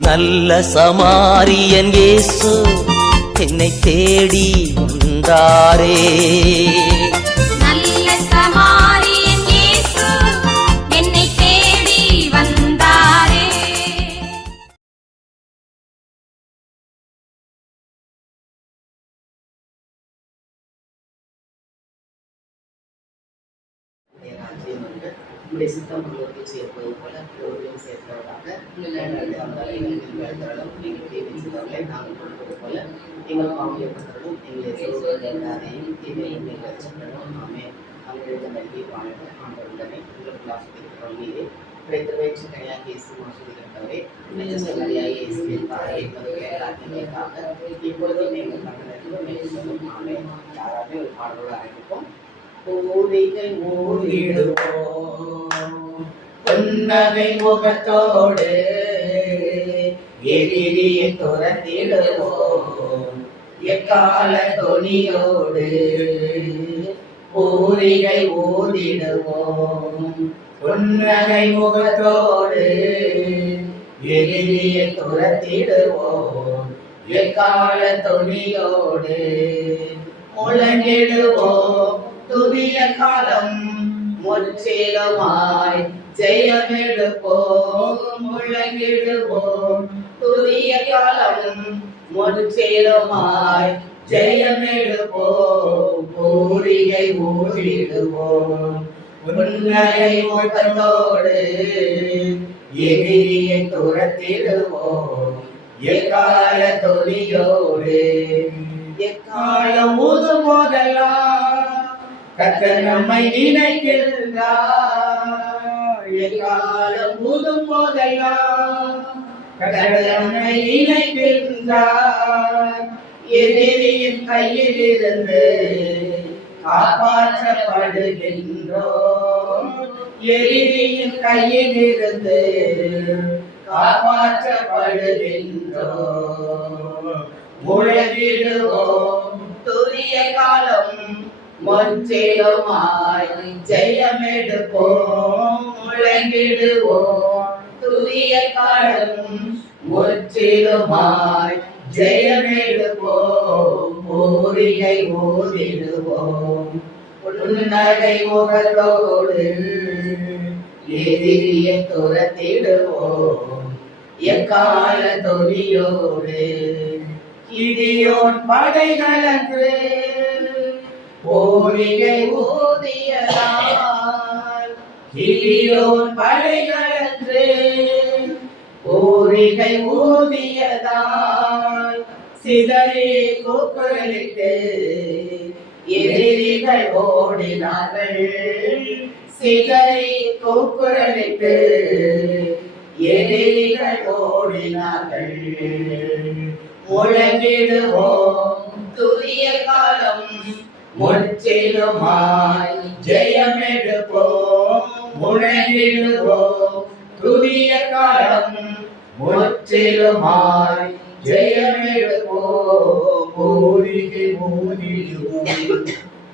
நல்ல சமாரியன் இயேசு என்னை தேடி வந்தாரே. நல்ல சமாரியன் இயேசு என்னை தேடி வந்தாரே. உங்களுடைய சித்தம் உள்ளவர்கள் சேர்ப்பது போல பிறவர்களையும் சேர்த்தவராக நாங்கள் கொடுப்பது போல எங்கள் பாவம் எங்களை சொல்வதையும் தீமையும் நீங்கள் சொல்லணும். ஆமே அவங்களுக்கு நல்கி வாழ்க ஆண்டவர்களே உங்களுக்கு ஆசிரியர் நீரே கிடைத்த வயிற்று கனியாக இயேசு ஆசிரியர்களே கனியாக இயேசுவின் தாயை எல்லாத்திற்காக இப்பொழுதும் எங்கள் கட்டணத்திலும் மேலும் ஆமே யாராவது ஒரு பாடலோடு ஆரம்பிப்போம். ஊதிகள் ஊதிடுவோம் புன்னகை முகத்தோடு எதிரியை துரத்திடுவோம் எக்கால தொனியோடு ஊதிகை ஊதிடுவோம் புன்னகை முகத்தோடு எதிரியை துரத்திடுவோம் எக்கால தொனியோடு முழங்கிடுவோம் துதிய காலம் முற்றிலுமாய் ஜெயமெடுப்போம் முழங்கிடுவோம் துதிய காலம் முற்றிலுமாய் ஜெயமெடுப்போம் பூரிகை ஊழிடுவோம் புன்னகை முகத்தோடு எதிரியை துரத்திடுவோம் எக்கால தொழியோடு எக்காலம் ஊதும் போதெல்லாம் கர்த்தர் நம்மை நினைக்கின்றார் எக்காலம் ஊதும் போதெல்லாம் கர்த்தர் நம்மை நினைக்கின்றார் எதிரியின் கையில் இருந்து காப்பாற்றப்படுகின்றோம் எதிரியின் கையில் இருந்து காப்பாற்றப்படுகின்றோம் முழங்கிடுவோம் துரிய காலம் முற்றிலுமாய் ஜெயமெடுப்போம் முழங்கிடுவோம் துரிய காலம் முற்றிலுமாய் ஜெயமெடுப்போம் பூரிகை ஊதிடுவோம் புன்னகை முகத்தோடு எதிரியை துரத்திடுவோம் எக்கால தொனியோடு கிதியோன் படைகளன்று பூரிகை ஊதியதால் கிதியோன் படைகளன்று பூரிகை ஊதியதால் சிதறி கூக்குரலிட்டு எதிரிகள் ஓடினார்கள் சிதறி கூக்குரலிட்டு எதிரிகள் ஓடினார்கள் முழங்கிடுவோம் துரிய காலம் முற்றிலுமாய் ஜெயமெடுப்போம் முழங்கிடுவோம் துரிய காலம் முற்றிலுமாய் ஜெயமெடுப்போம் பூரிகை ஊதிடுவோம்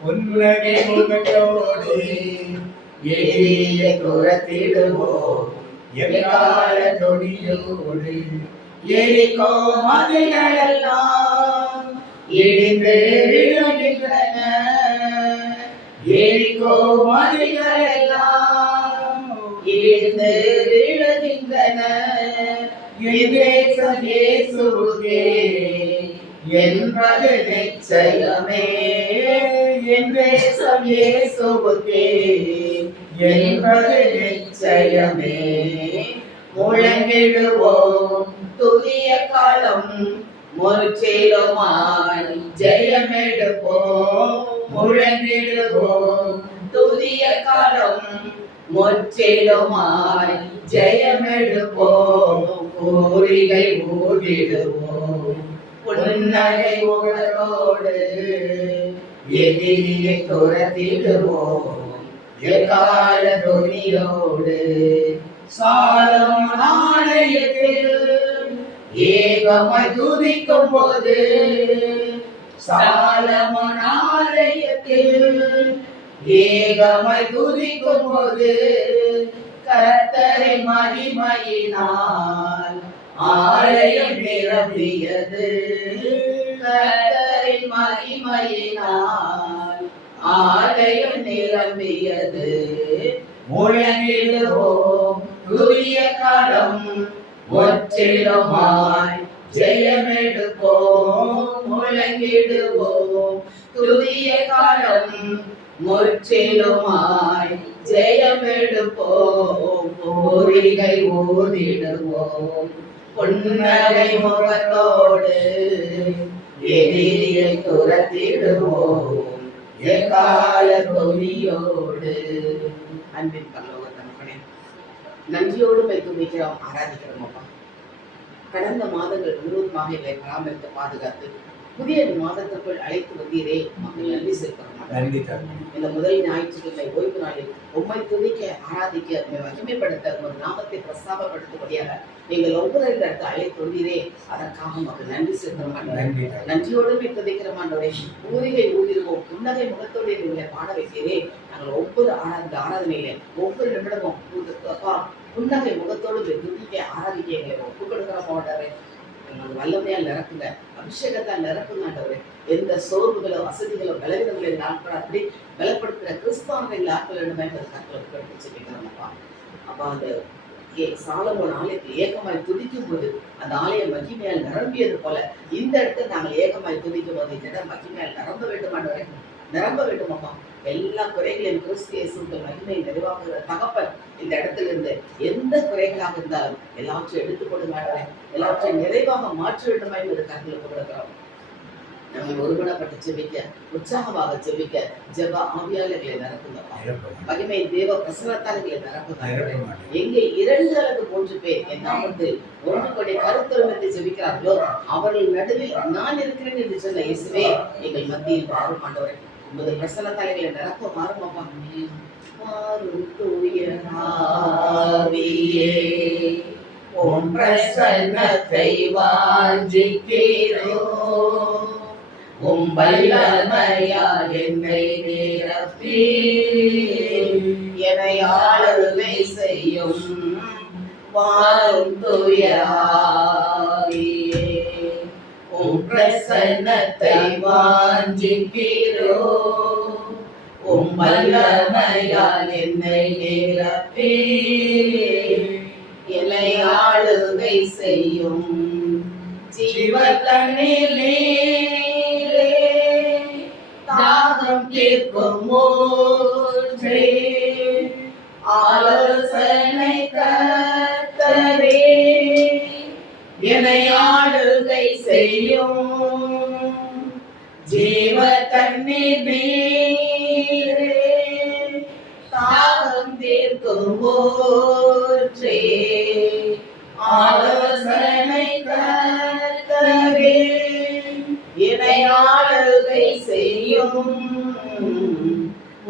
புன்னகை முகத்தோடு எதிரியை துரத்திடுவோம் எக்கால தொனியோடு எரிகோ மதில்களெல்லாம் இடிந்து விழுகின்றன எரிகோ மதில்களெல்லாம் இடிந்து விழுகின்றன தேசம் இயேசுவே என்பது நிச்சயமே என் தேசம் இயேசுவே என்பது நிச்சயமே முழங்கிடுவோம் துதிய காலம் முற்றிலுமாய் ஜெயமெடுப்போம் முழங்கிடுவோம் துதிய காலம் முற்றிலுமாய் ஜெயமெடுப்போம் பூரிகை ஊதிடுவோம் புன்னகை முகத்தோடு எதிரியை துரத்திடுவோம் எக்கால தொனியோடு சாலமோன் ஆலயத்தில் ஏகமாய் துதிக்கும் போது சாலமோன் ஆலயத்தில் ஏகமாய் துதிக்கும் போது கர்த்தரை மகிமையினால் ஆலயம் நிரம்பியது கர்த்தரின் மகிமையினால். ஆலயம் நிரம்பியது முழங்கிடுவோம் துரிய காலம் முற்றிலுமாய் ஜெயமெடுப்போம். முழங்கிடுவோம் துரிய காலம் முற்றிலுமாய் ஜெயமெடுப்போம். பூரிகை ஊதிடுவோம் புன்னகை முகத்தோடு எதிரியை துரத்திடுவோம் எக்கால துணியோடு. அன்பின் பரலோக தகப்பனே, நன்றியோடு போய் துதிக்கிறோம், ஆராதிக்கிறோம் அப்பா. கடந்த மாதங்கள் முழுவதுமாக எங்களை பராமரித்து பாதுகாத்து புதிய மாதத்திற்குள் அழைத்து வந்தீரே, மக்கள் நன்றி செலுத்துகிறோம். இந்த முதல் ஞாயிற்றுக்கிழமை ஓய்வு நாளில் உம்மை துதிக்க, ஆராதிக்க, மகிமைப்படுத்த, ஒரு நாமத்தை பிரஸ்தாபப்படுத்தும்படியாக நீங்கள் ஒவ்வொரு இடத்தை அழைத்து வந்தீரே, அதற்காக மக்கள் நன்றி செலுத்துகிறோம். நன்றியோடு போய் துதிக்கிற மாண்டவரே, ஊரிகை ஊதிடுவோம் புன்னகை முகத்தோடு எங்களை பாட வைத்தீரே. நாங்கள் ஒவ்வொரு ஆராதனையிலே ஒவ்வொரு நிமிடமும் அப்பா புன்னகை முகத்தோடு துதிக்க, ஆராதிக்க எங்களை ஒப்பு கொடுக்கிற மாட்டாரே. எங்களது வல்லமையால் நிரப்புங்க, அபிஷேகத்தால் நிரப்புங்க ஆண்டவரே. எந்த சோர்வுகளோ வசதிகளோ பலவீனங்களை நாட்படாதபடி பலப்படுத்துகிற கிறிஸ்தவர்கள் ஆட்கள் வேண்டும் என்பதை கருத்தில் படித்து சொல்லிக்கிறோம்ப்பா. அப்பா அந்த சாலமோன் ஆலயத்தில் ஏகமாய் துதிக்கும் போது அந்த ஆலயம் மகிமையால் நிரம்பியது போல இந்த இடத்துல நாங்கள் ஏகமாய் துதிக்கும் போது இந்த இடம் மகிமையால் நிரம்ப வேண்டும் ஆண்டவரே, நிரம்ப வேண்டும் அப்பா. எல்லா குறைகளையும் கிறிஸ்து இயேசுவின் மகிமை நிறைவாக்குகிற தகப்பன் இந்த இடத்துல இருந்து எந்த குறைகளாக இருந்தாலும் எல்லாவற்றையும் எடுத்துக் கொடுங்க ஆண்டவரே, எல்லாவற்றையும் நிறைவாக மாற்ற வேண்டுமா என்பது கருத்தில் கொடுக்கிறோம். நாங்கள் ஒருமனப்பட்டு செபிக்க, உற்சாகமாக செபிக்க, ஜெப ஆவியாளர்களை நிரப்புங்கப்பா. மகிமை தேவ பிரசன்னத்தாளர்களை நிரப்புங்க. எங்கே 2 அல்லது 3 பேர் என் நாமத்தில் ஒன்று கொண்டே கருத்தொருமித்து ஜெபிக்கிறார்களோ அவர்கள் நடுவில் நான் இருக்கிறேன் என்று சொன்ன இயேசுவே எங்கள் மத்தியில் வாரும் ஆண்டவரே. உமது பிரசன்னத்தாளர்களை நிரப்ப மாறுமாப்பா. மாறும் தூய ஆவியே, உம் பிரசன்னத்தை வாஞ்சிக்கிறோம். உம் வல்லமையால் என்னை நிரப்பி என்னை ஆளுகை செய்யும். வாரும் தூய ஆவியே, உம் பிரசன்னத்தை வாஞ்சிக்கிறோம். உம் வல்லமையால் என்னை நிரப்பி என்னை ஆளுகை செய்யும். ஜீவ தண்ணீர் நீரே, தாகம் தீர்க்கும் ஊற்றே, ஆலோசனை கர்த்தரே, என்னை ஆளுகை செய்யும். ஜீவ தண்ணீர் நீரே, தாகம் தீர்க்கும் ஊற்றே, ஆலோசனை கர்த்தரே, என்னை ஆளுகை செய்யும்.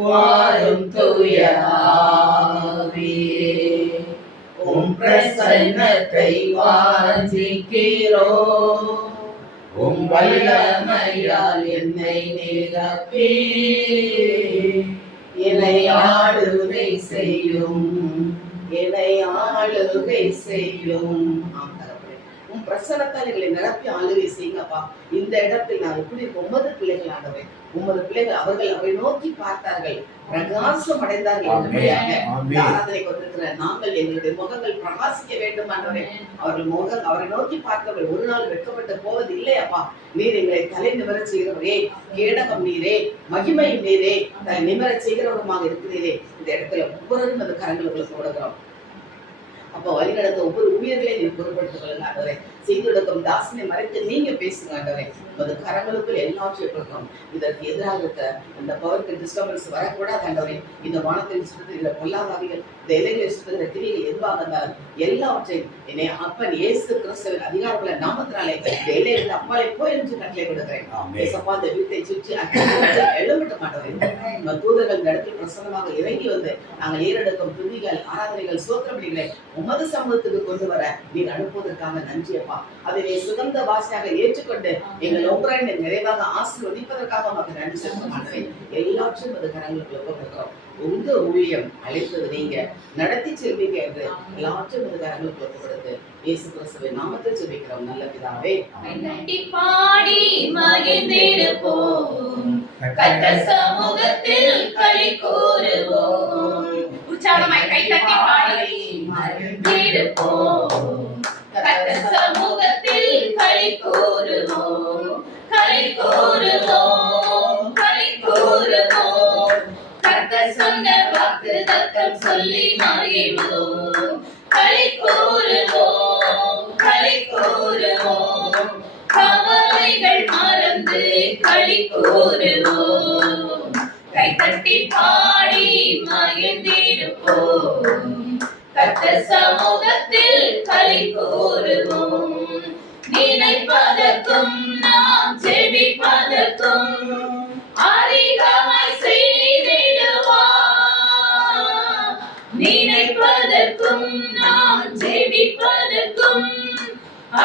வாரும் தூய ஆவியே, உம் பிரசன்னத்தை வாஞ்சிக்கிறோம். உம் வல்லமையால் என்னை நிரப்பி என்னை ஆளுகை செய்யும். என்னை ஆளுகை செய்யும். உன் பிரசனத்தால் எங்களை நிரப்பி ஆளுகை செய்யுங்கப்பா. இந்த இடத்தில் நான் எப்படி உமது பிள்ளைகள் ஆண்டவரே, உமது பிள்ளைகள் அவர்கள் அவரை நோக்கி பார்த்தார்கள், பிரகாசம் அடைந்தார்கள். ஆராதனை கொண்டிருக்கிற நாங்கள் எங்களுடைய முகங்கள் பிரகாசிக்க வேண்டும் ஆண்டவரே. அவர்கள் அவரை நோக்கி பார்த்தவர்கள் ஒரு நாள் வெட்கப்பட்டு போவது இல்லையப்பா. நீர் எங்களை தலை நிமிர செய்கிறவரே, கேடகம் நீரே, மகிமையும் நீரே, தலை நிமிர செய்கிறவருமாக இருக்கிறீரே. இந்த இடத்துல ஒவ்வொருவரும் அந்த கரங்களுக்கு கொடுக்கிறோம். அப்போ வழிநடத்த ஒவ்வொரு ஊழியர்களையும் நீங்க பொருட்படுத்திக் கொள்ளுங்க ஆண்டவரே. செய்திருக்கும் தாசனை மறைத்து நீங்க பேசுங்க ஆண்டவரே. உமது கரங்களுக்குள் எல்லாவற்றையும் கொடுக்கிறோம். இதற்கு எதிராக இருக்க அந்த பவருக்கு டிஸ்டர்பன்ஸ் வரக்கூடாது ஆண்டவரே. இந்த வானத்தில் சுற்றுகிற பொல்லாதாரிகள், இந்த இலைகளில் சுற்றுகிற கிரிகள் எதுவாக இருந்தாலும் எல்லாவற்றையும் என்னை அப்பன் இயேசு கிறிஸ்துவின் அதிகாரமுள்ள நாமத்தினாலே இந்த இலையிலிருந்து அப்பாலே போய் என்று கட்டளை கொடுக்கிறேன். ஏசப்பா, இந்த வீட்டை சுற்றி எழும்பிட்ட மாட்டவரே. நம்ம தூதர்கள் இந்த இடத்தில் பிரசன்னமாக இறங்கி வந்து நாங்கள் ஏறெடுக்கும் துதிகள், ஆராதனைகள், சோத்திரப்படிகளை உமது சமூகத்துக்கு கொண்டு வர நீர் அனுப்புவதற்காக நன்றி அப்பா. அதை நீ சுகந்த வாசியாக ஏற்றுக்கொண்டு எங்கள் ஒவ்வொரு நிறைவாக ஆசீர்வதிப்பதற்காக உமக்கு நன்றி செலுத்த மாட்டேன். எல்லாவற்றையும் அது கரங்களுக்கு ஒப்புக்கொடுக்கிறோம். உங்க ஊழியம் அழைத்தது நீங்க, நடத்தி செல்வீங்க என்று எல்லாவற்றையும் அது கரங்களுக்கு ஒப்புக்கொடுத்து இயேசு கிறிஸ்துவின் நாமத்தில் ஜெபிக்கிறோம் நல்ல பிதாவே. பாடி மகிழ்ந்திருப்போம், கர்த்தர் சமூகத்தில் களி கூறுவோம். உற்சாகமாய் கைதட்டி பாடி மகிழ்ந்திருப்போம், கர்த்தர் சமூகத்தில் களி கூறுவோம், களி கூறுவோம், களி கூறுவோம். கர்த்தர் சொன்ன வாக்குத்தத்தம் சொல்லி மகிழ்வோம், களி கூறுவோம், களி கூறுவோம். கவலைகள் மறந்து களி கூறுவோம், கைதட்டி பாடி மகிழ்ந்திருப்போம், கர்த்தர் சமூகத்தில் களி கூறுவோம். நினைப்பதற்கும் நாம் ஜெபிப்பதற்கும் அதிகமாய் செய்திடுவார். நினைப்பதற்கும் நாம் ஜெபிப்பதற்கும்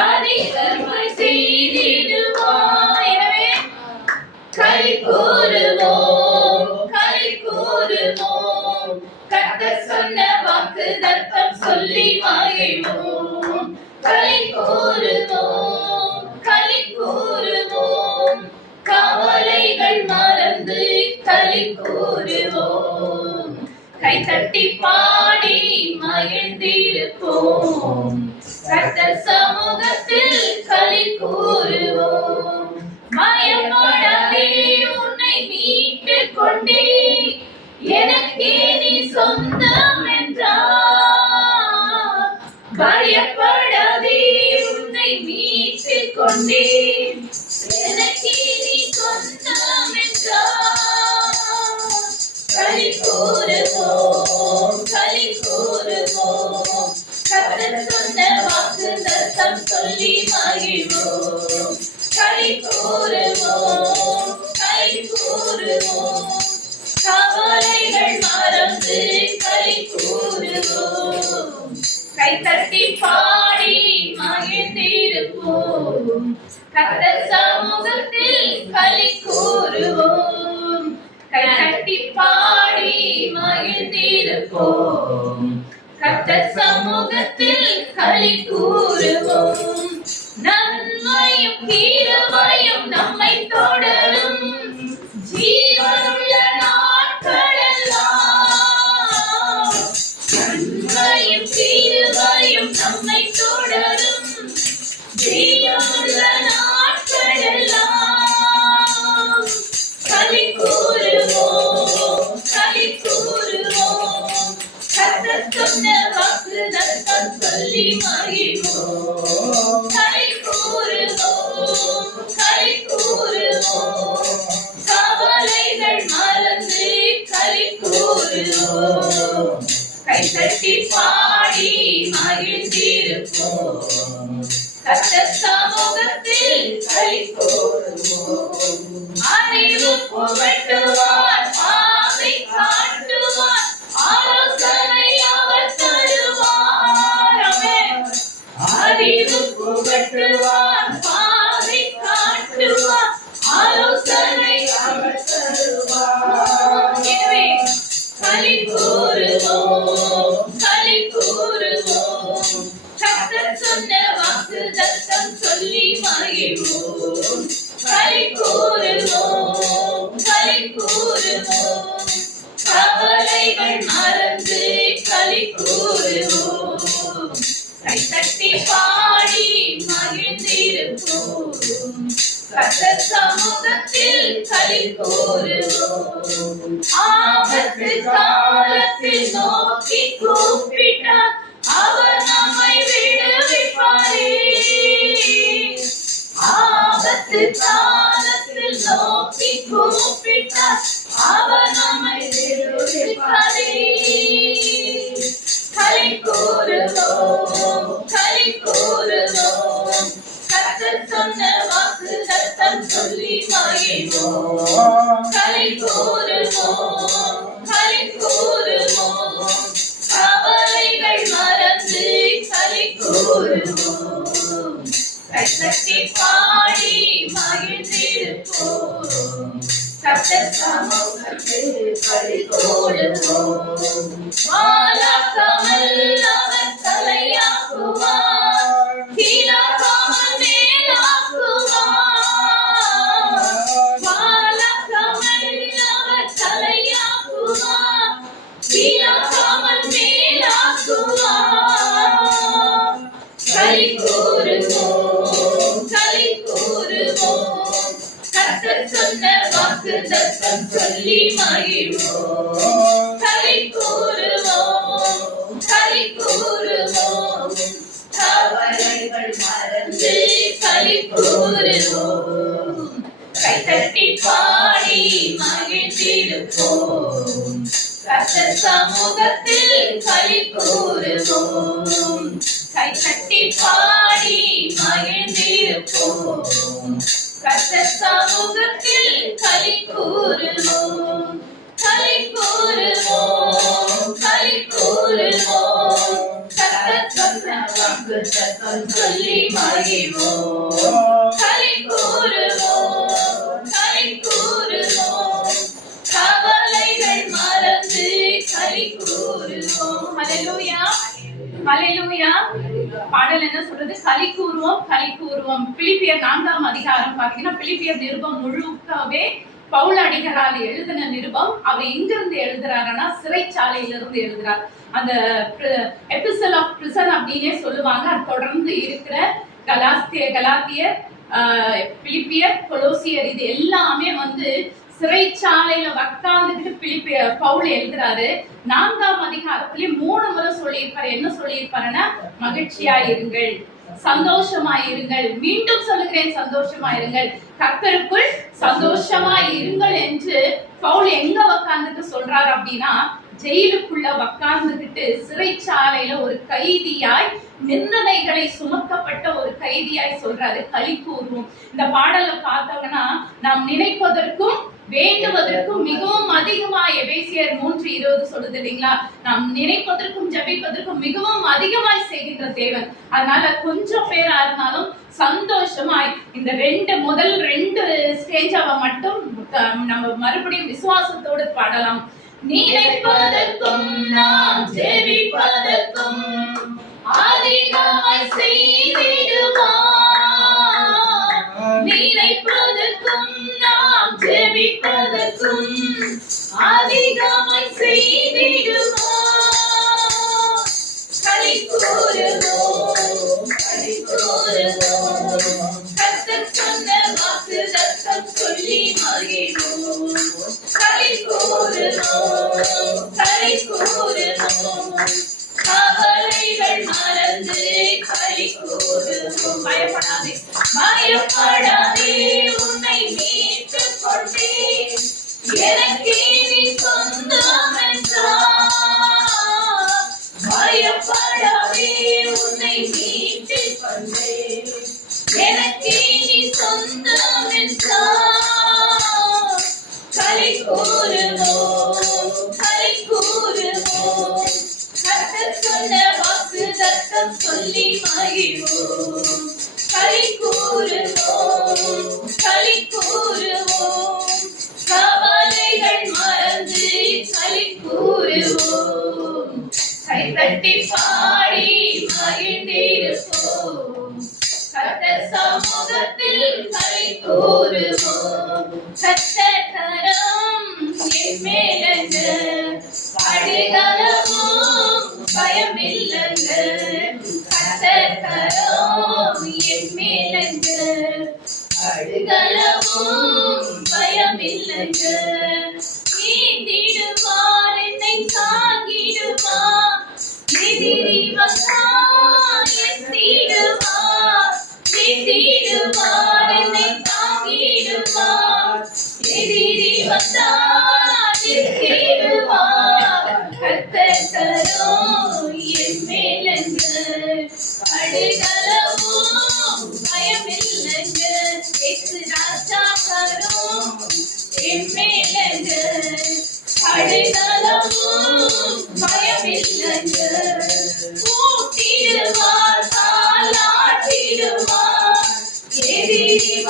அதிகமாய் செய்திடுவார். எனவே களி கூறுவோம், களி கூறுவோம். கர்த்தர் சொன்ன வாக்குத்தத்தம் சொல்லி மகிழ்வோம், களி கூறுவோம், களி கூறுவோம். கவலைகள் மறந்து களி கூறுவோம், கைதட்டி பாடி மகிழ்ந்திருப்போம், கர்த்தர் சமூகத்தில் களி கூறுவோம். பயப்படாதே, உன்னை மீட்டுக் கொண்டே, எனக்கே நீ சொந்தம் என்றார். பயப்படாதே, உன்னை மீட்டுக் கொண்டே, எனக்கே நீ சொந்தம் என்றார். களி கூறுவோம், களி கூறுவோம். கர்த்தர் சொன்ன வாக்குத்தத்தம் சொல்லி மகிழ்வோம், களி கூறுவோம், களி கூறுவோம். கவலைகள் மறந்து களி கூறுவோம், கைதட்டி பாடி மகிழ்ந்திருப்போம், கர்த்தர் சமூகத்தில் களி கூறுவோம், கைதட்டி பாடி மகிழ்ந்திருப்போம், கர்த்தர் சமூகத்தில் களி கூறுவோம். நன்மையும் கிருபையும் நம்மை தொடரும், ஜீவனுள்ள நாட்களெல்லாம். நன்மையும் கிருபையும் நம்மை தொடரும், ஜீவனுள்ள நாட்களெல்லாம். களி கூறுவோம், களி கூறுவோம். கர்த்தர் சொன்ன வாக்குத்தத்தம் சொல்லி மகிழ்வோம், களி கூறுவோம், களி கூறுவோம். கவலைகள் மறந்து களி கூறுவோம், கைதட்டி பாடி மகிழ்ந்திருப்போம், கர்த்தர் சமூகத்தில் களி கூறுவோம். அறிவு புகட்டுவார், பாதை காட்டுவார், ஆலோசனை அவர் தருவார். ஆமென். அறிவு புகட்டுவார், பாதை காட்டுவார், ஆலோசனை அவர் தருவார். எனவே களி கூறுவோம், களி கூறுவோம். கர்த்தர் சொன்ன வாக்குத்தத்தம் சொல்லி மகிழ்வோம், களி கூறுவோம், களி கூறுவோம். கவலைகள் மறந்து களி கூறுவோம், கைதட்டி பாடி மகிழ்ந்திருப்போம், கர்த்தர் சமூகத்தில் களி கூறுவோம். ஆபத்து காலத்தில் நோக்கி கூப்பிட்டார், அவர் நம்மை விடுவிப்பாரே. ஆபத்து காலத்தில் நோக்கி கூப்பிட்டார், அவர் நம்மை விடுவிப்பாரே. களி கூறுவோம், களி கூறுவோம். கர்த்தர் சொன்ன வாக்குத்தத்தம் சொல்லி மகிழ்வோம், களி கூறுவோம், களி கூறுவோம். கவலைகள் மறந்து கைத்தட்டி பாடி மகிழ்ந்திருப்போம். கர்த்தர் சமூகத்தில் களிகூருவோம். வாழாக்காமல் அவர் தலையாக்குவார், கீழாக்காமல் மேலாக்குவார். வாழாக்காமல் அவர் தலையாக்குவார், கீழாக்காமல் மேலாக்குவார். களிகூருவோம், களிகூருவோம். கர்த்தர் சொன்ன வாக்குத்தத்தம் சொல்லி மகிழ்வோம். களிகூருவோம், களிகூருவோம். கவலைகள் மறந்து களிகூருவோம். கைத்தட்டி பாடி மகிழ்ந்திருப்போம். கர்த்தர் சமூகத்தில் களிகூருவோம். கைத்தட்டி பாடி மகிழ்ந்திருப்போம். கர்த்தர் சமூகத்தில் களிகூருவோம். களிகூருவோம், களிகூருவோம். கர்த்தர் சொன்ன வாக்குத்தத்தம் சொல்லி மகிழ்வோம். களிகூருவோம், களிகூருவோம். கவலைகள் மறந்து களிகூருவோம். ஹல்லேலூயா, ஹல்லேலூயா. பாடல் என்ன சொல்றது? களி கூறுவோம், களி கூறுவோம். பிலிப்பியர் 4ஆம் அதிகாரம் பாத்தீங்கன்னா, பிலிப்பியர் நிருபம் முழுக்கவே பவுல் அடிகளால் எழுதின நிருபம். அவர் எங்கிருந்து எழுதுறாருன்னா, சிறைச்சாலையிலிருந்து எழுதுறார். அந்த எபிசல் ஆஃப் பிரிசன் அப்படின்னே சொல்லுவாங்க. அது தொடர்ந்து இருக்கிற கலாத்தியர், பிலிப்பியர், கொலோசியர், இது எல்லாமே சிறைச்சாலையில உட்கார்ந்துட்டு பவுல் எழுதுறாரு. 4ஆம் அதிகாரத்திலே 3 முறை சொல்லியிருப்பாரு. என்ன சொல்லியிருப்பாருன்னா, மகிழ்ச்சியா இருங்கள், சந்தோஷமா இருங்கள். மீண்டும் சொல்லுகிறேன், சந்தோஷமா இருங்கள், கர்த்தருக்குள் சந்தோஷமா இருங்கள் என்று பவுல் எங்க உட்கார்ந்துட்டு சொல்றாரு அப்படின்னா, ஜெயிலுக்குள்ள உட்கார்ந்துகிட்டு சிறைச்சாலையில ஒரு கைதியாய், நிந்தனைகளை சுமக்கப்பட்ட ஒரு கைதியாய் சொல்றாரு. களி கூறுவோம். இந்த பாடலை பார்த்தோம்னா, நாம் நினைப்பதற்கும் வேண்டுவதற்கும் மிகவும் அதிகமாய், எபேசியர் 3:20 சொல்லுது இல்லைங்களா? நாம் நினைப்பதற்கும் ஜெபிப்பதற்கும் மிகவும் அதிகமாய் செய்கின்ற தேவன். அதனால கொஞ்சம் பேரா இருந்தாலும் சந்தோஷமாய் இந்த முதல் 2 ஸ்டேஜாவை மட்டும் நம்ம மறுபடியும் விசுவாசத்தோடு பாடலாம். நினைப்பதற்கும் நாம் ஜெபிப்பதற்கும் அதிகமாய் செய்திடுவார். நினைப்பதற்கும் நாம் ஜெபிப்பதற்கும் அதிகமாய் செய்திடுவார். களி கூறுவோம், களி கூறுவோம். கர்த்தர் சொன்ன வாக்குத்தத்தம் சொல்லி மகிழ்வோம். களி கூறுவோம், களி கூறுவோம். கவலைகள் மறந்து களி கூறுவோம். பயப்படாதே, பயப்படாதே, உன்னை மீட்டுக் கொண்டேன், எனக்கு நீ சொந்தம் என்றார். பயப்படாதே, உன்னை மீட்டுக் கொண்டேன், எனக்கு நீ சொந்தம் என்றார். களி கூறுவோம், களி கூறுவோம். கர்த்தர் சொன்ன வாக்குத்தத்தம் சொல்லி மகிழ்வோம். களி கூறுவோம், களி கூறுவோம். கவலைகள் மறந்து களி கூறுவோம். கைத்தட்டி பாடி மகிழ்ந்திருப்போம். கர்த்தர் சமூகத்தில் களி கூறுவோம். கர்த்தர் கரம் என் மேலங்க, படுகளவும் பயமில்லைங்க. கர்த்தர் கரம் என் மேலங்க, படுகளவும் பயமில்லைங்க. நீந்திடுவார், என்னை தாங்கிடுவார், எதிரி வந்தால் எத்திடுவார். நீந்திடுவார், என்னை தாங்கிடுவார், எதிரி வந்தால் எத்திடுவார். கர்த்தர் கரம் என் மேலங்க, படுகளவும் பயமில்லைங்க. இயேசு ராஜா கரம் என் மேலங்க, படுகளவும் பயமில்லைங்க. கூட்டிடுவார், தாலாட்டிடுவார்,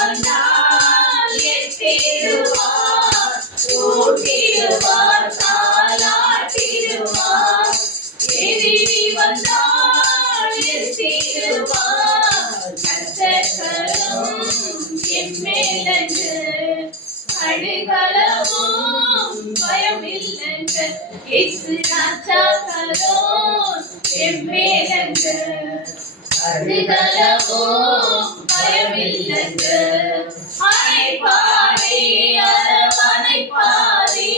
வந்தால் எத்திடுவார், ஊட்டிடுவார், தாலாட்டிடுவார். எதிரி வந்தால் எத்திடுவார், கர்த்தரும் என் மேலன்று அழுகளவும் பயமில்லைங்க. இயேசு ராஜா கரும் என் மேலன்று அழுகளவும் பயமில்லைங்க. அணைப்பாரி அரவணைப்பாரி,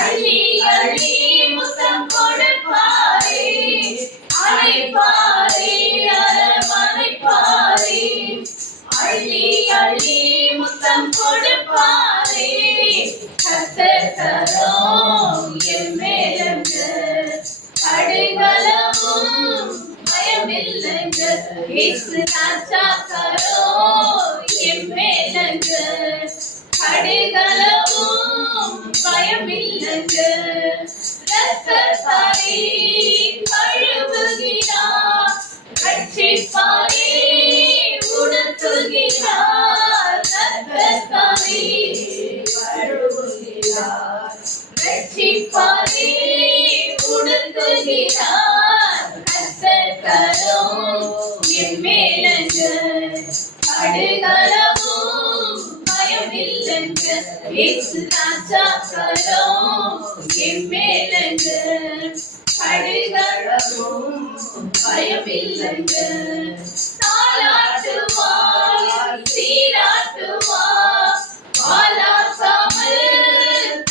அள்ளி அள்ளி முத்தம் கொடுப்பாரி. அணைப்பாரி அரவணைப்பாரி, அள்ளி அள்ளி முத்தம் கொடுப்பாரி. கர்த்தரும் என் மேலன்று அடைகளவும் பயமில்லைங்க. இயேசு ராஜா கரும் என் மேலன்று அடைகளவும் பயமில்லைங்க. இரத்தத்தாலே கழுவுகிறார், ரட்சிப்பாரே உடுத்துகிறார். இரத்தத்தாலே கழுவுகிறார், ரட்சிப்பாரே உடுத்துகிறார். கர்த்தரும் என் மேலன்று அழுகளவும் பயமில்லைங்க. இயேசு ராஜா கரும் என் மேலன்று அழுகளவும் பயமில்லைங்க. தாலாட்டுவார், சீராட்டுவார், வாலாசாமல்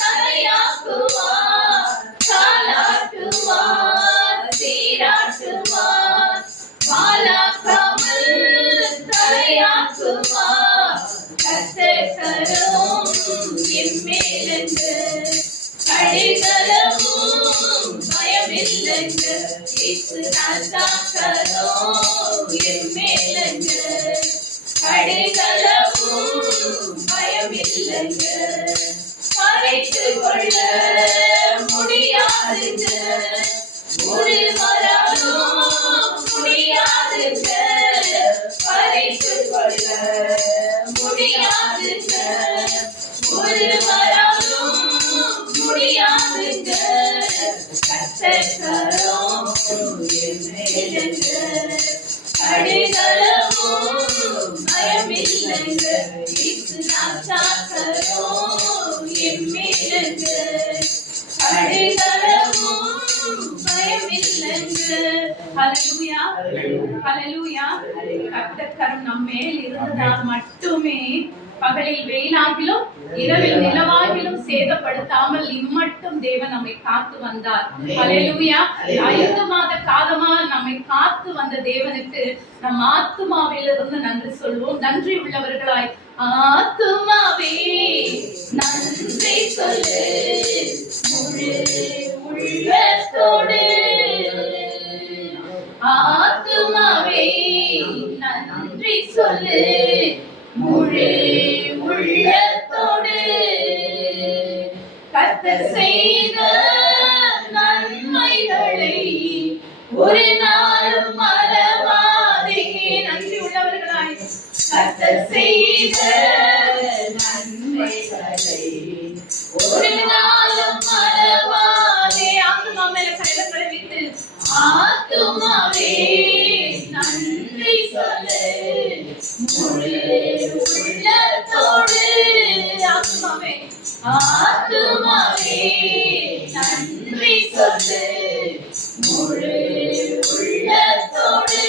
தலையாக்குவார். தாலாட்டுவார், சீராட்டுவார், வாலாசாமல் தலையாக்குவார். கர்த்தரும் என் மேலன்று அழுகளவும் பயமில்லைங்க. இயேசு ராஜா கரும் என் மேலன்று அழுகளவும் பயமில்லைங்க. மறைத்துக் கொள்ள முடியாதுங்க, ஒருவராலும் முடியாதுங்க. மறைத்துக் கொள்ள முடியாதுங்க, ஒருவராலும் முடியாதுங்க. கர்த்தரும் என் மேலன்று அழுகளவும் பயமில்லைங்க. இயேசு ராஜா கரும் என் மேலன்று அழுகளவும் பயமில்லைங்க. ஹல்லேலூயா, ஹல்லேலூயா. கர்த்தர் கரம் நம் மேல் இருந்தால் மட்டுமே பகலில் வெயிலாகிலும் இரவில் நிலவாகிலும் சேதப்படுத்தாமல் இம்மட்டும் தேவன் நம்மை காத்து வந்தார். ஹல்லேலூயா. 5 மாத காலமா நம்மை காத்து வந்த தேவனுக்கு நம் ஆத்துமாவிலிருந்து நன்றி சொல்வோம். நன்றி உள்ளவர்களாய் ஆத்துமாவே நன்றி சொல்லு, முழு உள்ளத்தோடு. ஆத்துமாவே நன்றி சொல்லு, முழு உள்ளத்தோடு. கர்த்தர் செய்த நன்மைகளை ஒரு நாளும் மறவாதே. நன்றி உள்ளவர்களாய் கர்த்தர் செய்த நன்மைகளை ஒரு நாளும் மறவாதே. ஆத்துமா மேல கைகளை வைத்து ஆத்துமாவே நன்றி சொல்லு, முழு உள்ளத்தோடு. ஆத்துமாவே, ஆத்துமாவே நன்றி சொல்லு, முழு உள்ளத்தோடு.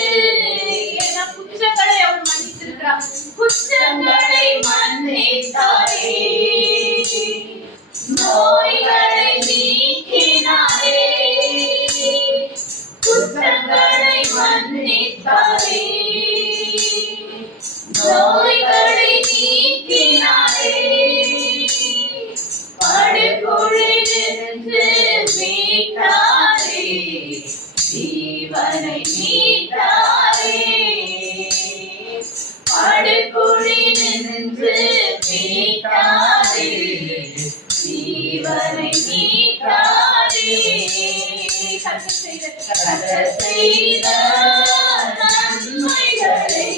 ஏன்னா குற்றங்களை அவர் மன்னித்திருக்கிறார். குற்றங்களை மன்னித்தாரே, நோய்களை நீக்கினாரே. குற்றங்களை மன்னித்தாரே, நோய்களை நீக்கினாரே. படுகுழியினின்று மீட்டாரே, ஜீவனை மீட்டாரே. படுகுழியினின்று மீட்டாரே, ஜீவனை மீட்டாரே. கர்த்தர் செய்த நன்மைகளை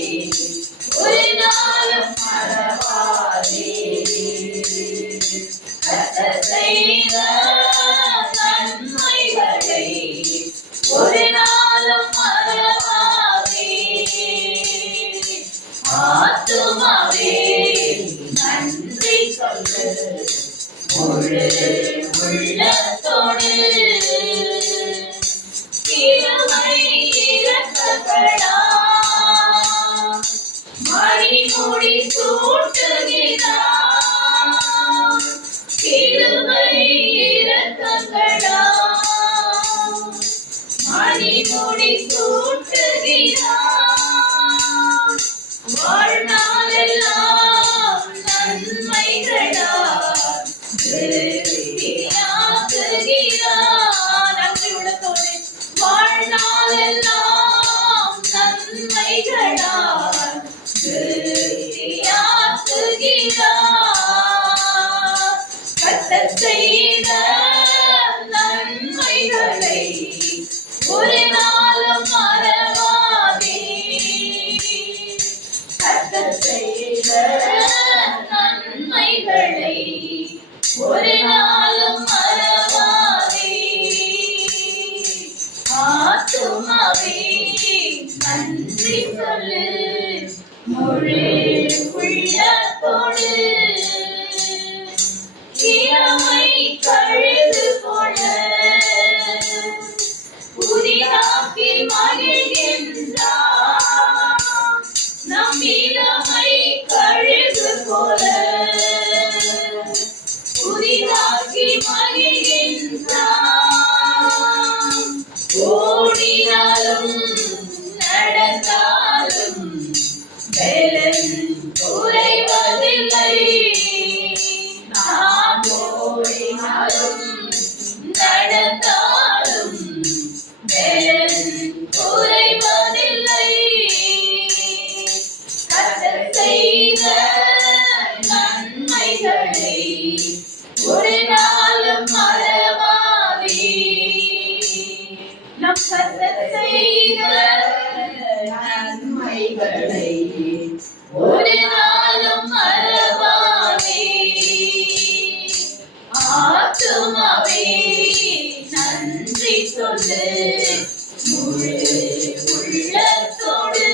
ஒரு நாளும் ஆத்துமாவே நன்றி சொல்லு முழு உள்ளத்தோடு கிருபை இரக்கங்களா மணிமுடி சூட்டுகிறார் கிருபை இரக்கங்களா மணிமுடி சூட்டுகிறார் வாழ்நாளெல்லாம் நன்மைகளால் திருப்தியாக்குகிறார். நன்றி உள்ளத்தோடு வாழ்நாளெல்லாம் நன்மைகளால் திருப்தியாக்குகிறார். கர்த்தர் செய்த நன்மைகளை ஒரு நாளும் மறவாதே. கர்த்தர் செய்த நன்மைகளை ஒரு நாளும் மறவாதே. ஆத்துமாவே நன்றி சொல்லு முழு உள்ளத்தோடு இளமை கழுது போல புதிதாக்கி மகிழ்கின்றார். நம் இளமை கழுது போல புதிதாக்கி மகிழ்கின்றார். ஓடினாலும் நடந்தாலும் பலன் குறைவதில்லை. நான் ஓடினாலும் நடந்தாலும் பலன் குறைவதில்லை. கர்த்தர் செய்த நன்மைகளை ஒரு நாளும் மறவாதே. நம் கர்த்தர் செய்த நன்மைகளை ஒரு நாளும் மறவாதே. ஆத்துமாவே நன்றி சொல்லு முழு உள்ளத்தோடு.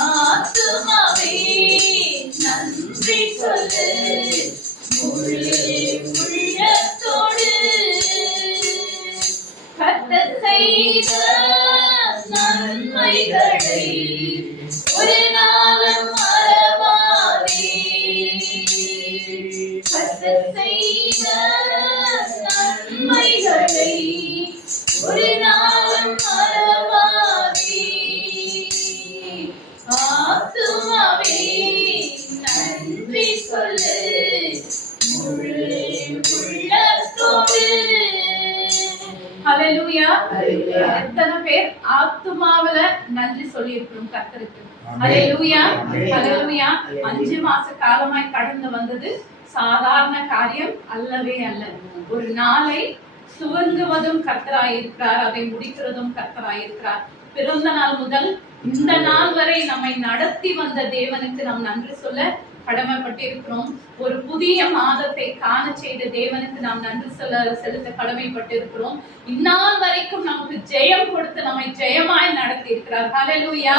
ஆத்துமாவே நன்றி சொல்லு முழு உள்ளத்தோடு. கர்த்தர் செய்த நன்மைகளை ஒரு நாளும் மறவாதே. கர்த்தர் செய்த நன்மைகளை ஒரு நாளும் மறவாதே. ஆத்துமாவே நன்றி சொல்லு முழு உள்ளத்தோடு. ஹல்லேலூயா. எத்தனை பேர் ஆத்துமாவுல நன்றி சொல்லி இருக்கிறோம் கர்த்தருக்கு? ஹல்லேலூயா, ஹல்லேலூயா. 5 மாச காலமாய் கடந்து வந்தது சாதாரண காரியம் அல்லவே அல்ல. ஒரு நாளை துவங்குவதும் கர்த்தராயிருக்கிறார், அதை முடிக்கிறதும் கர்த்தராயிருக்கிறார். பிறந்த நாள் முதல் இந்த நாள் வரை நம்மை நடத்தி வந்த தேவனுக்கு நாம் நன்றி சொல்ல கடமைப்பட்டிருக்கிறோம். ஒரு புதிய மாதத்தை காண செய்த தேவனுக்கு நாம் நன்றி செலுத்த கடமைப்பட்டிருக்கிறோம். இந்நாள் வரைக்கும் நமக்கு ஜெயம் கொடுத்து நம்மை ஜெயமாய் நடத்தி இருக்கிறார். ஹல்லேலூயா.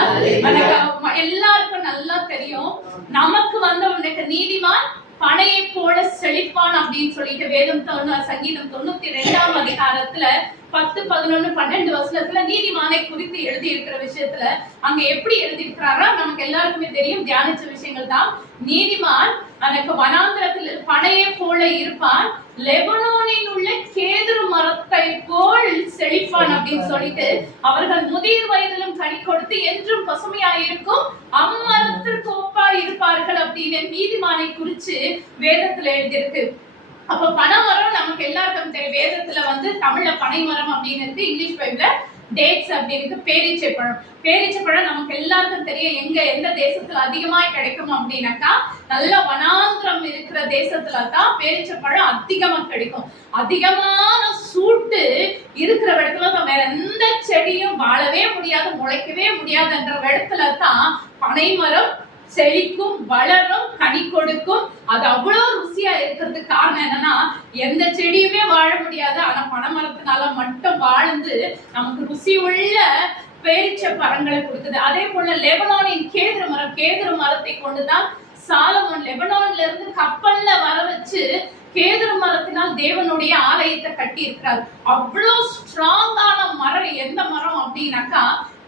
எல்லாருக்கும் நல்லா தெரியும், நமக்கு வந்த நீதிமான் பனையை போல செழிப்பான் அப்படின்னு சொல்லிட்டு வேதம் சங்கீதம் 92ஆம் அதிகாரத்துல 10, 11, 12 வசனத்துல நீதிமானை குறித்து எழுதி இருக்கிற விஷயத்துல அங்க எப்படி எழுதி இருக்கிறாரா நமக்கு எல்லாருக்குமே தெரியும். தியானிச்ச விஷயங்கள் தான். நீதிமான் எனக்கு வனாந்திரத்தில் பனையை போல இருப்பான், லெபனோனின் உள்ள கேதுரு மரத்தை போல் செழிப்பான் அப்படின்னு சொல்லிட்டு அவர்கள் முதிர் வயதிலும் கனி கொடுத்து என்றும் பசுமையாயிருக்கும் அம்மரத்திற்கு ஒப்பா இருப்பார்கள் அப்படின்னு நீதிமானை குறிச்சு வேதத்துல எழுதியிருக்கு. அப்ப பனைமரம் நமக்கு எல்லாருக்கும் தெரியும். வேதத்துல தமிழ்ல பனைமரம் அப்படின்னு இருக்கு, இங்கிலீஷ் பைபிள்ல டேட்ஸ் அப்படின்னு பேரீச்சை பழம். பேரீச்சை பழம் நமக்கு எல்லாருக்கும் தெரியும். எந்த தேசத்துல அதிகமாய் கிடைக்கும் அப்படின்னாக்கா நல்ல வனாந்திரம் இருக்கிற தேசத்துல தான் பேரீச்சை பழம் அதிகமா கிடைக்கும். அதிகமான சூட்டு இருக்கிற இடத்துல தான் வேற எந்த செடியும் வாழவே முடியாது, முளைக்கவே முடியாதுன்ற இடத்துல தான் பனைமரம் செழிக்கும், வளரும், கனி கொடுக்கும். அது அவ்வளவு ருசியா இருக்கிறதுக்கு காரணம் என்னன்னா, எந்த செடியுமே வாழ முடியாது, ஆனா பனைமரத்தினால மட்டும் வாழ்ந்து நமக்கு ருசி உள்ள பேரிச்ச பழங்களை கொடுத்தது. அதே போல லெபனானின் கேதுரு மரத்தை கொண்டுதான் சாலமோன் லெபனான்ல இருந்து கப்பல்ல வர வச்சு கேதுரு மரத்தினால் தேவனுடைய ஆலயத்தை கட்டி இருக்கிறார். அவ்வளவு ஸ்ட்ராங்கான மரம். எந்த மரம் அப்படின்னாக்கா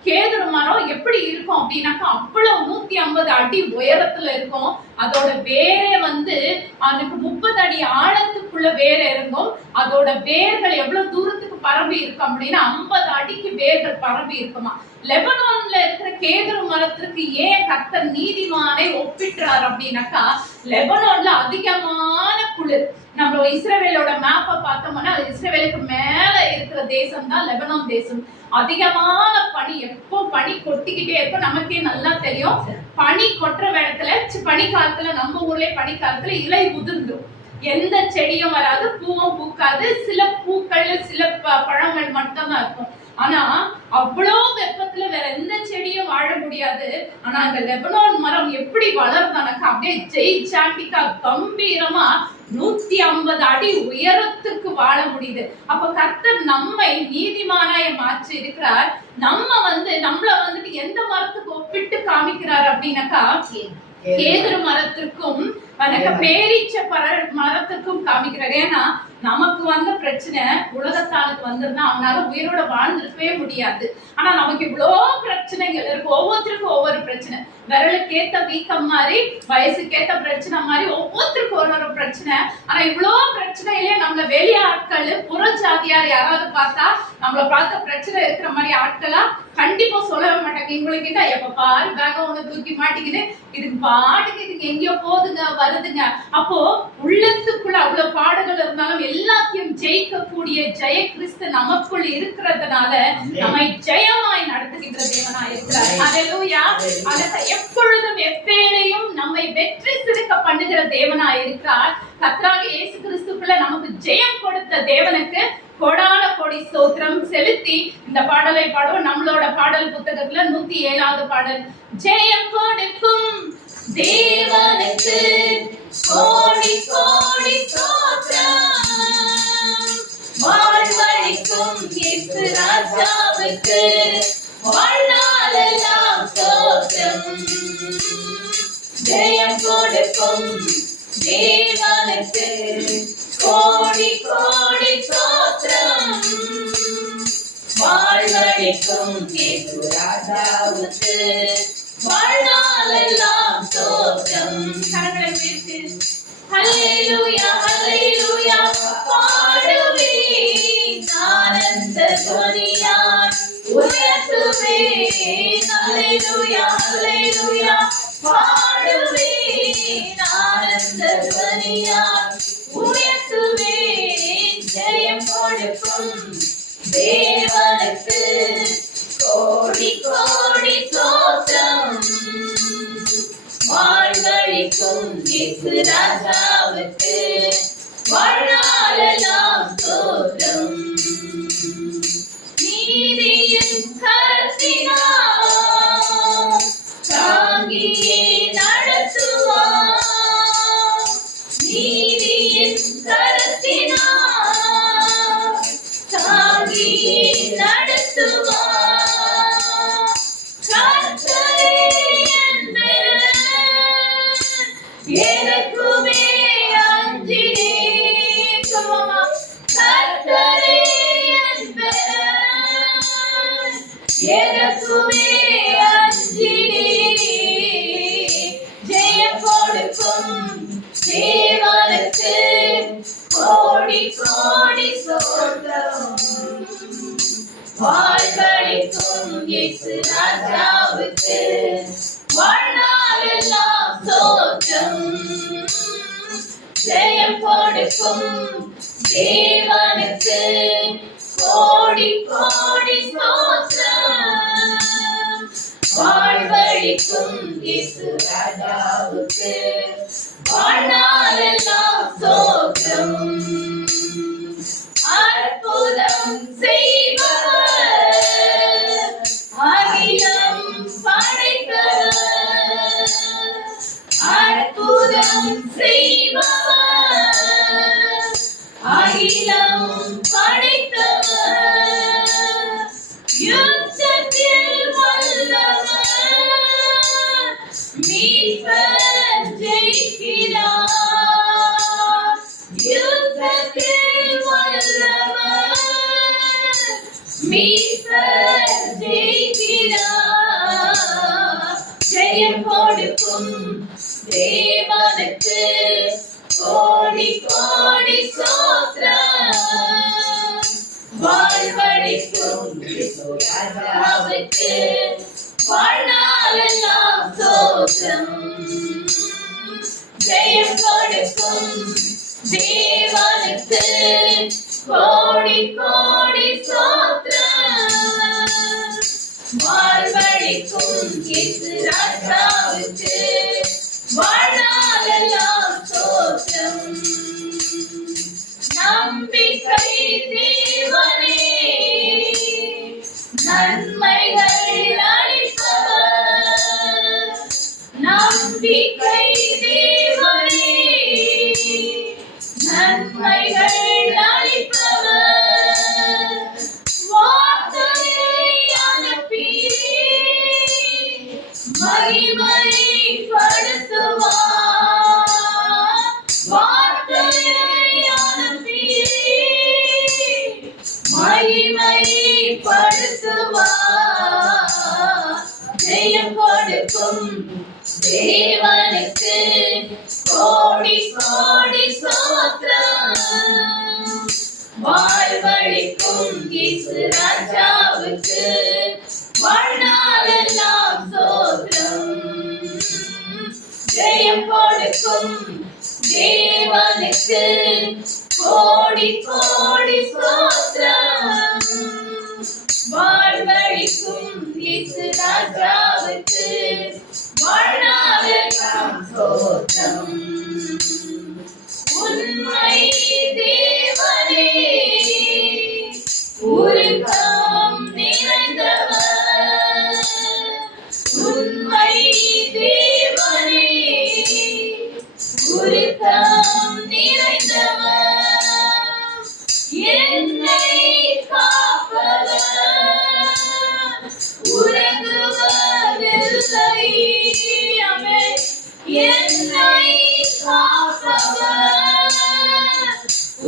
கேதுரு மரம் எப்படி இருக்கும் அப்படின்னாக்கா அவ்வளவு 150 அடி உயரத்துல இருக்கும். அதோட வேரே அதுக்கு 30 அடி ஆழத்துக்குள்ள வேற இருக்கும். அதோட வேர்கள் எவ்வளவு தூரத்துக்கு பரவி இருக்கும் அப்படின்னா 50 அடிக்கு வேர்கள் பரவி இருக்குமா. லெபனான்ல இருக்கிற கேதுரு மரத்திற்கு ஏன் கர்த்தர் நீதிமானை ஒப்பிட்டார் அப்படின்னாக்கா லெபனான்ல அதிகமான குளிர். நம்ம இஸ்ரவேலோட மேப்பை பார்த்தோம்னா இஸ்ரவேலுக்கு மேல இருக்கிற தேசம் தான் லெபனான் தேசம். அதிகமான பனி, எப்போ பனி கொட்டிக்கிட்டே இருக்கும். நமக்கே நல்லா தெரியும். பனி கொட்டுற இடத்துல பனி காலத்துல நம்ம ஊர்ல பனி காலத்துல இலை உதிர்ந்துடும். எந்த செடியும் வராது, பூவும் பூக்காது. சில பூக்கள் சில பழங்கள் மட்டும் தான் இருக்கும். ஆனா அவ்வளவு வெப்பத்துல வேற எந்த செடியும் வாழ முடியாது. ஆனா அந்த லெபனான் மரம் எப்படி வளர்ந்தானக்கா அப்படியே ஜெய்சாண்டிக்கா கம்பீரமா 150 அடி உயரத்துக்கு வாழ முடியுது. அப்ப கர்த்தர் நம்மை நீதிமானாய மாற்றி இருக்கிறார். நம்மள எந்த மரத்துக்கு ஒப்பிட்டு காமிக்கிறார் அப்படின்னாக்கா கேதுரு மரத்திற்கும் பேரீச்ச மரத்துக்கும் காமிக்கிறார். ஏன்னா நமக்கு வந்த பிரச்சனை உலகத்தாளுக்கு வந்திருந்தா அவனால உயிரோட வாழ்ந்துருக்கவே முடியாது. ஆனா நமக்கு இவ்வளோ பிரச்சனைகள் இருக்கு. ஒவ்வொருத்தருக்கும் ஒவ்வொரு பிரச்சனை. விரலுக்கேத்த வீக்கம் மாதிரி, வயசுக்கேத்த பிரச்சனை மாதிரி ஒவ்வொருத்தருக்கும் ஒரு பிரச்சனை. ஆனா இவ்வளோ பிரச்சனையிலே நம்மள வெளியாட்கள் புற ஜாதியார் யாராவது பார்த்தா நம்மள பார்த்த பிரச்சனை இருக்கிற மாதிரி ஆட்களா கண்டிப்பா சொல்லவே மாட்டாங்க. இவங்களுக்கு என்ன எப்ப பாரு பேக ஒண்ணு தூக்கி மாட்டிக்கிது, இதுக்கு பாட்டுக்கு இதுக்கு எங்கேயோ போதுங்க வருதுங்க. அப்போ உள்ளத்துக்குள்ள அவ்வளவு பாடுகள் இருந்தாலும் எல்லாத்தையும் ஜெயிக்கக்கூடிய ஜெய கிறிஸ்து நமக்குள் இருக்கிறதுனால நம்மை ஜெயமாய் நடத்துகின்ற தேவனா இருக்கிறார். அல்லேலூயா. எப்பொழுதும் எப்பேரையும் நம்மை வெற்றி சிறக்க பண்ணுகிற தேவனா இருக்கிறார். கர்த்தராகிய இயேசு கிறிஸ்துக்குள்ள நமக்கு ஜெயம் கொடுத்த தேவனுக்கு கோடான கோடி ஸ்தோத்திரம் செலுத்தி இந்த பாடலை பாடுவோம். நம்மளோட பாடல் புத்தகத்துல 107வது பாடல். ஜெயம் கொடுக்கும் தேவனுக்கு கோடி கோடி ஸ்தோத்திரம், வாழ்வளிக்கும் இயேசு ராஜாவுக்கு வாழ்நாளெல்லாம் ஸ்தோத்திரம். ஜெயம் கொடுக்கும் தேவனுக்கு கோடி கோடி ஸ்தோத்திரம், வாழ்வளிக்கும் இயேசு ராஜாவுக்கு வாழ்நாளெல்லாம் ஸ்தோத்திரம். கரங்களை உயர்த்தி ஹல்லேலூயா ஹல்லேலூயா பாடுவேன் ஆனந்த துதியால் உயர்த்துவேன். ஹல்லேலூயா ஹல்லேலூயா பாடுவேன் ஆனந்த துதியால் உயர்த்துவேன். ஜெயம் கொடுக்கும் தேவனுக்கு கோடி கோடி ஸ்தோத்திரம், வாழ்வளிக்கும் இயேசு ராஜாவுக்கு வாழ்நாளெல்லாம் ஸ்தோத்திரம். நீதியின் கரத்தினால் தாங்கியே நடத்துவார், நீதியின் கரத்தினால் தாங்கியே நடத்துவார். கர்த்தரே என் பெலன், எனக்குமே அஞ்சினேன். கர்த்தரே என் பெலன், எனக்குமே அஞ்சினேன். ஜெயம் கொடுக்கும் தேவனுக்கு கோடி கோடி ஸ்தோத்திரம், வாழ்வளிக்கும் இயேசு ராஜாவுக்கு வாழ்நாளெல்லாம் ஸ்தோத்திரம். ஜெயம் கொடுக்கும் தேவனுக்கு கோடி கோடி ஸ்தோத்திரம், வாழ்வளிக்கும் இயேசு ராஜாவுக்கு வாழ்நாளெல்லாம் ஸ்தோத்திரம். அற்புதம் செய்பவர், அகிலம் படைத்தவர், அற்புதம் செய்பவர், அகிலம் படைத்தவர், யுத்தத்தில் மீட்பர் ஜெயிக்கிறார். ஜெயம் கொடுக்கும் தேவனுக்கு கோடி கோடி ஸ்தோத்திரம். வாழ்வழிக்கும் ராஜாவுக்கு வாழ்நாளெல்லாம் ஸ்தோத்திரம். ஜெயம் கொடுக்கும் தேவனுக்கு கோடி கோடி ஸ்தோத்திரம். வாழ்வழிக்கும் இயேசு ராஜாவுக்கு வாழ்நாளெல்லாம் ஸ்தோத்திரம். நம்பிக்கை தேவனே நன்மைகள் அளிப்பவர். நம்பிக்கை தேவனே நன்மைகள் அளிப்பவர். வார்த்தையை அனுப்பியே மகிமைப்படுத்துவார். வார்த்தையை அனுப்பியே மகிமைப்படுத்துவார். ஜெயம் கொடுக்கும் தேவனுக்கு கோடி கோடி ஸ்தோத்திரம். வாழ்வழிக்கும் இயேசு ராஜாவுக்கு வாழ்நாளெல்லாம் ஸ்தோத்திரம். ஜெயம் கொடுக்கும் தேவனுக்கு கோடி கோடி ஸ்தோத்திரம். வாழ்வழிக்கும் இயேசு ராஜாவுக்கு வாழ்நாளெல்லாம் ஸ்தோத்திரம். உண்மை தேவனே உருக்கம் நிறைந்தவர். உண்மை தேவனே உருக்கம் நிறைந்தவர். என்னை காப்பவர் உறங்குவதில்லை. ஆமென். என்னை காப்பவர்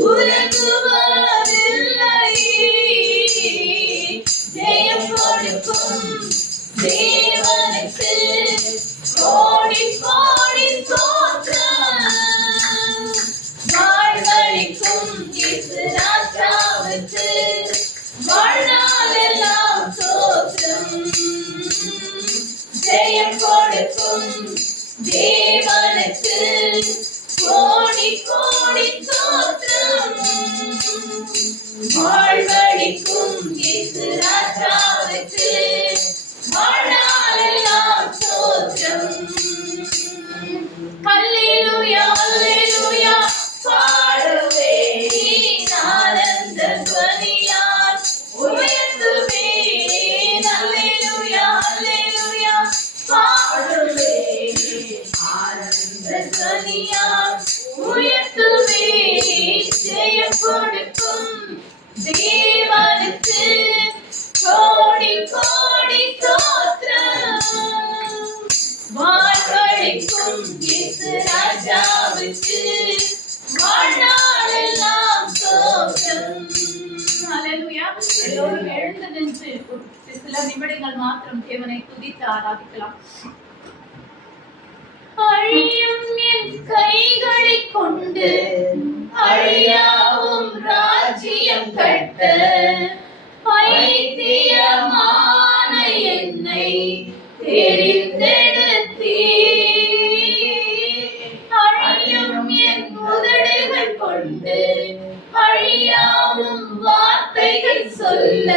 உறங்குவதில்லை. ஜெயம் கொடுக்கும் தேவனுக்கு கோடி கோடி ஸ்தோத்திரம். வாழ்வழிக்கும் இயேசு ராஜாவுக்கு வாழ்நாளெல்லாம் ஸ்தோத்திரம். ஜெயம் கொடுக்கும் தேவனுக்கு கோடி கோடி ஸ்தோத்திரம். வாழ்வழிக்கும் இயேசு ராஜாவுக்கு வாழ்நாளெல்லாம் ஸ்தோத்திரம். அல்லேலூயா அல்லேலூயா பாடுவேன் ஆனந்த துவனியால் உயர்த்துவேன். அல்லேலூயா அல்லேலூயா பாடுவேன் ஆனந்த துவனியால் உயர்த்துவேன். ஜெயம் கொடுக்கும் தேவனுக்கு கோடி கோடி ஸ்தோத்திரம். வாழ்வழிக்கும் இயேசு ராஜாவுக்கு வாழ்நாளெல்லாம் ஸ்தோத்திரம். ஹல்லேலூயா. எல்லோரும் எழுந்து நின்று சில நிமிடங்கள் மாத்திரம் தேவனை துதித்து ஆராதிக்கலாம். அழியும் என் கைகளை கொண்டு அழியாவும் ராஜ்யம் கட்ட பைத்தியமான என்னை தெரிந்தெடுத்தீர். அழியும் என் உதடுகள் கொண்டு அழியாவும் வார்த்தைகள் சொல்ல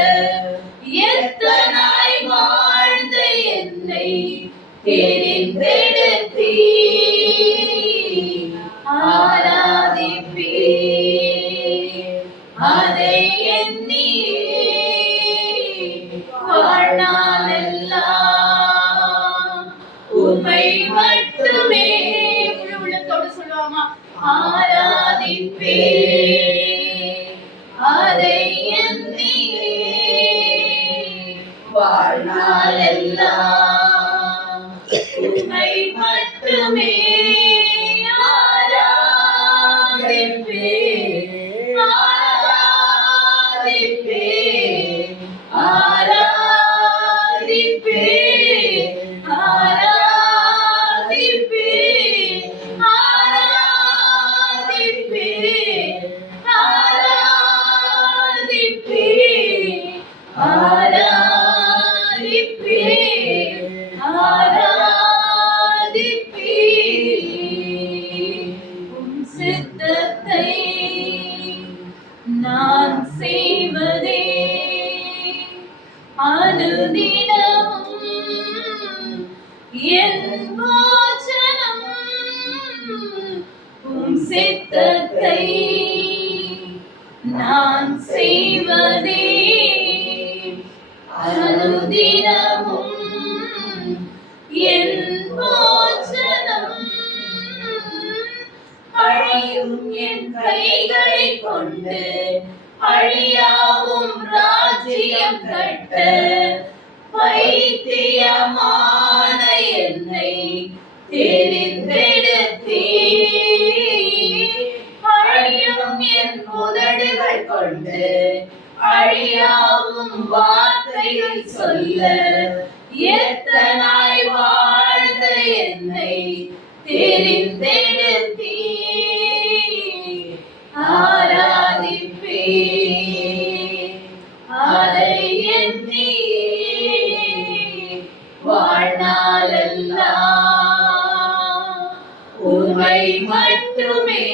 எத்தனாய் வாழ்ந்த என்னை தெரிந்தெடுத்தீர். ஆராதிப்பீர் அதை எண்ணியே வாழ்நாளெல்லாம் உம்மை மட்டுமே. முழு உள்ளத்தோடு சொல்லுவாமா? ஆராதிப்பீர் அதை எண்ணியே வாழ்நாளெல்லாம் உம்மை மட்டுமே. ஆராதிப்பேன் ஆராதிப்பேன் என் வாசனம் உம் சித்தத்தை நான் செய்வதே அனுதினமும். என் வாசனம் அழியும் என் கைகளை கொண்டு அழியாவும் ராஜ்யம் கட்ட பைத்தியமான என்னை தெரிந்தெடுத்தீ. அழியும் என் உதடுகள் கொண்டு அழியாவும் வார்த்தைகள் சொல்ல எத்தனாய் வாழ்ந்த என்னை தெரிந்தெடுத்தீ. ஆராதிப்பே அதை எண்ணி வாழ்நாளெல்லாம் உம்மை மட்டுமே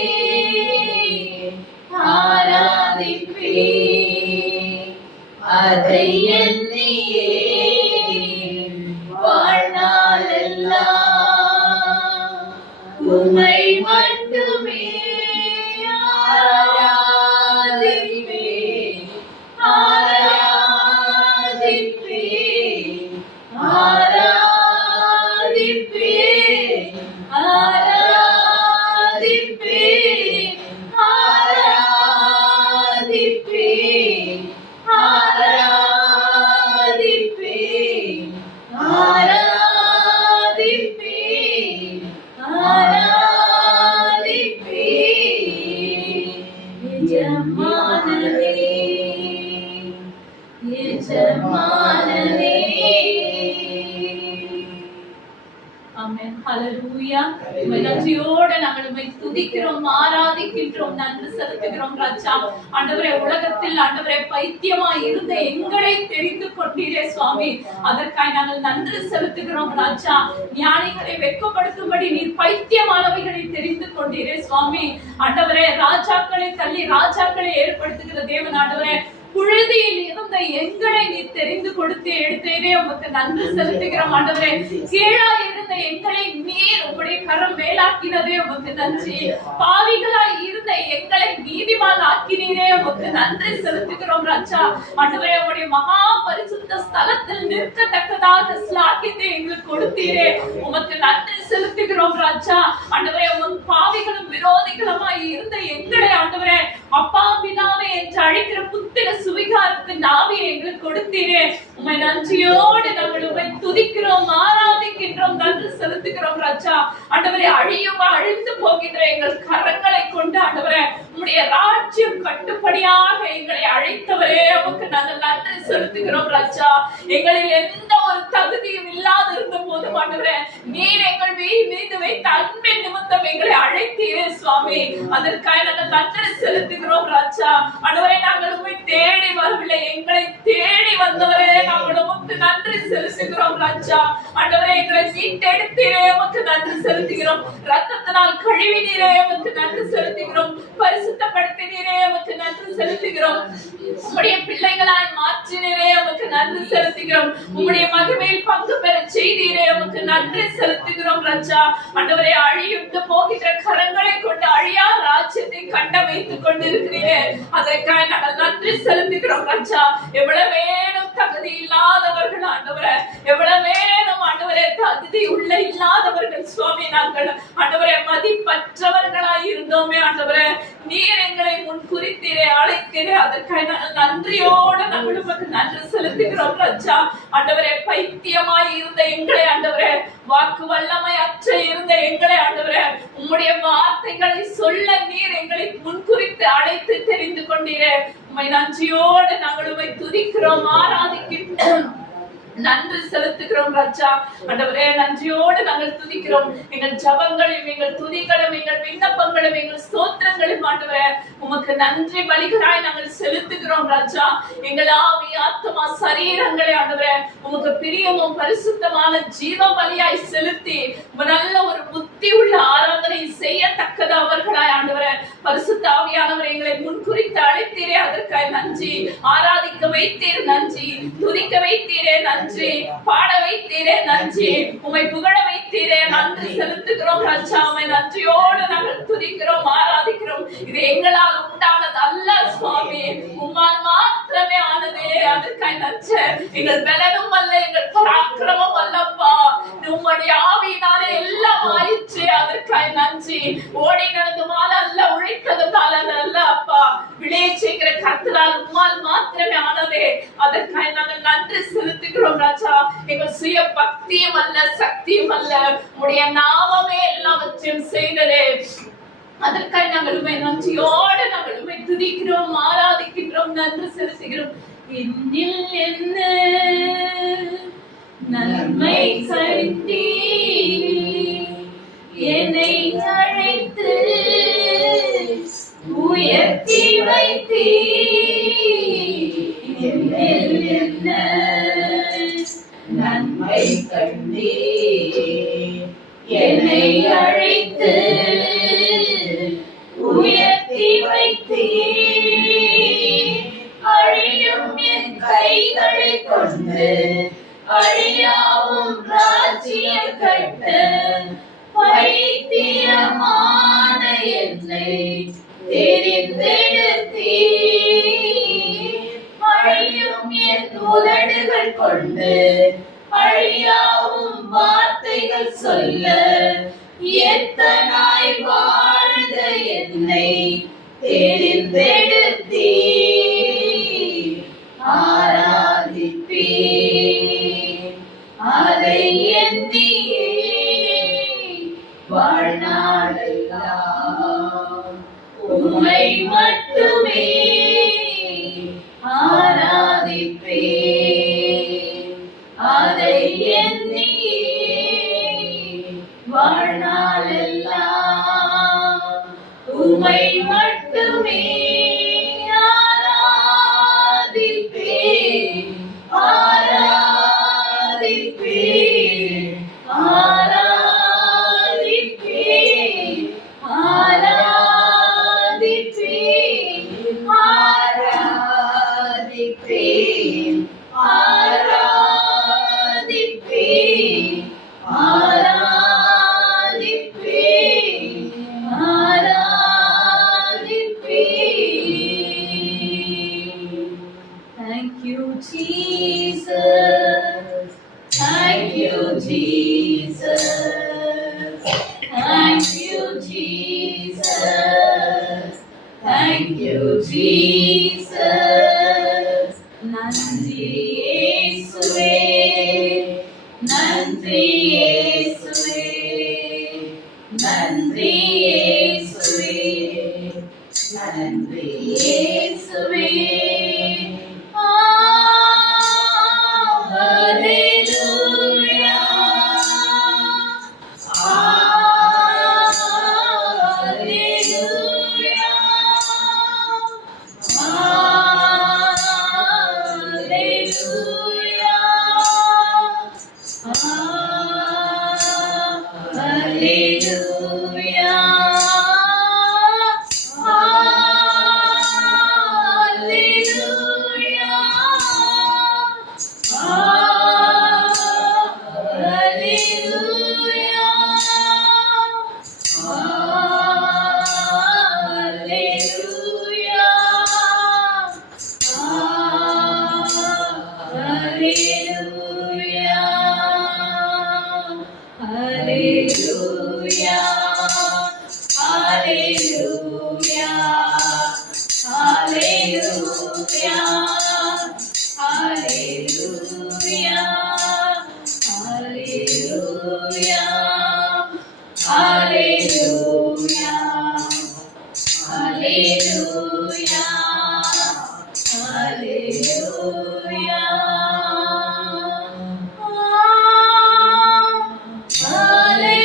ஆராதிப்பே அதை எண்ணியே வாழ்நாளெல்லாம் உம்மை மட்டுமே ஆராதிப்பே ஆராதிப்பே ஆராதிப்பே ஆராதிப்பே ஆராதிப்பே ஆராதிப்பே ஆராதிப்பே ஆராதிப்பே. எஜமானனே எஜமானனே. ஆமென். ஹல்லேலூயா. நன்றியோடு நாங்கள் உம்மை துதிக்கிறோம், ஆராதிக்கின்றோம், நன்றி செலுத்துகிறோம் ராஜா. ஆண்டவரே, உலகத்தில் ஆண்டவரே பைத்தியமாய் இருந்த எங்களை தெரிந்து கொண்டீரே சுவாமி, அதற்காக நாங்கள் நன்றி செலுத்துகிறோம் ராஜா. ஞானிகளை வெட்கப்படுத்தும்படி நீர் பைத்தியமானவைகளை தெரிந்து கொண்டீரே சுவாமி. ஆண்டவரே, ராஜாக்களை தள்ளி ராஜாக்களை ஏற்படுத்துகிற தேவன் ஆண்டவரே, புழுதியில் இருந்த எங்களை நீ தெரிந்து கொடுத்து எடுத்தேனே உமக்கு நன்றி செலுத்துகிறோம் ஆண்டவரே. கீழா இருந்த எங்களை நீர் உம்முடைய கரம் மேலாக்கினதே உமக்கு நன்றி. பாவிகளாய் இருந்த எங்களை நீதிமான் ஆக்கினீரே உமக்கு நன்றி செலுத்துகிறோம் ராஜா. ஆண்டவரே, உம்முடைய மகா பரிசுத்த ஸ்தலத்தில் நிற்கத்தக்கதாக ஸ்லாக்கியத்தை எங்களுக்கு கொடுத்தீரே உமக்கு நன்றி செலுத்துகிறோம் ராஜா. ஆண்டவரே, உன் பாவிகளும் விரோதிகளுமாய் இருந்த எங்களை ஆண்டவரே அப்பா பிதாவே என்று அழைக்கிற புத்திர சுவிகாரத்தின் ஆவியை எங்களுக்கு கொடுத்தீரே உம்மை நன்றியோடு நாங்கள் உம்மை துதிக்கிறோம், ஆராதிக்கின்றோம், நன்றி செலுத்துகிறோம் ராஜா. ஆண்டவரே, அழிந்து போகின்ற எங்கள் கரங்களை கொண்டு ஆண்டவரே உம்முடைய ராஜ்யம் கட்டுப்படியாக எங்களை அழைத்தவரே உமக்கு நாங்கள் நன்றி செலுத்துகிறோம் ராஜா. எங்களில் எந்த ஒரு தகுதியும் இல்லாத இருந்த போதும் ஆண்டவரே நீர் எங்கள் மீது வைத்த அன்பின் நிமித்தம் எங்களை அழைத்தீரே சுவாமி, அதற்காக நாங்கள் நன்றி செலுத்துகிறோம் ராஜா. ஆண்டவரே, நாங்கள் உம்மை தேடி வரவில்லை, எங்களை தேடி வந்தவரே நாங்கள் உமக்கு நன்றி செலுத்துகிறோம் ராஜா. ஆண்டவரே, எங்களை மீட்டெடுத்தீரே உமக்கு நன்றி செலுத்துகிறோம். ரத்தத்தினால் கழுவினீரே உமக்கு நன்றி செலுத்துகிறோம். பரிசுத்தப்படுத்தினீரே உமக்கு நன்றி செலுத்துகிறோம். உம்முடைய பிள்ளைகளாய் மாற்றினீரே உமக்கு நன்றி செலுத்துகிறோம். உம்முடைய மகிமையில் பங்கு பெற செய்தீரே உமக்கு நன்றி செலுத்துகிறோம் ராஜா. ஆண்டவரே, அழிந்து போகின்ற கரங்களை கொண்டு அழியா ராஜ்யத்தை கட்டமைத்துக் கொண்டிருக்கிறீரே அதற்காக நாங்கள் நன்றி செலுத்துகிறோம் ராஜா. எவ்வளவு வேணும் தகுதி இல்லாதவர்கள் ஆண்டவரே, எவ்வளவு வேணும் ஆண்டவரே தகுதி உள்ள இல்லாதவர்கள் சுவாமி, நாங்கள் ஆண்டவரே மதிப்பற்றவர்களாய் இருந்தோமே ஆண்டவரே நீர் எங்களை முன் குறித்தீரே அழைத்தீரே அதற்காக நாங்கள் நன்றியோடு நாங்கள் உமக்கு நன்றி செலுத்துகிறோம் ராஜா. ஆண்டவரே, பைத்தியமாய் இருந்த எங்களை ஆண்டவரே, வாக்கு வல்லமை அற்ற இருந்த எங்களை ஆண்டவரே உம்முடைய வார்த்தைகளை சொல்ல நீர் எங்களை முன்குறித்து அழைத்து தெரிந்து கொண்டீரே உம்மை நன்றியோடு நாங்கள் உம்மை துதிக்கிறோம், ஆராதிக்கிறோம், நன்றி செலுத்துகிறோம் ராஜா. ஆண்டவரே, நன்றியோடு நாங்கள் துதிக்கிறோம். எங்கள் ஜபங்களும் எங்கள் துதிகளும் எங்கள் விண்ணப்பங்களும் எங்கள் ஸ்தோத்திரங்களும் ஆண்டவரே உமக்கு நன்றி பலிகளாய் நாங்கள் செலுத்துகிறோம் ராஜா. எங்கள் ஆவி ஆத்மா சரீரங்களை ஆண்டவரே உமக்கு பிரியமும் பரிசுத்தமான ஜீவ பலியாய் செலுத்தி நல்ல ஒரு புத்தி பக்தி உள்ள ஆராதனை செய்யத்தக்கது அவர்களாய் ஆண்டவரே பரிசுத்த ஆவியானவர் எங்களை முன்குறித்து அழைத்தீரே, அதற்காக நன்றி. ஆராதிக்க வைத்தீர் நன்றி, துதிக்க வைத்தீரே நன்றி, பாட வைத்தீரே நன்றி, உம்மை புகழ வைத்தீரே நன்றி செலுத்துகிறோம் ராஜா. உம்மை நன்றியோடு நாங்கள் துதிக்கிறோம், ஆராதிக்கிறோம். இது எங்களால் உண்டானது அல்ல சுவாமி, உம்மால் மாத்திரமே ஆனதே. அதற்காக நன்றி. எங்கள் பலனும் அல்ல, எங்கள் பராக்கிரமம் அல்லப்பா, உம்முடைய ஆவியினாலே எல்லாம் ஆயிற்று. அதற்காக நன்றி. ஓடி நடந்ததுமால அல்ல, உழைத்ததுனால அல்ல அப்பா, விளைய செய்கிற கர்த்தரால் உம்மால் மாத்திரமே ஆனதே. அதற்காக நாங்கள் நன்றி செலுத்துகிறோம் ராஜா. எங்கள் சுய பக்தியும் அல்ல, சக்தியும் அல்ல, உம்முடைய நாமமே எல்லாவற்றையும் செய்ததே. அதற்காக நாங்கள் உண்மை நன்றியோடு நாங்கள் உண்மை துதிக்கிறோம், ஆராதிக்கின்றோம், நன்றி செலுத்துகிறோம். என்னில் என்ன நன்மை கண்டீ, என்னை அழைத்து உயர்த்தி வைத்தீ. என்னில் என்ன நன்மை கண்டீ, என்னை அழைத்து உயர்த்தி வைத்தீ. அழியும் என் கைகளை கொண்டு அழியாவும் ராஜ்யம் கட்ட பைத்தியமான என்னை தெரிந்தெடுத்தீ. அழியும் என் உதடுகள் கொண்டு அழியாவும் வார்த்தைகள் சொல்ல எத்தனாய் வாழ்ந்த என்னை தெரிந்தெடுத்தீ. ஆராதிப்பீ அதை எண்ணியே வாழ்நாளெல்லாம் உம்மை மட்டுமே ஆராதிப்பீ. அதை எண்ணியே வாழ்நாளெல்லாம் உம்மை மட்டுமே ஆராதிப்பீ. ஆராதிப்பீ, ஆராதிப்பீ, ஆராதிப்பீ, ஆராதிப்பீ, ஆராதிப்பீ, ஆராதிப்பீ, ஆராதிப்பீ. Thank you, Jesus. Thank you, Jesus. Thank you, Jesus. Thank you, Jesus. நன்றி இயேசுவே, நன்றி இயேசுவே, நன்றி இயேசுவே, நன்றி இயேசுவே.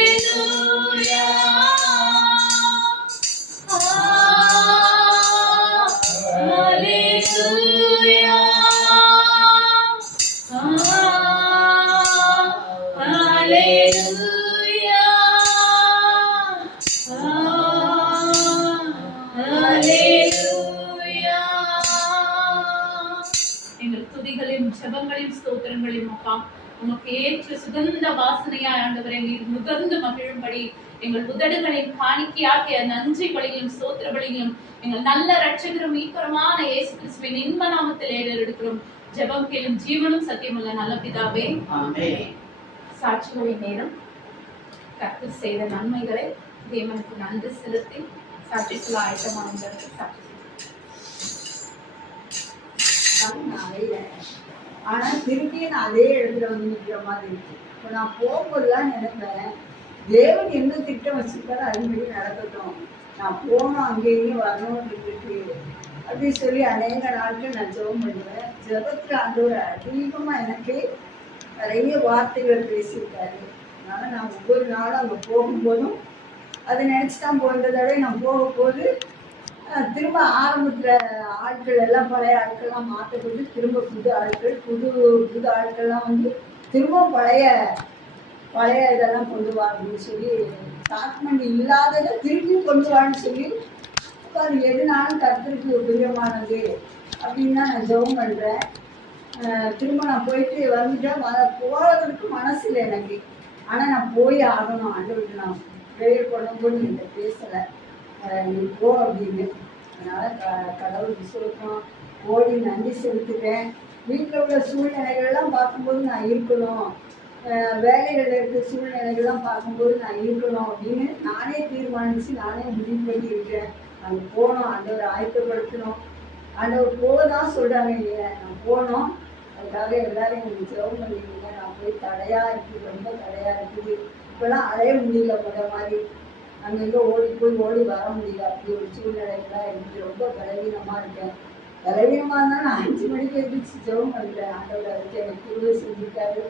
Hallelujah. செலுத்துகிறோம் அப்பா. உமக்கு ஏற்ற சுகந்த வாசனையா ஆண்டவரை நீர் நுகர்ந்து மகிழும்படி எங்கள் உதடுகளின் காணிக்கையாகிய நன்றி பலிகளும் ஸ்தோத்திர பலிகளும் எங்கள் நல்ல இரட்சகரும் மீட்பருமான இயேசு கிறிஸ்துவின் இன்ப நாமத்தில் ஏறெடுக்கிறோம். ஜெபம் கேளும் ஜீவனும் சத்தியமுள்ள நல்ல பிதாவே. ஆமென். சாட்சிகளின் நேரம். கர்த்தர் செய்த நன்மைகளை தேவனுக்கு நன்றி செலுத்தி சாட்சி சொல்ல ஆயத்தமாக சாட்சி. ஆனா திரும்பியும் நான் அதே இடத்துல வந்து நிற்கிற மாதிரி இருக்கு. இப்போ நான் போகும்போதுலாம் நினைப்பேன், தேவன் என்ன திட்டம் வச்சிருக்காரு அதுபடி நடக்கட்டும், நான் போனோம் அங்கேயும் வரணும்னு இருக்கு அப்படின்னு சொல்லி அநேக நாட்கள் நான் ஜெபம் பண்ணுவேன். ஜெபத்தில் அந்த ஒரு அதிகமாக எனக்கு நிறைய வார்த்தைகள் பேசியிருக்காரு. அதனால நான் ஒவ்வொரு நாளும் அங்கே போகும்போதும் அதை நினச்சி தான் போகிற தடவை நான் போகும்போது திரும்ப ஆரம்பத்தில் ஆட்கள் எல்லாம் பழைய ஆட்கள்லாம் மாற்றப்பட்டு திரும்ப புது ஆட்கள் புது ஆட்கள்லாம் வந்து திரும்ப பழைய இதெல்லாம் கொண்டு வா அப்படின்னு சொல்லி டாக்குமெண்ட் இல்லாததை திரும்பி கொண்டு வான்னு சொல்லி அது எதுனாலும் கர்த்தருக்கு பிரியமானது அப்படின்னு தான் நான் ஜெபம் பண்ணுறேன். திரும்ப நான் போயிட்டு வந்துட்டேன். போகிறதுக்கு மனசு இல்லை எனக்கு. ஆனால் நான் போய் ஆகணும். ஆண்டவருக்கு நான் ப்ரேயர் பண்ணும்போது என்கிட்ட பேசலை, நீ போ அப்படின்னு. அதனால் கடவுளுக்கு சொல்கிறோம், ஓடி நன்றி செலுத்துகிறேன். வீட்டில் உள்ள சூழ்நிலைகள்லாம் பார்க்கும்போது நான் இருக்கணும், வேலைகளில் இருக்கிற சூழ்நிலைகள்லாம் பார்க்கும்போது நான் இருக்கணும் அப்படின்னு நானே தீர்மானித்து நானே முடிவு பண்ணி இருக்கேன். அங்கே போனோம், ஆண்டவரை ஆயத்தப்படுத்தணும். ஆண்டவர் போக தான் சொல்கிறாங்க இல்லையா, நான் போனோம். அதுக்காக எல்லாரும் எனக்கு ஜெபம் பண்ணிடுங்க. நான் போய் தடையாக இருக்குது, ரொம்ப தடையாக இருக்குது. இப்போலாம் அலைய முடியல முத மாதிரி, அங்கங்கே ஓடி வர முடியல. அப்படி ஒரு சூழ்நிலைகளாக இருக்குது. ரொம்ப பலவீனமாக இருக்கேன். பலவீனமாக இருந்தால் நான் 5 மணிக்கு எழுந்திரிச்சு ஜெபம் பண்ணுறேன். ஆண்டவர் அதுக்கு எனக்கு திருவிழா செஞ்சுருக்காரு.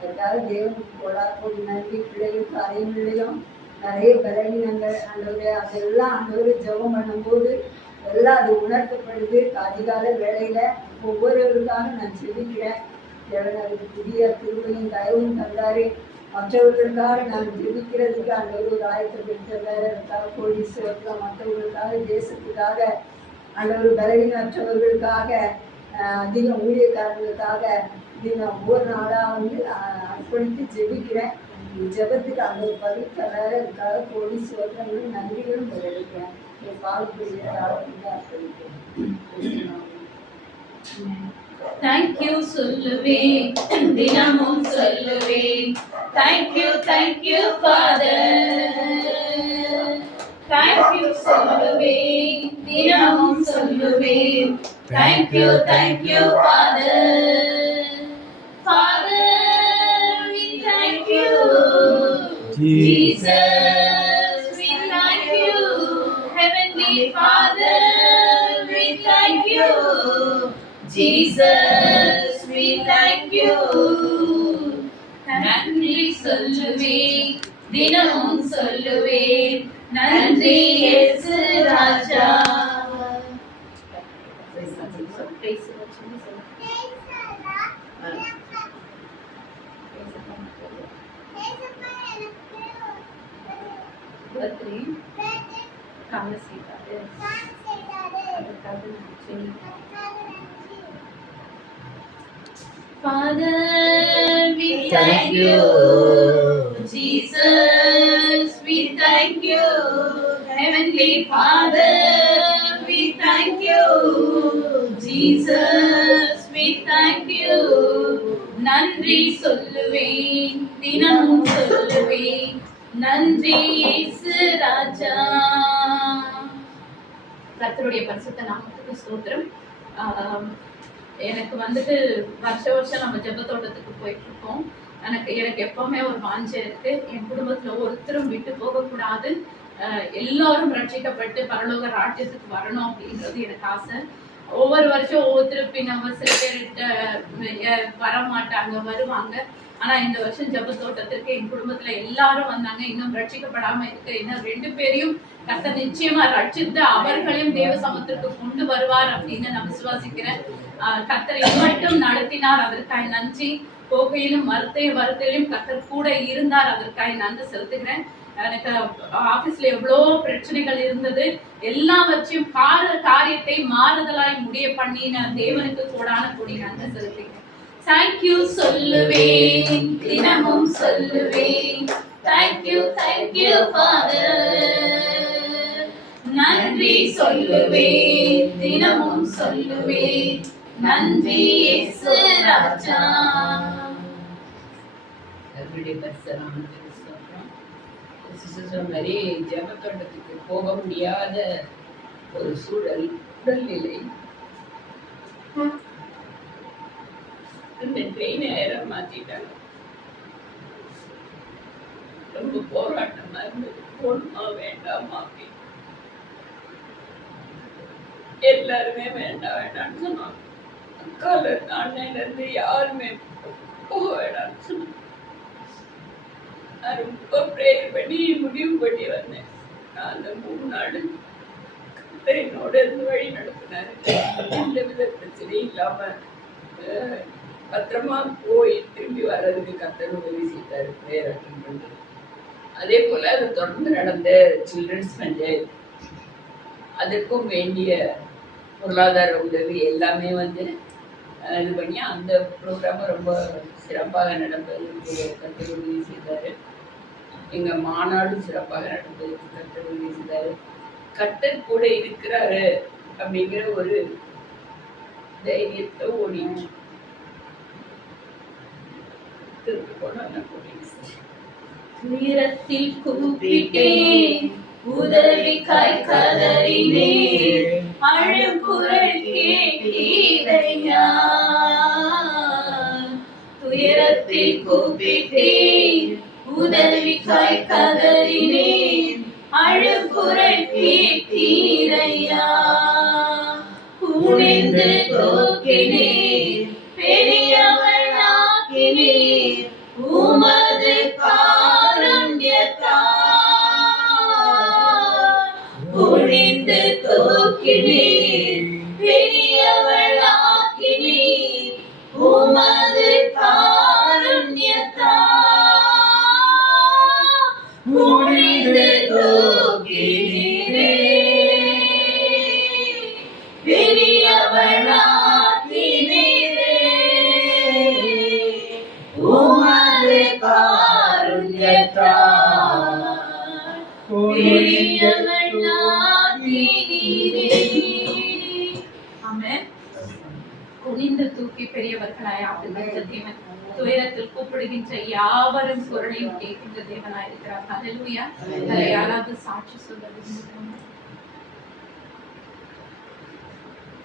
அதுக்காக தேவனுக்கு கோடி நன்றி. பிள்ளைகளுக்கு அறையிலையும் நிறைய பலவீனங்கள் ஆண்டவர் அதெல்லாம் ஆண்டவர் ஜெபம் பண்ணும்போது எல்லாம் அது உணர்த்தப்படுது. அதிகால வேலையில் ஒவ்வொருவருக்காக நான் ஜெபிக்கிறேன். தேவன் அதுக்கு புதிய திருவிழையும் தயவும் தந்தாரு. மற்றவர்களுக்காக நான் ஜெபிக்கிறதுக்கு ஆண்டவர் ஒரு ஆயத்தப்படுத்துறாரு. அதுக்காக கோடி சிவக்கலாம். மற்றவர்களுக்காக தேசத்துக்காக ஆண்டவர் பலவீனற்றவர்களுக்காக அதிக ஊழியக்காரர்களுக்காக நான் ஒவ்வொரு நாளாக வந்து அர்ப்பணித்து ஜெபிக்கிறேன். ஜெபத்துக்கு அந்த ஒரு பதில் தராரு. அதுக்காக கோடி சிவக்கங்களும் நன்றிகளும் எடுக்கிறேன். என் பாலுக்குரிய அர்ப்பணிக்கிறேன். Thank you சொல்லுவேன், தினமும் சொல்லுவேன். Thank you Father. Thank you சொல்லுவேன், தினமும் சொல்லுவேன். Thank you Father. Father, we thank you. Jesus, we thank you. Heavenly Father, we thank you. Jesus, we thank you. நன்றி சொல்லுவேன், தினமும் சொல்லுவேன். நன்றி இயேசு ராஜா. Father, we thank you. Jesus, we thank you. Heavenly Father, we thank you. Jesus, we thank you. நன்றி சொல்லுவேன், தினமும் சொல்லுவேன். நன்றி இயேசு ராஜா. கர்த்தருடைய பரிசுத்த நாமத்துக்கு ஸ்தோத்திரம். எனக்கு வந்துட்டு வருஷம் நம்ம ஜெபத்தோட்டத்துக்கு போயிட்டு இருக்கோம். எனக்கு எப்பவுமே ஒரு வாஞ்சை இருக்கு, என் குடும்பத்துல ஒருத்தரும் விட்டு போகக்கூடாது, எல்லாரும் ரட்சிக்கப்பட்டு பரலோக ராஜ்யத்துக்கு வரணும் அப்படின்றது எனக்கு ஆசை. ஒவ்வொரு வருஷம் ஒவ்வொருத்தரும் பின்ன சில பேர் வர மாட்டாங்க, வருவாங்க. ஆனா இந்த வருஷம் ஜெபத்தோட்டத்திற்கு என் குடும்பத்துல எல்லாரும் வந்தாங்க. இன்னும் ரட்சிக்கப்படாம இருக்க இன்னும் 2 பேரையும் கர்த்தர் நிச்சயமா ரட்சித்து அவர்களையும் தேவ சமூகத்திற்கு கொண்டு வருவார் அப்படின்னு நான் விசுவாசிக்கிறேன். கர்த்தரை மட்டும் நடத்தினார், அதற்காக நன்றி. போகையிலும் வருத்தையிலும் கர்த்தர் கூட இருந்தார், அதற்காக நன்றி செலுத்துகிறேன். எனக்கு ஆபீஸ்ல எவ்வளோ பிரச்சனைகள் இருந்தது, எல்லாவற்றையும் காரியத்தை மாறுதலாய் முடிய பண்ணின தேவனுக்கு கூடான கூடி நன்றி செலுத்துகிறேன். தேங்க்யூ சொல்லுவேன், தினமும் சொல்லுவேன். Thank you father. நன்றி சொல்லுவேன், தினமும் சொல்லுவேன். நன்றி இயேசு ராஜா. அவருடைய பரிசுத்தநாமத்துக்கு ஸ்தோத்திரம். சிஸ்டர் மாதிரி ஜெபத்தோட்டத்துக்கு போக முடியாத ஒரு சூழல், உடல்நிலை. இந்த ட்ரெயினை நேரம் மாத்திட்டாங்க. ரொம்ப போராட்டமா இருந்தது. போகணுமா வேண்டாமா அப்படின்னு எல்லாருமே வேண்டாம் வேண்டாம்னு சொன்னாங்க. அக்கால அண்ணன்ல இருந்து யாருமே போக வேண்டாம்னு சொன்னாங்க. நான் ரொம்ப ப்ரேயர் பண்ணி முடிவு பண்ணி வந்தேன். நான் அந்த 3 நாள் என்னோட இருந்து வழி நடத்தினாரு. எந்த வித பிரச்சனையும் இல்லாம பத்திரமா போய் திரும்பி வர்றதுக்கு கர்த்தர் உதவி செய்தாரு. ப்ரேயர் அட்டெண்ட் பண்றது. அதே போல அது தொடர்ந்து நடந்த சில்ட்ரன்ஸ் பஞ்சாயத்து, அதற்கும் வேண்டிய பொருளாதார உதவி எல்லாமே இது பண்ணி அந்த ப்ரோக்ராமை ரொம்ப சிறப்பாக நடப்பதற்கு கர்த்தர் உதவி செய்தார். எங்கள் மாநாடும் சிறப்பாக நடப்பதற்கு கர்த்தர் உதவி செய்தார். கர்த்தர் கூட இருக்கிறாரு அப்படிங்கிற ஒரு தைரியத்தை ஓடிச்சு. திருப்பி போனாங்க. துயரத்தில் கூப்பிட்டேன், உதவிக்காய் கதறினேன், அழும் குரல் கேட்டீரையா. துயரத்தில் கூப்பிட்டேன், உதவிக்காய் கதறினேன், அழும் குரல் கேட்டீரையா. குனிந்து தூக்கினேன், பெரியவள் ஆக்கினேன், உமது காருண்யத்தால். குனிந்து தூக்கினேன், பெரியவள் ஆக்கினேன், உமது காருண்யத்தால். குனிந்து தூக்கினேன், பெரியவள் ஆக்கினேன், உமது காருண்யத்தால். பெரியவள் ஆக்கினீரே. ஆமென். குனிந்து தூக்கி பெரியவர்களாய் ஆக்குகின்ற தேவன், துயரத்தில் கூப்பிடுகின்ற யாவரும் குரலையும் கேட்கின்ற தேவனாய் இருக்கிறார். ஹல்லேலூயா. யாராவது சாட்சி சொல்ல விரும்புகிறோம்?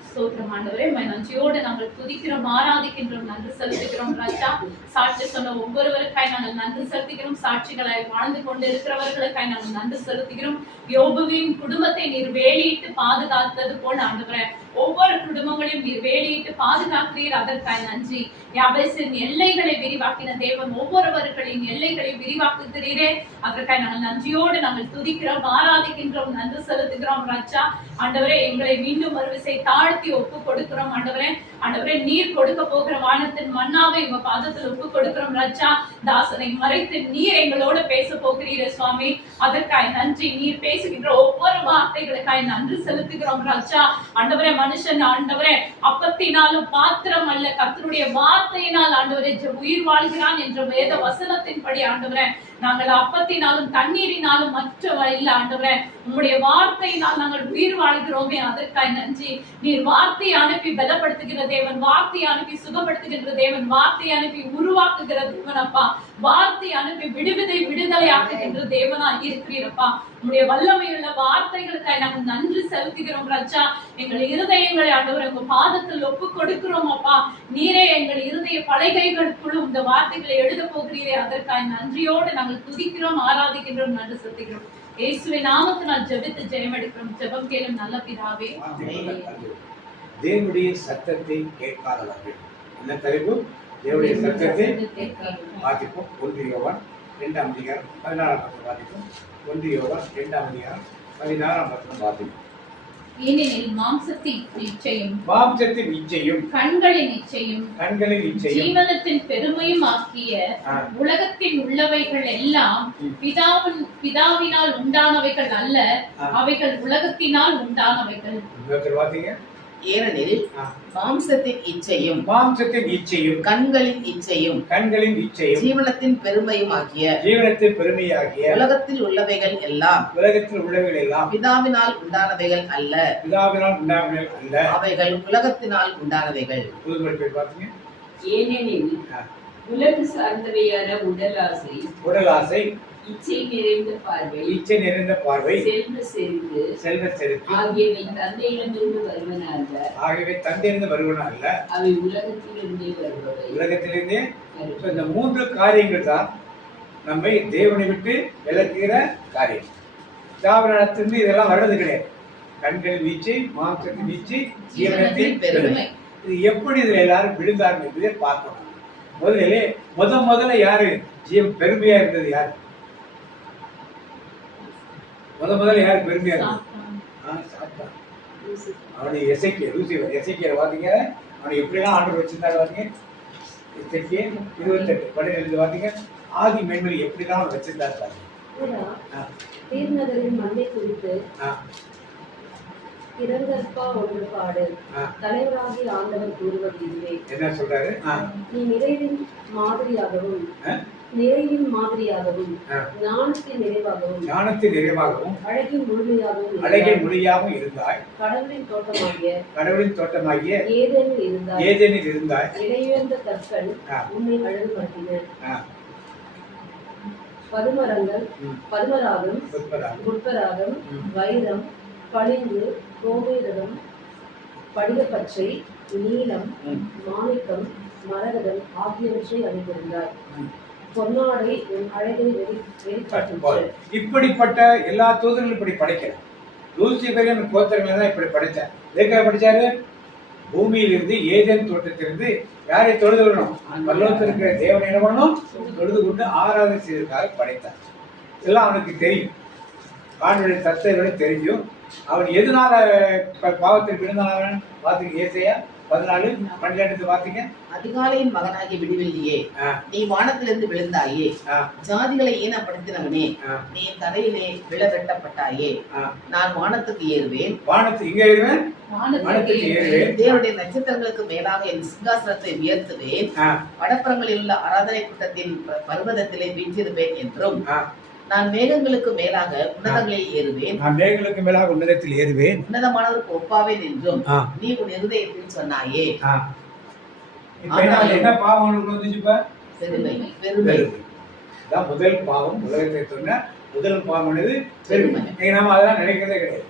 ஸ்தோத்திரம் ஆண்டவரே. நன்றியோடு நாங்கள் துதிக்கிறோம், ஆராதிக்கின்றோம், நன்றி செலுத்துகிறோம் ராஜா. சாட்சி சொன்ன ஒவ்வொருவருக்காய் நாங்கள் நன்றி செலுத்துகிறோம். சாட்சிகளாய் வாழ்ந்து கொண்டு இருக்கிறவர்களுக்காய் நாங்கள் நன்றி செலுத்துகிறோம். யோபுவின் குடும்பத்தை நீர் வேலியிட்டு பாதுகாத்தது போல ஆண்டவரே, ஒவ்வொரு குடும்பங்களையும் நீர் வேலியிட்டு பாதுகாக்கிறீர். அதற்காய் நன்றி. யாபேசின் எல்லைகளை விரிவாக்கின தேவன் ஒவ்வொருவர்களின் எல்லைகளை விரிவாக்குகிறீரே, அதற்காய் நாங்கள் நன்றியோடு நாங்கள் துதிக்கிறோம், ஆராதிக்கின்றோம், நன்றி செலுத்துகிறோம் ராஜா. ஆண்டவரே, எங்களை மீண்டும் ஒரு விசை தாழ்த்தி ஒப்பு கொடுக்கிறோம் ஆண்டவரே. ஆண்டவரே, நீர் கொடுக்க போகிற வானத்தின் மன்னாவை உங்க பாதத்தில் ஒப்பு கொடுக்கிறோம் ராஜா. தாசனை மறைத்து நீர் எங்களோட பேச போகிறீரே சுவாமி, அதற்காய் நன்றி. நீர் பேசுகின்ற ஒவ்வொரு வார்த்தைகளுக்காய் நன்றி செலுத்துகிறோம் ராஜா. ஆண்டவரே, மனுஷன் ஆண்டவரே அப்பத்தினாலும் பாத்திரம் அல்ல, கர்த்தருடைய வார்த்தையினால் ஆண்டவரே உயிர் வாழ்கிறான் என்ற வேத வசனத்தின்படி ஆண்டவரே, நாங்கள் அப்பத்தினாலும் தண்ணீரினாலும் மற்றவ இல்ல ஆண்டவரே, உம்முடைய வார்த்தையினால் நாங்கள் உயிர் வாழ்கிறோமே, அதற்காய் நன்றி. நீர் வார்த்தையை அனுப்பி பலப்படுத்துகிற தேவன், வார்த்தையை அனுப்பி சுகப்படுத்துகின்ற தேவன், வார்த்தையை அனுப்பி உருவாக்குகிற தேவன் அப்பா. வார்த்தையை அனுப்பி விடுதலை ஆக்குகின்ற தேவனா இருக்கிறீரப்பா. உங்களுடைய வல்லமையுள்ள வார்த்தைகளுக்காக நாங்கள் நன்றி செலுத்துகிறோம் ராஜா. எங்கள் இருதயங்களை ஆண்டவர் உங்க பாதத்தில் ஒப்பு கொடுக்கிறோம் அப்பா. நீரே எங்கள் இருதய பலகைகளுக்குள் இந்த வார்த்தைகளை எழுத போகிறீரே, அதற்காக நன்றியோடு நாங்கள் துதிக்கிறோம், ஆராதிக்கின்றோம், நன்றி செலுத்துகிறோம். இயேசுவின் நாமத்தினால் ஜெபித்து ஜெயமெடுக்கிறோம். ஜெபம் கேளும் நல்ல பிதாவே. தேவனுடைய சத்தத்தை கேட்காதவர்கள். என்ன தலைப்பு? தேவனுடைய சத்தத்தை வாசிப்போம். 1 யோவான் 2ஆம் அதிகாரம் 16ஆம் வசனம் வாசிப்போம். 1 யோவான் 2ஆம் அதிகாரம் 16ஆம் வசனம் வாசிப்போம். ஏனெனில் மாம்சத்தின் இச்சையும் கண்களின் இச்சையும் ஜீவனத்தின் பெருமையும் ஆகிய உலகத்தில் உள்ளவைகள் எல்லாம் பிதாவினால் உண்டானவைகள் அல்ல, அவைகள் உலகத்தினால் உண்டானவைகள். ஏனெனில் மாம்சத்தின் இச்சையும் மாம்சத்தின் இச்சையும் கண்களின் இச்சையும் கண்களின் இச்சையும் ஜீவனத்தின் பெருமையுமாகிய ஜீவனத்தின் பெருமையாகிய உலகத்தில் உள்ளவைகள் எல்லாம் பிதாவினால் உண்டானவைகள் அல்ல. அவைகள் உலகத்தினால் உண்டானவைகள். ஏனெனில் உலகு சார்ந்தவையான உடல் ஆசை இச்சை நிறைந்த பார்வை செல்வ செருக்கு ஆகியவை தந்தையிலிருந்து வருவன அல்ல, அவை உலகத்திலிருந்தே. இந்த 3 காரியங்கள் தான் நம்மை தேவனை விட்டு விலக்குகிற காரியம். தாவரத்திலிருந்து இதெல்லாம் வர்றது கிடையாது. கண்களின் வீச்சு, மாம்சத்தின் வீச்சு, ஜீவனத்தின் பெருமை. இது எப்படி இதுல எல்லாரும் விழுந்தார்கள் என்பதை பார்க்கணும். முதல்ல யாரு பெருமையா இருந்தது? யாரு முதல்ல யாரு பெருமையா இருந்தது? சாத்தான். அவனுடைய எசேக்கியேல் பாத்தீங்க, அவனை எப்படிலாம் ஆண்டவர் வச்சிருந்தாரு பாத்தீங்க. எசேக்கியேல் 28:12 பாத்தீங்க, ஆதி மேன்மை எப்படிலாம் அவன் வச்சிருந்தாரு பாருங்க. தீர்நகரின் மண்ணை குறித்து இரங்கற்பா ஒன்று பாடு. தலைவராகி ஆண்டவர் கூறுவது இதுவே. என்ன சொல்றாரு? நீ நிறைவின் மாதிரியாகவும் ஞானத்தின் நிறைவாகவும் அழகின் முழுமையாகவும் இருந்தாய். கடவுளின் தோட்டமாகிய ஏதேனில் இருந்தாய். இடையுயர்ந்த கற்கள் உன்னை அழகுபடுத்தின. பதுமராகம், புட்பராகம், வைரம், பளிங்கு, கோமேதகம், படிகப்பச்சை, நீலம், மாணிக்கம், மரகதம் ஆகியவற்றை அணிந்திருந்தார். பொன்னாடை உன் அழகை வெளிக்காட்டுகிறது. இப்படிப்பட்ட எல்லா தூதர்களும் இப்படி படைக்கிறார். லூசிபரின் கோத்திரங்களை தான் இப்படி படைச்சார். எதுக்காக படிச்சாரு? பூமியிலிருந்து ஏதேன் தோட்டத்திலிருந்து யாரை தொழுது விடணும்? பரலோகத்தில் இருக்கிற தேவனை என்ன பண்ணணும்? தொழுது கொண்டு ஆராதனை செய்வதற்காக படைத்தார். இதெல்லாம் அவனுக்கு தெரியும். ஆண்டவருடைய தத்துவங்களை தெரிஞ்சும் அவன் எதனால பாவத்தில் விழுந்தான் பாத்தீங்க. ஏசாயா 14:12 பாத்தீங்க. அதிகாலையின் மகனாகிய விடுவெள்ளியே, நீ வானத்திலிருந்து விழுந்தாயே. ஜாதிகளை ஈனப்படுத்தினவனே, நீ தரையிலே விழ வெட்டப்பட்டாயே. நான் வானத்துக்கு ஏறுவேன். தேவனுடைய நட்சத்திரங்களுக்கு மேலாக என் சிங்காசனத்தை உயர்த்துவேன். வடப்புறங்களில் உள்ள ஆராதனை கூட்டத்தின் பர்வதத்திலே வீற்றிருப்பேன் என்றும், நான் மேகங்களுக்கு மேலாக உன்னதங்களில் ஏறுவேன். உன்னதமானவருக்கு ஒப்பாவேன் என்றும் நீ உன் இருதயத்தில் சொன்னாயே. என்ன பாவம் வந்துச்சு? பெருமை. முதல் பாவம் உலகத்தை சொன்ன முதல் பாவம் பெருமை. நாம அதெல்லாம் நினைக்கிறதே கிடையாது.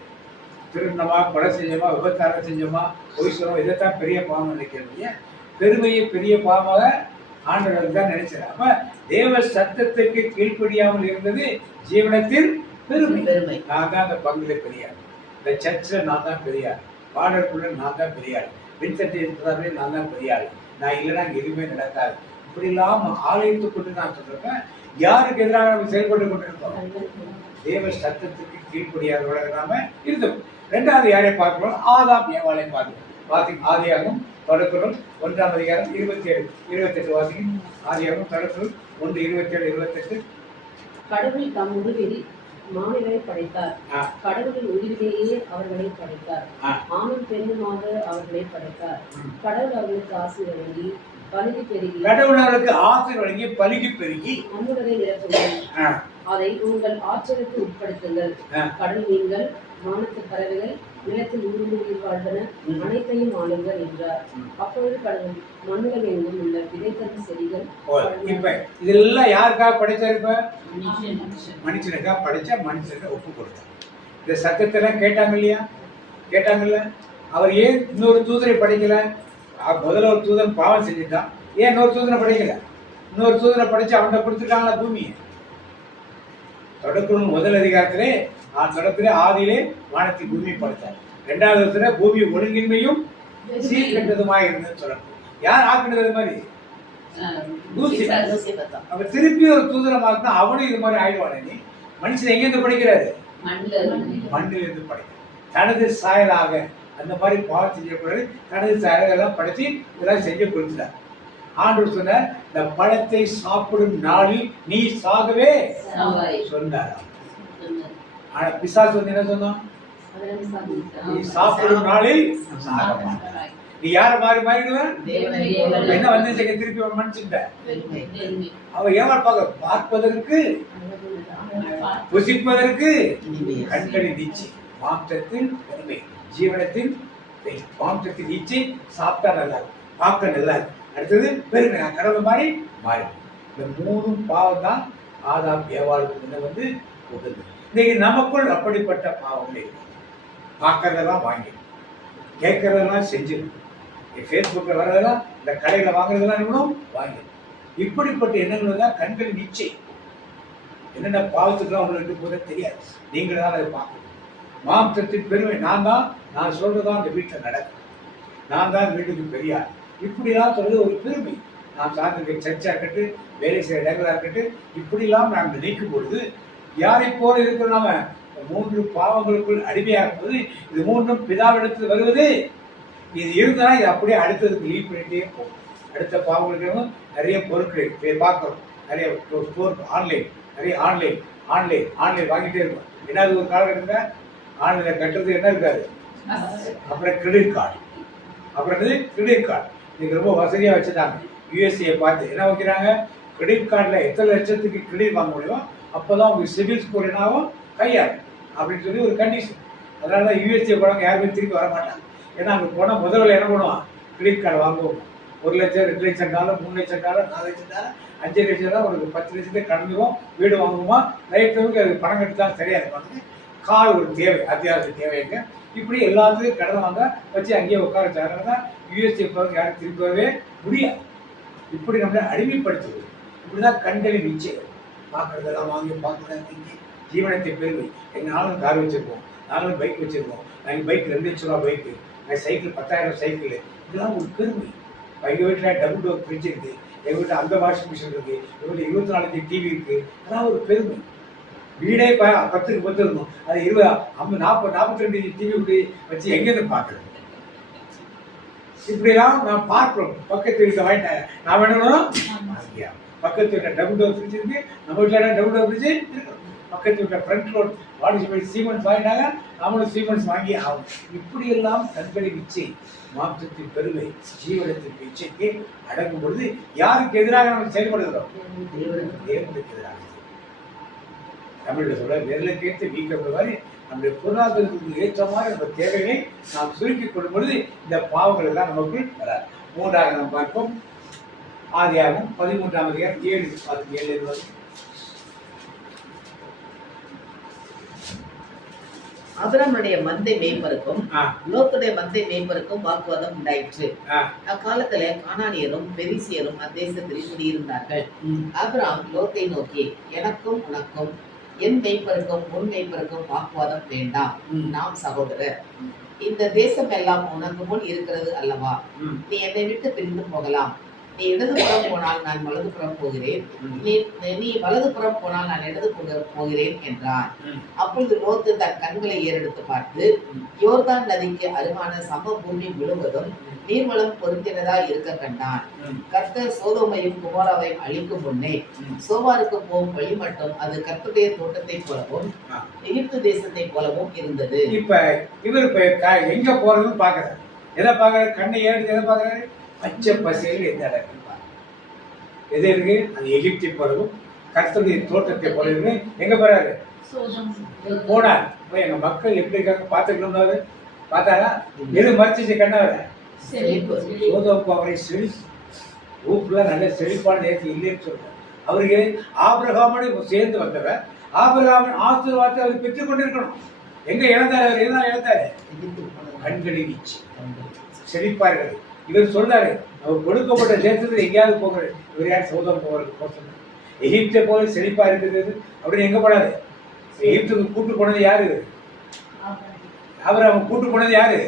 திருநமா, கொலை செஞ்சோமா, விபச்சாரம் செஞ்சோமா, பொய் சொன்னோம், இதைத்தான் பெரிய பாவம் நினைக்கிறது. பெருமையை பெரிய பாவமாக ஆண்டவர் தான் நினைச்சார். அப்ப தேவ சத்தத்துக்கு கீழ்ப்படியாமல் இருந்தது ஜீவனத்தில் பெருமை. நான் தான் அந்த பங்குல பெரியார், இந்த சர்ச்சில் நான் தான் பெரியார், பாடலுக்குள்ள நான் தான் பெரியார், விண்சட்டி இருக்கிறார்களே நான் தான் பெரியார், நான் இல்லைன்னா எதுவுமே நடக்காது. இப்படி இல்லாம ஆலயத்து கொண்டு நான் சொல்றேன். யாருக்கு எதிராக நம்ம செயல்பட்டு கொண்டிருக்கோம்? தேவ சத்தத்துக்கு கீழ்ப்படியாதவர்களாக நாம இருந்தோம். 2வது யாரை பார்க்கிறோம்? ஆதாம் ஏவாளை பார்க்கிறோம். வாசிங்க ஆதியாகமம் தொடக்குறள் 1:27-28 வாசிங்க. ஆதியாகமம் தொடக்குறள் 1:27-28. கடவுள் தம் முடிவில் மானிடரை படைத்தார். கடவுளின் உயிரிலேயே அவர்களை படைத்தார். ஆணும் பெண்ணுமாக அவர்களை படைத்தார். கடவுள் அவர்களுக்கு ஆசை வழங்கி பலுகி பெருகி அன்புடனே நிரப்புங்கள். அதை உங்கள் ஆற்றலுக்கு உட்படுத்துங்கள். கடல் மீன்கள், வானத்து பறவைகள், நிலத்தில் ஊடுருவி வாழ்வன அனைத்தையும் ஆளுங்கள் என்றார். அப்பொழுது கடவுள் மண்ணுகள் எங்கும் உள்ள விதைத்தல் செடிகள். இப்ப இதெல்லாம் யாருக்காக படைச்சாரு? இப்ப மனுஷனுக்காக படைச்சா மனுஷனுக்கு ஒப்பு கொடுத்தார். இந்த சத்தத்தெல்லாம் கேட்டாங்கல்ல. அவர் ஏன் இன்னொரு தூதரை படைக்கல? முதல்ல ஒரு தூதன் பாவம் செஞ்சுட்டான். ஏன் இன்னொரு தூதனை படைக்கல? இன்னொரு தூதனை படைச்சு அவன்கிட்ட கொடுத்துட்டாங்களா பூமியை? தொடக்கணும் முதல் அதிகாரத்திலே தொடக்கத்திலே ஆதியிலே வானத்தை பூமியை படைத்தார். 2வது பூமி ஒழுங்கின்மையும் சீர்கெட்டதுமாக இருந்ததுன்னு சொல்லணும். யார் ஆக்கினது? மாதிரி அவன் திருப்பி ஒரு தூதரை மாத்தினா அவனும் இது மாதிரி ஆயிடுவானே. நீ மனுஷன் எங்கிருந்து படைக்கிறாரு? மண்ணில் இருந்து படைக்கிறார். தனது சாயலாக அந்த மாதிரி பாவம் செஞ்சக்கூடாது. தனது சாயலெல்லாம் படைச்சு இதெல்லாம் செஞ்சு கொடுத்துட்டார். ஆண்டவர் சொன்னார், இந்த பழத்தை சாப்பிடும் நாளில் நீ சாகவே சொன்னார். ஆனா பிசாசு வந்து என்ன சொன்னான்? நீ சாப்பிடும் நாளில் சாக மாட்டாய். நீ யார மாறிடுவ? என்ன வந்து திருப்பி மன்னிச்சுட்ட. அவ ஏமாற்பாங்க. பார்ப்பதற்கு புசிப்பதற்கு கண்களின் நீச்சி, மாம்சத்தின் பெருமை, ஜீவனத்தின் மாம்சத்தின் நீச்சி. சாப்பிட்டா நல்லா இருக்கும், பார்க்க நல்லா இருக்கும். அடுத்தது பெருமை, நான் கடவுள் மாதிரி மாறிடும். இந்த 3 பாவம் தான் ஆதாம் ஏவாளுக்கு வந்து கொடுத்தது. இன்னைக்கு நமக்குள் அப்படிப்பட்ட பாவங்களே பார்க்கறதெல்லாம் வாங்கி, கேட்கறதெல்லாம் செஞ்சிடும். ஃபேஸ்புக்கில் வர்றதெல்லாம், இந்த கடையில் வாங்குறதெல்லாம் இன்னும் வாங்கி, இப்படிப்பட்ட எண்ணங்கள் தான் கண்களின் நீச்சை. என்னென்ன பாவத்துக்குலாம் உங்களுக்கு போத தெரியாது, நீங்களே தான் அதை பார்க்கணும். மாம்சத்தின் பெருமை, நான் சொல்றதான் அந்த வீட்டில் நடக்கும், நான் தான் வீட்டுக்கு பெரியார், இப்படிலாம் சொல்றது ஒரு பெருமை. நாம் சார்ந்த சர்ச்சா இருக்கட்டு, வேலை செய்கிற இடங்களா இருக்கட்டு, இப்படிலாம் நாங்கள் நீக்கும் பொழுது யாரை போல இருக்கிற நாம 3 பாவங்களுக்குள் அடிமையாகும் போது இது 3ம் பிதாவிடத்தில் வருவது. இது இருந்தா இது அப்படியே அடுத்ததுக்கு லீவ் பண்ணிட்டே போகும். அடுத்த பாவங்களுக்கு நிறைய பொருட்களை பார்க்கிறோம், நிறைய ஆன்லைன், நிறைய ஆன்லைன் வாங்கிட்டே இருக்கும். என்னது ஒரு காலகட்டத்தில் ஆன்லைனில் கட்டுறது என்ன இருக்காது. அப்புறம் கிரெடிட் கார்டு, இன்னைக்கு ரொம்ப வசதியாக வச்சுட்டாங்க. யூஎஸ்ஏ பார்த்து என்ன வைக்கிறாங்க, கிரெடிட் கார்டில் எத்தனை லட்சத்துக்கு கிரெடிட் வாங்க முடியுமோ அப்போதான் உங்களுக்கு சிவில் ஸ்கோர் என்னாகும் கையாகும் அப்படின்னு சொல்லி ஒரு கண்டிஷன். அதனால தான் யூஎஸ்ஏ போனவங்க யாருமே திருப்பி வர மாட்டாங்க. ஏன்னா அங்கே போனால் முதல்ல என்ன பண்ணுவான், கிரெடிட் கார்டு வாங்குவோம். 1 லட்சம், 2 லட்சம் டாலர், 3 லட்சம் டாலர், 4 லட்சம் டாலர், 5 லட்சம் டாலர், ஒரு 10 லட்சத்தை கடந்துவோம், வீடு வாங்குவோமா, லைஃப்க்கு அது பணம் கட்டி தான் சரியா இருப்பாங்க. கார் ஒரு தேவை, அத்தியாவசிய தேவைங்க. இப்படி எல்லாத்துக்கும் கடன் வாங்க வச்சு அங்கேயே உட்கார வச்சாங்க தான் யூஎஸ்ஏ போகிறவங்க யாரும் திருப்பி வரவே முடியாது. இப்படி நம்மளை அடிமைப்படுத்துவது. இப்படிதான் கண்களின் நிச்சயம். பார்க்கறதெல்லாம் வாங்கி பார்க்கறது ஜீவனத்தை பெருமை. நாங்களும் கார் வச்சிருக்கோம், நாங்களும் பைக் வச்சிருக்கோம். நாங்கள் பைக் 2 லட்ச ரூபா பைக்கு, சைக்கிள் 10,000 சைக்கிள், இதெல்லாம் ஒரு பெருமை. எங்கள் வீட்டில் டபுள் டோர் ஃப்ரிட்ஜ் இருக்கு, எங்கள் வீட்டில் அந்த வாஷிங் மிஷின் இருக்கு, எங்கள் வீட்டில் 24 இன்ச் டிவி இருக்கு. அதெல்லாம் ஒரு பெருமை. வீடே 10க்கு 10 இருக்கும், அது 42 இன்ச் டிவி வச்சு எங்கேருந்து பார்க்கறது. இப்படிலாம் நான் பார்க்கிறோம். பக்கத்து வீட்டை வாங்கிட்டேன், நான் வேணும் பக்கத்து வீட்டில் டபுள் டோர் ஃப்ரிட்ஜ் இருக்கு, நம்ம வீட்டில் டபுள் டோர் ஃப்ரிட்ஜ் இருக்கு. பக்கத்து வீட்டில் ஃப்ரண்ட் ரோட் வாடிச்சு சீமெண்ட்ஸ் வாங்கினாங்க, நம்மளும் சீமெண்ட்ஸ் வாங்கி ஆகும். இப்படியெல்லாம் கண்களின் இச்சை, மாம்சத்தின் பெருமை, ஜீவனத்திற்கு இச்சைக்கு அடங்கும் பொழுது யாருக்கு எதிராக நம்ம செயல்படுகிறோம்? தேவனுக்கு எதிராக. தமிழில் சொல்ல விரலுக்கேற்ற வீக்கப்படுவாரு. நம்முடைய பொருளாதாரத்துக்கு ஏற்ற மாதிரி நம்ம தேவைகளை நாம் சுருக்கிக் கொள்ளும் பொழுது இந்த பாவங்கள் எல்லாம் நமக்குள் வராது. 3ஆக நாம் பார்ப்போம். ஆதியாகமம் 13ஆம் அதிகாரம் 7 ஆபிரகாமுடைய மந்தை மேய்ப்பருக்கும் லோத்துடைய மந்தை மேய்ப்பருக்கும் வாக்குவாதம் உண்டாயிற்று. அக்காலத்துல கானானியரும் பெரிசியரும் அத்தேசத்தில் குடியிருந்தார்கள். ஆபிரகாம் லோத்தை நோக்கி, எனக்கும் உனக்கும் என் மேய்ப்பருக்கும் உன் மேய்ப்பருக்கும் வாக்குவாதம் வேண்டாம், நாம் சகோதரர். இந்த தேசம் எல்லாம் உனக்கு முன் இருக்கிறது அல்லவா? நீ என்னை விட்டு பிரிந்து போகலாம். நீ இடதுபுறம் போனால் நான் வலதுபுறம் போகிறேன், நீ வலதுபுறம் போனால் நான் இடது போகிறேன் என்றார். அப்பொழுது லோத்து தன் கண்களை ஏறெடுத்து பார்த்து யோர்தான் நதிக்கு அருகான சமபூமி முழுவதும் நீர்வளம் பொருந்தினதா இருக்க கண்டான். கர்த்தர் சோதோமையும் குமாராவையும் அழிக்கும் முன்னே சோவாருக்கு போகும் வழி மட்டும் அது கர்த்தருடைய தோட்டத்தை போலவும் எகிப்து தேசத்தை போலவும் இருந்தது. இப்ப இவர் எங்க போறதுன்னு பாக்குறாரு. எதை பாக்குறாரு? கண்ணை ஏறிட்டு எதை பாக்குறாரு? பச்சை பசையில் எந்த இடத்துல எது இருக்கு? அது எகிப்தை போலவும் கர்த்தருடைய தோட்டத்தை போலவும் எங்க போறாரு? போனார். போய் எங்க மக்கள் எப்படி இருக்காங்க பார்த்துக்கணும்னாரு. பார்த்தாரா? எது மறைச்சிச்சு கண்ணாவர? சோதோம் அவரை ஊப்புலாம் நல்ல செழிப்பான நேரத்தில் இல்லைன்னு சொல்றாரு. அவருக்கு ஆபிரகாமோடு சேர்ந்து வந்தவர், ஆபிரகாமின் ஆசீர்வாதத்தை அவர் பெற்றுக் கொண்டிருக்கணும். எங்க இழந்தாரு? அவர் என்ன இழந்தாரு? கண்களின் இச்சை, செழிப்பார்கள். இவர் சொல்றாரு, அவர் கொடுக்கப்பட்ட தேசத்துல எங்கேயாவது போகிறாரு. இவர் யார்? சோதம் போகிறது. எகிப்தை போல செழிப்பா இருக்கிறது அப்படின்னு எங்க போனாரு? எகிப்துக்கு கூட்டு போனது யாரு? அவன் கூட்டு போனது யாரு?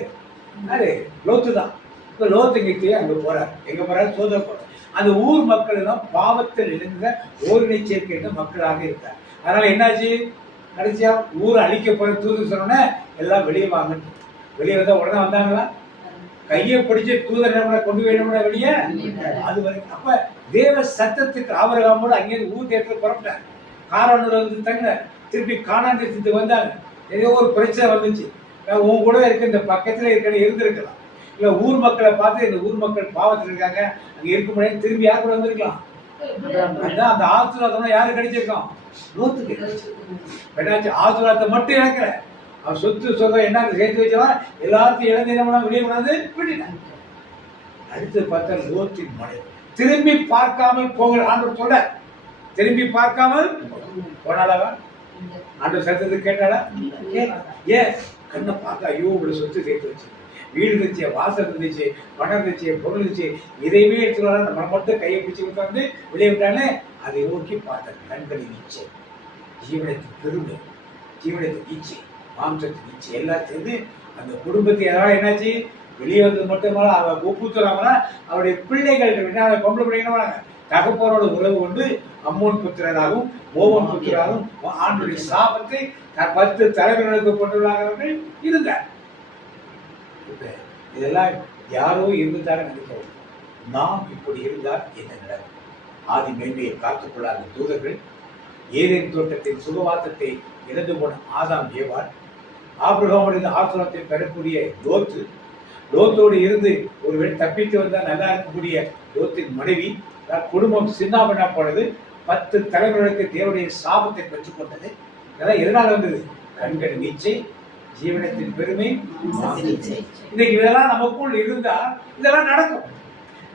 லோத்து தான். இப்ப லோத்து அங்க போறாரு. எங்க போறாரு? சோதம் போறாரு. அந்த ஊர் மக்கள் எல்லாம் பாவத்தில் இழந்த ஓரினை சேர்க்கின்ற மக்களாக இருக்கார். அதனால என்னாச்சு? கடைசியா ஊரை அழிக்க போற தூது சொன்னோன்னே எல்லாம் வெளியே வாங்க. வெளியே வந்தா உடனே வந்தாங்களா? கையை பிடிச்சு தூதரை கொண்டு போயிடணும்னா வெளியே. அது வரைக்கும் அப்ப தேவ சத்தத்துக்கு ஆபிரகாமோடு அங்கேயிருந்து ஊர் தேட்டத்தில் புறப்பட்டாங்க. காரானூர் வந்து தங்க திருப்பி கானான் தேசத்துக்கு வந்தாங்க. ஏதோ ஒரு பிரச்சனை வந்துச்சு. உன் கூட இருக்க இந்த பக்கத்துல இருக்க இருந்திருக்கலாம். இல்ல ஊர் மக்களை பார்த்து இந்த ஊர் மக்கள் பாவத்தில் இருக்காங்க அங்க இருக்க முடியாது திரும்பி யார் கூட வந்திருக்கலாம். அதான் அந்த ஆசீர்வாதம் யாரு கிடைச்சிருக்கோம்? லோத்துக்கு கிடைச்சிருக்கு. ஆசீர்வாதத்தை மட்டும் இழக்கல, அவன் சொத்து சொகம் என்ன சேர்த்து வச்சவன் எல்லாத்தையும் இழந்தீங்கன்னா வெளியே கொண்டாந்து விட்டுட்டான். அடுத்து பார்த்தா லோத்தின் மனைவி திரும்பி பார்க்காமல் போகிற ஆண்டவர் சொல்ல, திரும்பி பார்க்காமல் போனாலவா? ஆண்டவர் சத்தத்தை கேட்டாளா? ஏன் கண்ணை பார்க்க ஐயோ இவ்வளவு சொத்து சேர்த்து வச்சு, வீடு இருந்துச்சு, வாசல் இருந்துச்சு, பணம் இருந்துச்சு, பொருள் இருந்துச்சு, இதையுமே எடுத்துக்கலாம் நம்ம மட்டும் கையை பிடிச்சி உட்காந்து வெளியே விட்டாலே அதை நோக்கி பார்த்தார். கண்களின் இச்சை, ஜீவனத்தின் பெருமை, ஜீவனத்தின் இச்சை, மாம்சத்தின் இச்சை எல்லாம் சேர்ந்து அந்த குடும்பத்தை யாராவது என்னாச்சு வெளியே வந்தது மட்டுமல்ல அவ ஒப்புத்துறாங்கன்னா அவருடைய பிள்ளைகள் பொம்பளை பிள்ளைங்க தகப்பனோட உறவு கொண்டு அம்மோன் புத்திரராகவும் மோவன் புத்திரராகவும் ஆண்டுடைய சாபத்தை 10 தலைவர்களுக்கு கொண்டுள்ளார்கள் இருந்தார். இதெல்லாம் யாரோ இருந்தாலும் நினைக்கிறோம். நாம் இப்படி இருந்தால் என்ன நடக்கும்? ஆதி மேன்மையை காத்துக்கொள்ளாத தூதர்கள், ஏதேன் தோட்டத்தின் சுகவாசத்தை இழந்து போன ஆதாம் ஏவாள், ஆபிரகாமுடைய ஆசிரமத்தை பெறக்கூடிய லோத்து, லோத்தோடு இருந்து ஒருவேளை தப்பித்து வந்தால் நல்லா இருக்கக்கூடிய லோத்தின் மனைவி, குடும்பம் சின்னாபண்ணா போனது, 10 தலைவர்களுக்கு தேவனுடைய சாபத்தை பெற்றுக் கொண்டது. இதெல்லாம் எதனால வந்தது? கண்கள் நீச்சை, ஜீவனத்தின் பெருமை, இன்னைக்கு இதெல்லாம் நமக்குள் இருந்தா இதெல்லாம் நடக்கும்.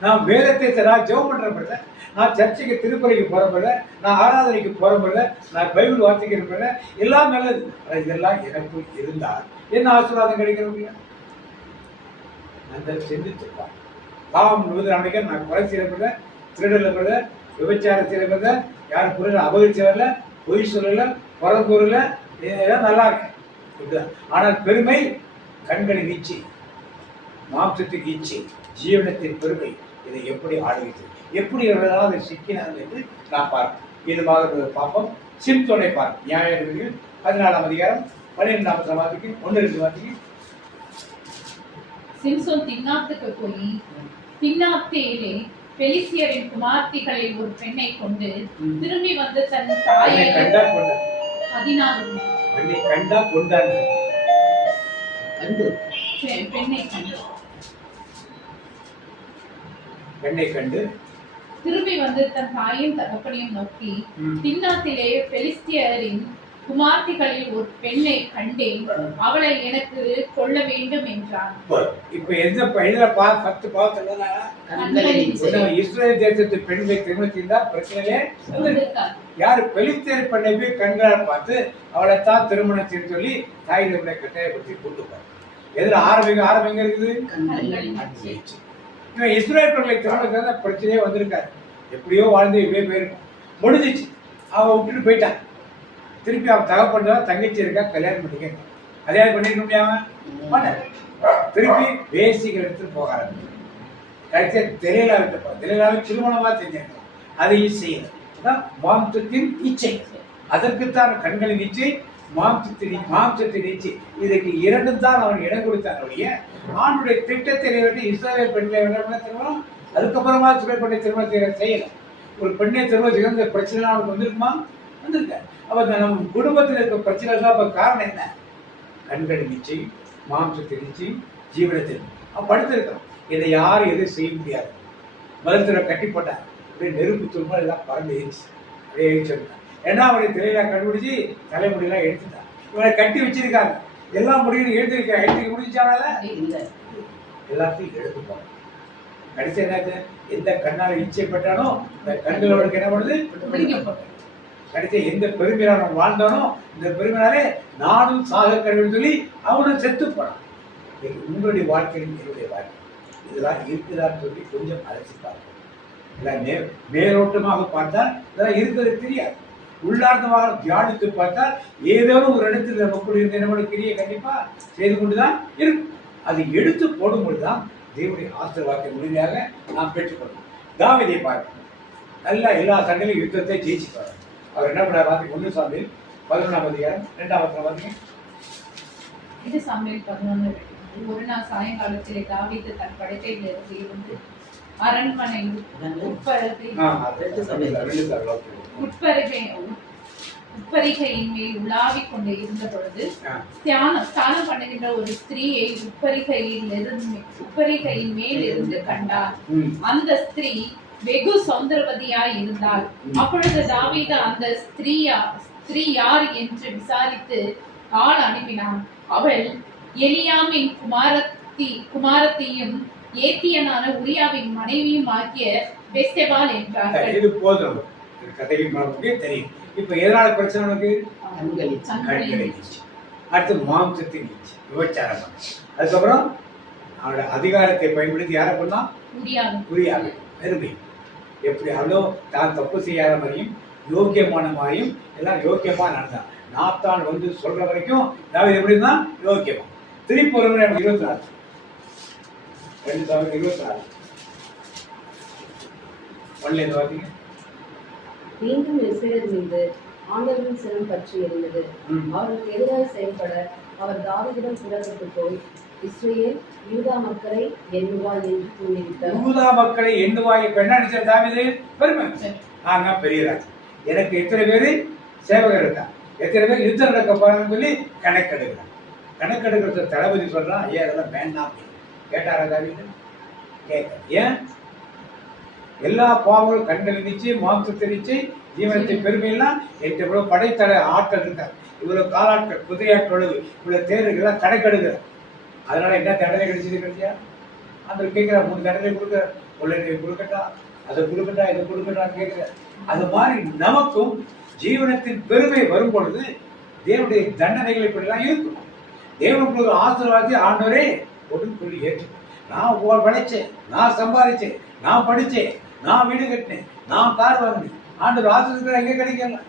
நான் வேதத்தை நான் ஜெபம் பண்றப்ப, நான் சர்ச்சைக்கு திருப்பறைக்கு போறப்ப, நான் ஆராதனைக்கு போறப்ப, நான் பைபிள் வாசிக்கிறப்ப எல்லாம் நல்லது. இதெல்லாம் எனக்குள் இருந்தால் என்ன ஆசீர்வாதம் கிடைக்கிறது? அந்த சிந்தித்துப்பான். பாவம் முழுவதும் அவனுக்கு நான் கொலை செய்யறப்ப, திருடல, விபச்சாரம் செய்யறப்ப, யாரும் பொருள் அபகரிச்சு வரல, பொய் சொல்லல, புறக்கூறல, இதெல்லாம் நல்லா இருக்கு. ஆனால் பெருமை கண்களின் இச்சை, மாம்சத்தின் இச்சை, ஜீவனத்தின் பெருமை, இதை எப்படி ஆளுகிறது, எப்படி அதை சிக்கினார்கள் என்று நான் பார்ப்போம். இதுமாக பார்ப்போம். சிம்சோனை பார்ப்போம். நியாயாதிபதிகள் 14ஆம் அதிகாரம் 12ஆம் வாசிக்கு 1-2 வாசிக்கு. சிம்சோன் திம்னாத்துக்கு போய் திம்னாத்திலே பெலிஸ்தியரின் குமார்த்திகளில் ஒரு பெண்ணை கொண்டு திரும்பி வந்து தன் தாயை 16 கண்டா கொண்டாங்க பெண்ணை கண்டு திரும்பி வந்து தன் தாயும் தகப்பனையும் நோக்கி, திம்னாத்திலே பெலிஸ்தியரின் குமார்த்திகளில் ஒரு பெண்ணை கண்டேன், அவளை எனக்கு கொள்ள வேண்டும் என்றான். இப்ப எந்த 10 பாவத்துல இஸ்ரேல் தேசத்து பெண்களை திருமணத்தின் பிரச்சனையே யாரு பெலிஸ்தியர் பெண்ணை போய் கண்களால் பார்த்து அவளை தான் திருமணத்தின்னு சொல்லி தாய் தகப்பனை கட்டாயப்படுத்தி கூட்டுப்பாரு. எதுல ஆரம்பிங்க இருக்குது? இவன் இஸ்ரேல் பெண்களை திருமணத்துல பிரச்சனையே வந்திருக்காரு. எப்படியோ வாழ்ந்து இப்படியே போயிருக்கும், முடிஞ்சிச்சு. அவன் விட்டுட்டு போயிட்டான். திருப்பி அவன் தகப்பன்றா தங்கச்சி இருக்கா, கல்யாணம் பண்ணிக்க. கல்யாணம் பண்ணிக்க முடியாம திருப்பி வேசிகள் எடுத்துட்டு போக ஆரம்பிச்சு. கடைசியா தெரியலாவே திருமணமா செஞ்சிருக்கலாம். அதையும் செய்யல. மாம்சத்தின் இச்சை, அதற்குத்தான் கண்களின் இச்சை, மாம்சத்தின் இச்சை. இதுக்கு 2 தான் அவன் இடம் கொடுத்தானுடைய ஆண்டுடைய திட்டத்தை விட்டு இஸ்ரவேல் பெண்களை திருமணம், அதுக்கப்புறமா இஸ்ரவேல் பெண்ணை திருமணத்தை செய்யல. ஒரு பெண்ணை திருமணம் செய்ய பிரச்சனை அவனுக்கு வந்திருக்குமா? வந்திருக்க. அப்ப நம்ம குடும்பத்தில் இருக்க பிரச்சனைகள் காரணம் என்ன? கண்களின் நிச்சை, மாம்சத்தின் நிச்சை, ஜீவனத்தின் அவன் படுத்திருக்கான். இதை யாரும் எதுவும் செய்ய முடியாது. மதத்துல கட்டி போட்டான், அப்படியே நெருப்பு துருமல் எல்லாம் பறந்து ஏறிச்சு, அப்படியே ஏறிச்சிருந்தான். ஏன்னா அவனை திரையில கண்டுபிடிச்சு தலைமுடியெல்லாம் எடுத்துட்டான். இவனை கட்டி வச்சிருக்காங்க, எல்லாம் முடியும் எடுத்துக்க முடிச்சானால எல்லாத்தையும் எடுத்து போனான். கடைசி என்னாச்சு? எந்த கண்ணால இச்சைப்பட்டானோ இந்த கண்களோட என்ன பண்ணுது? கடைசி எந்த பெருமையால் அவன் வாழ்ந்தானோ இந்த பெருமையாலே நானும் சாக கருவின்னு சொல்லி அவனும் செத்து போனான். உங்களுடைய வாழ்க்கையும் என்னுடைய வாழ்க்கை இதெல்லாம் இருக்குதான்னு சொல்லி கொஞ்சம் அலசி பார்க்கணும். எல்லாம் மேலோட்டமாக பார்த்தால் இதெல்லாம் இருக்கிறது தெரியாது. உள்ளார்த்தமாக தியானித்து பார்த்தால் ஏதேனும் ஒரு இடத்துல நமக்குள் இருந்த என்னோட கிரியை கண்டிப்பா செய்து கொண்டுதான் இருக்கும். அதை எடுத்து போடும்பொழுதுதான் தேவனுடைய ஆசீர்வாதத்தை முழுமையாக நாம் பெற்றுக்கொள்ளணும். தாவீதை பார்க்கணும். நல்லா எல்லா சண்டையிலும் யுத்தத்தை ஜெயிச்சுப்பாரு. அவர் என்ன பண்ணார்? 1 சாமுவேல் 11ஆம் அதிகாரம் 2ஆம் வசனம் வாசிங்க. இது சாமுவேல் 11. ஒரு நாள் சாயங்காலத்திலே தாவீது தன் படுக்கையிலிருந்து எழுந்து உப்பரிகையின் மேல் உலாவிக் கொண்டு இருந்த பொழுது ஸ்நானம் பண்ணுகின்ற ஒரு ஸ்திரீயை உப்பரிகையின் மேல் இருந்து கண்டார். அந்த ஸ்திரீ வெகு சௌந்தரவதியாய் இருந்தாள். அப்பொழுது தாவீது அந்த ஸ்திரீ யார் என்று விசாரித்து ஆள் அனுப்பினான். அவள் எலியாமின் குமாரத்தியும் ஏத்தியனான உரியாவின் மனைவியும் ஆகிய பெத்செபாள் என்றார்கள். இது போதும், கதைக்கு தெரியும். இப்ப எதனால பிரச்சனை உனக்கு? அடுத்து மாம்சத்தின் நீச்சு, விபச்சாரம். அதுக்கப்புறம் அவனோட அதிகாரத்தை பயன்படுத்தி யாரை பண்ணா? உரியாவை பெருமை. எப்படி அவ்வளோ தான் தப்பு செய்யாத மாதிரியும் யோக்கியமான மாதிரியும் எல்லாம் யோக்கியமா நடந்தான். நாத்தான் வந்து சொல்ற வரைக்கும் தாவீது எப்படி இருந்தான்? யோக்கியமா. திருப்பி ஒரு முறை 24 ஒன்லேருந்து பார்த்தீங்க. மீண்டும் இஸ்ரவேல் மீது ஆண்டவரின் சினம் பற்றி இருந்தது. அவருக்கு எதிராக செயல்பட அவர் தாவீதிடம் புறப்பட்டு போய் இஸ்ரவேல் யூதா மக்களை எண்ணுவாய் என்று கூறிவிட்டார். யூதா மக்களை எண்ணுவாய். இப்ப என்ன நினைச்ச தாவீது? பெருமை. நான் தான் பெரிய ராஜா, எனக்கு எத்தனை பேரு சேவகர் இருக்கா, எத்தனை பேர் யுத்தம் நடக்க போறாங்கன்னு சொல்லி கணக்கெடுக்கிறான். கணக்கெடுக்கிற தளபதி சொல்றான், ஐயா அதெல்லாம் வேண்டாம். கேட்டாரா தாவீது? கேட்க. ஏன்? எல்லா பாவங்களும் கண்கள் நீச்சு, மாம்சத்தை நீச்சு, ஜீவனத்தை பெருமையெல்லாம் எட்டு இவ்வளவு படைத்தலை ஆட்கள் இருக்கார், இவ்வளவு காலாட்கள், குதிரையாட்கள், இவ்வளவு தேர்தல் கணக்கெடுக்கிறார். அதனால என்ன தண்டனை கிடைச்சியா? அந்த கேட்கிற 3 தண்டனை கொடுக்குற, கொள்ளை கொடுக்கட்டா, அதை கொடுக்கட்டா, இதை கொடுக்கட்டா கேட்கிற. அது மாதிரி நமக்கும் ஜீவனத்தின் பெருமை வரும் பொழுது தேவனுடைய தண்டனைகள் இப்படிலாம் இருக்கும். தேவனுக்கு ஒரு ஆசீர்வாதத்தை ஆண்டவரே ஒன்று சொல்லி ஏற்று. நான் படைச்சேன், நான் சம்பாதிச்சேன், நான் படித்தேன், நான் வீடு கட்டினேன், நான் கார் வாங்கினேன், ஆண்டவர் ஆசீர்வாதம் எங்கே கிடைக்கல.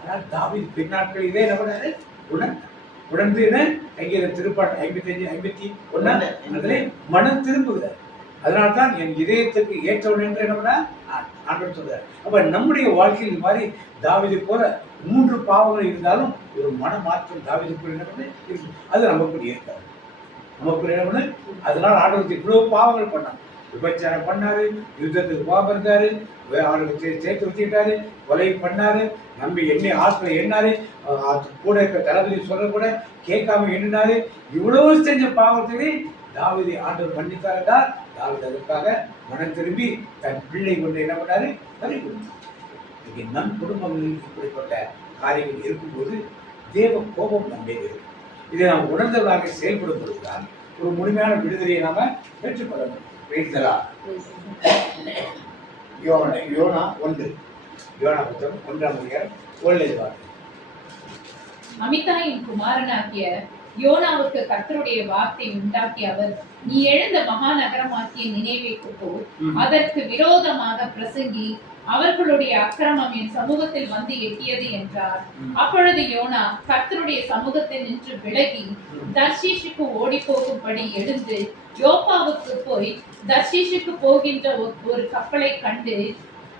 ஆனால் தாவீது பின்னாட்கள் இதே நபராரு உணர்ந்து அங்கே திருப்பாட்டு 55:51 அதிலே மனம் திரும்புகிறார். அதனால்தான் என் இதயத்துக்கு ஏற்றவன் என்று என்ன ஆண்டவர் சொல்றார். அப்ப நம்முடைய வாழ்க்கையில் இது மாதிரி தாவீது போல 3 பாவங்கள் இருந்தாலும் ஒரு மன மாற்றம் தாவீதுக்குள் என்ன பண்ணு இருக்கு. அது நமக்குள் ஏற்காது, நமக்குள் என்ன பண்ணு. அதனால ஆண்டவருக்கு இவ்வளவு பாவங்கள் பண்ணாங்க. விபச்சாரம் பண்ணாரு, யுத்தத்துக்கு பாவம் இருந்தாரு, அவருக்கு சேர்த்து வச்சுக்கிட்டாரு, கொலை பண்ணாரு, நம்பி ஆட்களை எண்ணாரு, கூட இருக்க தளபதி சொல்ல கூட கேட்காம எண்ணினாரு. இவ்வளவு செஞ்ச பாவத்தை தாவீது ஆண்டவர் மன்னித்தார் என்றால் தாவீது அதற்காக மனம் திரும்பி தன் பிள்ளை கொண்டு என்ன பண்ணாரு? பறி கொடுத்தார். நம் குடும்பங்களில் இப்படிப்பட்ட காரியங்கள் இருக்கும்போது தேவ கோபம் நம்மே இருக்கும். இதை நாம் உணர்ந்தவர்களாக செயல்படும் பொழுதுதான் ஒரு முழுமையான விடுதலையை நாம பெற்றுக்கொள்ள முடியும். யோனா 1 யோனா புத்தகம் 1ஆம் அதிகாரம் 1 அமித்தாயின் குமாரனாகிய யோனாவுக்கு கர்த்தருடைய வார்த்தை உண்டாக்கிய அவர், நீ எழுந்த மகாநகரமாகிய நினைவேக்கு போய் அதற்கு விரோதமாக பிரசங்கி, அவர்களுடைய அக்கிரமம் என் சமூகத்தில் வந்து எட்டியது என்றார். அப்பொழுது யோனா கர்த்தருடைய சமூகத்தில் நின்று விலகி தர்ஷீஷுக்கு ஓடி போகும்படி எழுந்து யோப்பாவுக்கு போய் தர்ஷீஷுக்கு போகின்ற ஒரு கப்பலை கண்டு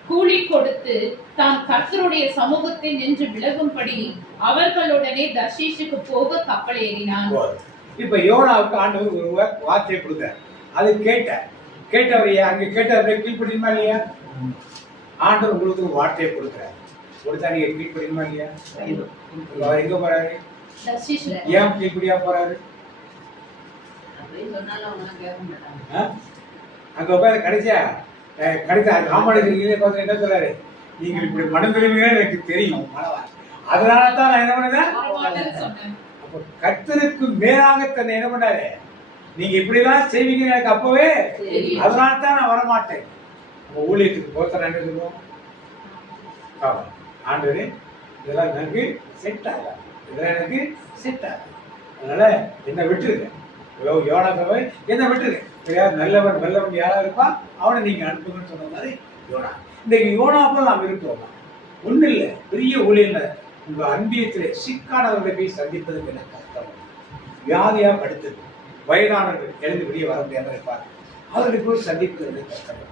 கூலி கொடுத்து தான் கர்த்தருடைய சமூகத்தில் நின்று விலகும்படி அவர்களுடனே தர்ஷீஷுக்கு போக கப்பல் ஏறினான். இப்ப யோனாவுக்கு ஆண்டவர் ஒரு வார்த்தை கொடுத்தார். அது கேட்டவரையா அங்க கேட்டவரை கீழ்ப்படியுமா இல்லையா? ஆண்டவர் உங்களுக்கு ஒரு வார்த்தையை கொடுக்கிறார். கொடுத்தா நீங்க கீழ்ப்படியுமா இல்லையா? அவர் எங்க போறாரு? ஏன் கீழ்ப்படியா போறாரு? அங்க உட்காந்து கடைசியா ராமானுஜர் பார்த்து என்ன சொல்றாரு? நீங்க இப்படி மனம் திரும்பினீங்கன்னு எனக்கு தெரியும், அதனாலதான் நான் என்ன பண்ணேன். அப்ப கர்த்தருக்கு மேலாக தன்னை என்ன பண்ணாரு? நீங்க இப்படி எல்லாம் செய்வீங்க எனக்கு அப்பவே, அதனால்தான் நான் வரமாட்டேன். ஊழியத்துக்கு போத்தன என்ன சொல்லுவோம்? ஆண்டவரே இதெல்லாம் எனக்கு செட் ஆகல, இதெல்லாம் எனக்கு செட் ஆகல, அதனால என்ன விட்டுருங்க. யோனா சபை என்ன விட்டுருங்க. நல்லவன் நல்லவன் யாரா இருப்பா அவனை நீங்க அனுப்புங்கன்னு சொன்ன மாதிரி யோனா. இன்றைக்கு யோனா போல நாம் இருக்கிறோம். ஒண்ணு இல்லை, பெரிய ஊழியர்ல உங்க அன்பியத்திலே சிக்கானவர்களை போய் சந்திப்பதற்கு என்ன கஷ்டம். வியாதியா படுத்தது, வயதானவர்கள் எழுந்து வெளியே வர முடியாமல் இருப்பார், அவர்களுக்கு போய் சந்திப்பது என்ன கஷ்டம்.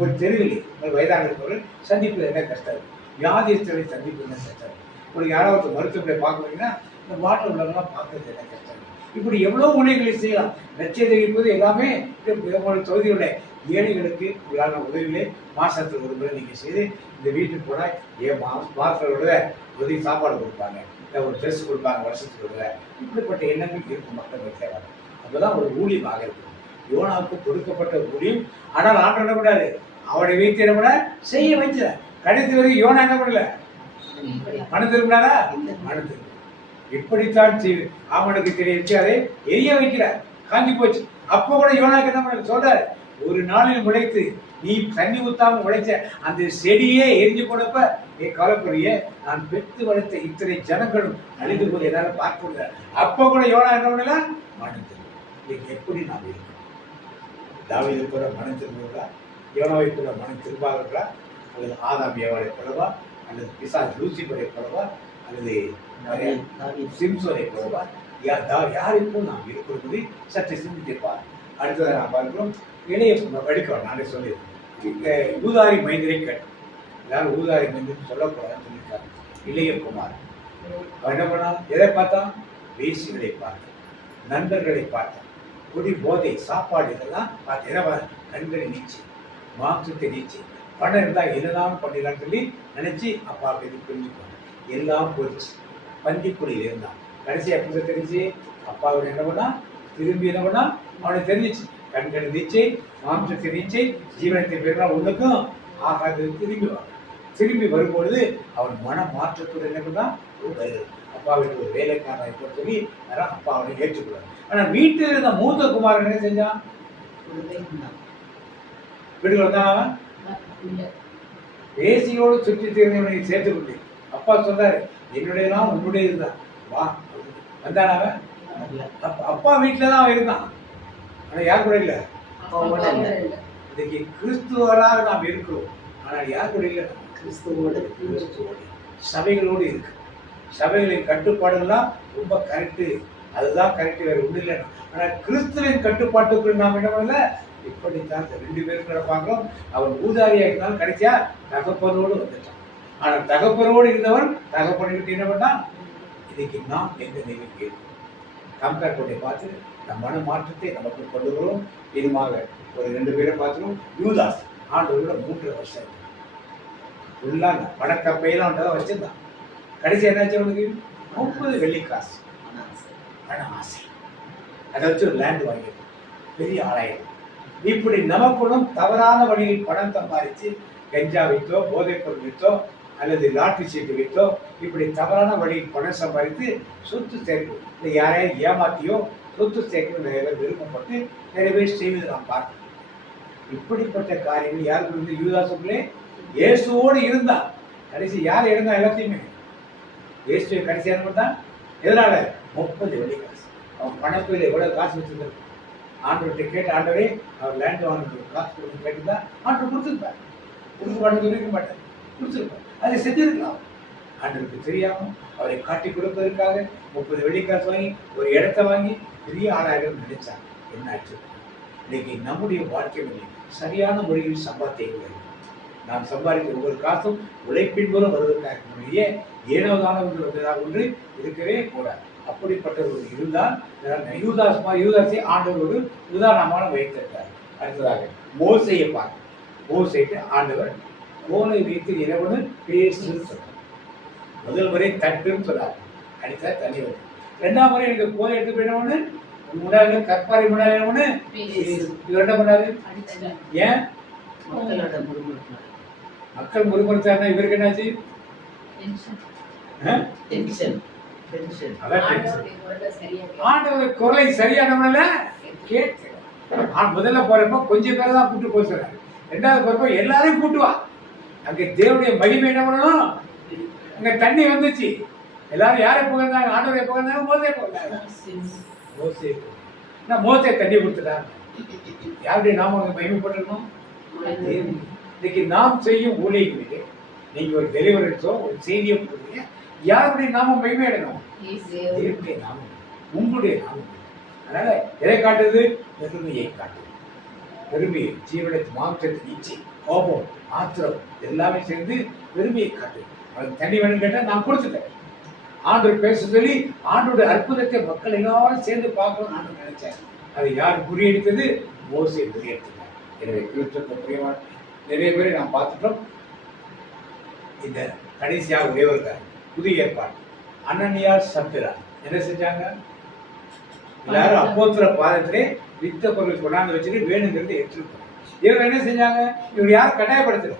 ஒரு தெருவிலே ஒரு வயதானவர்கள் சந்திப்பது என்ன கஷ்டம். வியாதியஸ்தரை சந்திப்பது என்ன கஷ்டம். உங்களுக்கு யாராவது மருத்துவத்தை பார்க்க போனீங்கன்னா இந்த வாட்டில் உள்ளவங்களாம் பார்க்கறது என்ன கஷ்டம். இப்படி எவ்வளோ உதவிகளை செய்யலாம். நச்சரிப்பது எல்லாமே உங்களுடைய தொகுதியுடைய ஏழைகளுக்கு உங்களான உதவிகளை மாசத்துக்கு ஒரு முறை நீங்கள் செய்து இந்த வீட்டுக்கு போனால் மாசத்தோட உதவி சாப்பாடு கொடுப்பாங்க, இல்லை ஒரு ட்ரெஸ் கொடுப்பாங்க வருஷத்துக்கு ஒரு. இப்படிப்பட்ட எண்ணங்கள் இருக்கும் மக்கள் தேவை. அப்போதான் ஒரு ஊழியமாக இருக்கும். யோனாவுக்கு கொடுக்கப்பட்ட ஊழியம். ஆனால் ஆண்டு என்ன பண்ணாரு, அவருடைய வீட்டை என்ன பண்ண செய்ய வச்ச கடைசி வரைக்கும் யோனா என்ன பண்ணல, மனம் திரும்பினாரா? மனம் திரும்ப இப்படித்தான் அவனுக்கு தெரிவிச்சு அதை எரிய வைக்கிறார். காஞ்சி போச்சு. அப்போ கூட யோனாக்கு என்ன பண்ண சொல்றாரு, ஒரு நாளில் முளைத்து நீ தண்ணி ஊத்தாம உழைச்ச அந்த செடியே எரிஞ்சு போனப்ப நீ கவலைப்படிய நான் பெற்று வளர்த்த இத்தனை ஜனங்களும் அழிந்து போது என்னால பார்க்க முடியாது. அப்போ கூட யோனா என்ன பண்ணல, மனம் திரும்ப. எப்படி நாம் இருக்கோம்? தாவீது கூட மனம் திரும்புகிறா, யோனாவை கூட மனம் திரும்பார்களா, அல்லது ஆதாம் ஏவாளை போலவா, அல்லது பிசாசு லூசிபரை போலவா, அல்லது சிம்சோனை போலவா, யாருக்கும் நாம் இருக்கிறது சற்று சிந்திப்பார். அடுத்ததாக நாம் பார்க்கிறோம் இளைய படிக்கிறோம். நானே சொல்லியிருக்கேன் ஊதாரி மைந்தரை கேட்டோம். எல்லாரும் ஊதாரி மைந்தன் சொல்லக்கூடாதுன்னு சொல்லியிருக்காங்க. இளைய குமார் அவன் என்ன பண்ணான், எதை பார்த்தான்? வேசிகளை பார்த்தான், நண்பர்களை பார்த்தான், குடி போதை சாப்பாடு இதெல்லாம் பார்த்து எதை கண்களை நீச்சு, மாம்சத்தை நீச்சு, பணம் இருந்தால் என்னதான் பண்ணிடலான்னு சொல்லி நினைச்சு அப்பாவுக்கு இது புரிஞ்சுப்பாங்க. எல்லாம் போயிடுச்சு. பந்திக்குடியில் இருந்தான். கடைசியாக எப்படி தெரிஞ்சு அப்பாவோட என்ன பண்ணா, திரும்பி என்ன பண்ணா அவனுக்கு தெரிஞ்சிச்சு. கண்களை நீச்சை, மாம்சத்தை நீச்சை, ஜீவனத்தை பெறா ஒன்றுக்கும் ஆகாது. திரும்பி வரும்பொழுது அவன் மன மாற்றத்தோடு என்ன பண்ணா வருகிறது. அப்பாவிற்கு ஒரு வேலைக்காரனை போட்டு சொல்லி அதான் அப்பா அவனை ஏற்றுக்கொள்ளார். ஆனால் வீட்டில் இருந்த மூத்த குமாரன் என்ன செஞ்சான்? வீட்டுக்கு வந்தான். பேசியோடு சுற்றி தீர்ந்தவனை சேர்த்துக்கொண்டு அப்பா சொல்றாரு, என்னுடையதான் உன்னுடைய இதுதான் வா. வந்தான அவன் அப்பா வீட்டுல தான் அவன் இருந்தான். ஆனா யார் கூட இல்லை. இன்னைக்கு கிறிஸ்துவராக நாம் இருக்கிறோம். ஆனால் யார் கூட இல்லை, கிறிஸ்துவோடு சபைகளோடு இருக்கு. சபைகளின் கட்டுப்பாடுகள்லாம் ரொம்ப கரெக்டு, அதுதான் கரெக்டு, வேற ஒன்றும் இல்லை. ஆனால் கிறிஸ்துவின் கட்டுப்பாட்டுக்குள் நாம் என்ன பண்ணல, இப்படித்தான் ரெண்டு பேரும் நடப்பாங்க. அவன் ஊதாரியா இருந்தாலும் கடைசியா தகப்பனோடு வந்துட்டான். ஆனால் தகப்பனோடு இருந்தவன் தகப்பனுக்கு என்ன பண்ணான்? இன்னைக்கு நாம் எந்த நிலைக்கு கம்பேர் பண்ணி பார்த்து நம் மன மாற்றத்தை நமக்கு கொண்டு வரும். இதுமாக ஒரு 2 பேரை பார்த்துரும். யூதாஸ் ஆண்டவரோட 3 வருஷம் ஃபுல்லாக பணக்கப்பையெல்லாம் தான் வச்சிருந்தான். கடைசி என்னாச்சு அவனுக்கு? 30 வெள்ளிக்காசு பண ஆசை. அதை வச்சு ஒரு லேண்ட் வாங்கிடும், பெரிய ஆலயம். இப்படி நமக்குள்ளும் தவறான வழியில் பணம் சம்பாதிச்சு கஞ்சா விற்றோ, போதைப் பொருள் விற்றோ, அல்லது லாட்டரி சீட்டு விற்றோ, இப்படி தவறான வழியில் பணம் சம்பாதித்து சொத்து சேர்க்கும். இல்லை யாரையும் ஏமாத்தியோ சொத்து சேர்க்கணும் நிறைய பேர் விருப்பப்பட்டு நிறைய பேர் செய்வது நாம் பார்க்கணும். இப்படிப்பட்ட காரியங்கள் யாருக்கு வந்து யூதாசுக்குள்ளே இயேசுவோடு இருந்தான். கடைசி யார் இருந்தா? எல்லாத்தையுமே இயேசுவை கடைசியாக இருந்தான். எதனால? 30 வெள்ளிக்காசு. அவன் பணத்தில் எவ்வளவு காசு வச்சிருந்தாரு. ஆண்டவர்கிட்ட கேட்டு, ஆண்டவரே அவர் லேண்ட் வாங்கினது காசு கொடுத்து கேட்டுருந்தா ஆண்டவர் கொடுத்துருப்பார். கொடுக்க மாட்டேன் சொல்லிக்க மாட்டார், கொடுத்துருப்பார். அதை செஞ்சிருக்கலாம். ஆண்டவருக்கு தெரியாமல் அவரை காட்டி கொடுப்பதற்காக 30 வெள்ளிக்காசு வாங்கி ஒரு இடத்த வாங்கி பெரிய ஆளாக நினைச்சாங்க. என்ன ஆச்சு? இன்னைக்கு நம்முடைய வாழ்க்கையில் சரியான முறையில் சம்பாத்தியங்கள் நாம் சம்பாதிக்க ஒவ்வொரு காசும் உழைப்பின் மூலம் வருவதற்காக ஏனோதான ஒன்று இருக்கவே கூடாது. அப்படிப்பட்ட ஒரு இருந்தால் யூதாசை ஆண்டவர் ஒரு உதாரணமான வைத்திருக்கார். அடுத்ததாக மோசையை பார்க்க, மோசைக்கு ஆண்டவர் கோலை வைத்து இரவனு பேசு சொன்னார். முதல் முறை தட்டுன்னு சொன்னார், அடித்தா தண்ணி வரும். 2ஆம் முறை எனக்கு கோலை எடுத்து போயிடவனு முன்னாடி கற்பாறை முன்னாடி இவர் என்ன பண்ணாரு? ஏன் மக்கள் முறுமுறுத்தாருன்னா இவருக்கு என்னாச்சு? ஆண்டவர் குரலை சரியானவனால கேட்டு முதல்ல போறப்ப கொஞ்சம் பேரை தான் கூட்டு போக சொல்றாரு. 2வது போறப்ப எல்லாரையும் கூட்டுவா. அங்க தேவனுடைய மகிமை என்ன பண்ணணும்? அங்க தண்ணி வந்துச்சு. எல்லாரும் யாரை புகழ்ந்தாங்க? ஆண்டவரை புகழ்ந்தாங்க, மோசையை புகழ்ந்தாங்க. மோசை தண்ணி கொடுத்துட்டாங்க. யாருடைய நாம அங்க மகிமைப்பட்டிருக்கோம்? இன்னைக்கு நாம் செய்யும் ஊழியர்களுக்கு நீங்க ஒரு டெலிவரிஸோ ஒரு செய்தியோ போடுறீங்க, யாருடைய நாமம் மகிமை அடையணும்? தேவனுடைய நாமம், உங்களுடைய நாமம். அதனால எதை காட்டுது? பெருமையை காட்டுது. பெருமையை, ஜீவனை, மாம்சத்தை, இச்சை, கோபம், ஆத்திரம் எல்லாமே சேர்ந்து பெருமையை காட்டுது. அவனுக்கு தண்ணி வேணும்னு கேட்டால் நான் கொடுத்துட்டேன். ஆண்டவர் பேச சொல்லி ஆண்டோட அற்புதத்தை மக்கள் எல்லாரும் சேர்ந்து பார்க்கணும்னு ஆண்டவர் நினைச்சார். அதை யார் குறியெடுத்தது? மோசே குறியெடுத்தார். எனவே கிறிஸ்துவுக்கு பிரியமான நிறைய பேரை நாம் பார்த்துட்டோம். இந்த கடைசியாக ஒரே ஒரு காரியம், புதிய ஏற்பாடு. அனனியா சப்பிரா என்ன செஞ்சாங்க? எல்லாரும் அப்போஸ்தலர் பாதத்திலே வித்த பொருள் கொண்டாந்து வச்சுட்டு வேணுங்கிறது எடுத்துருக்கோம். இவங்க என்ன செஞ்சாங்க? இவங்க யாரும் கட்டாயப்படுத்தல,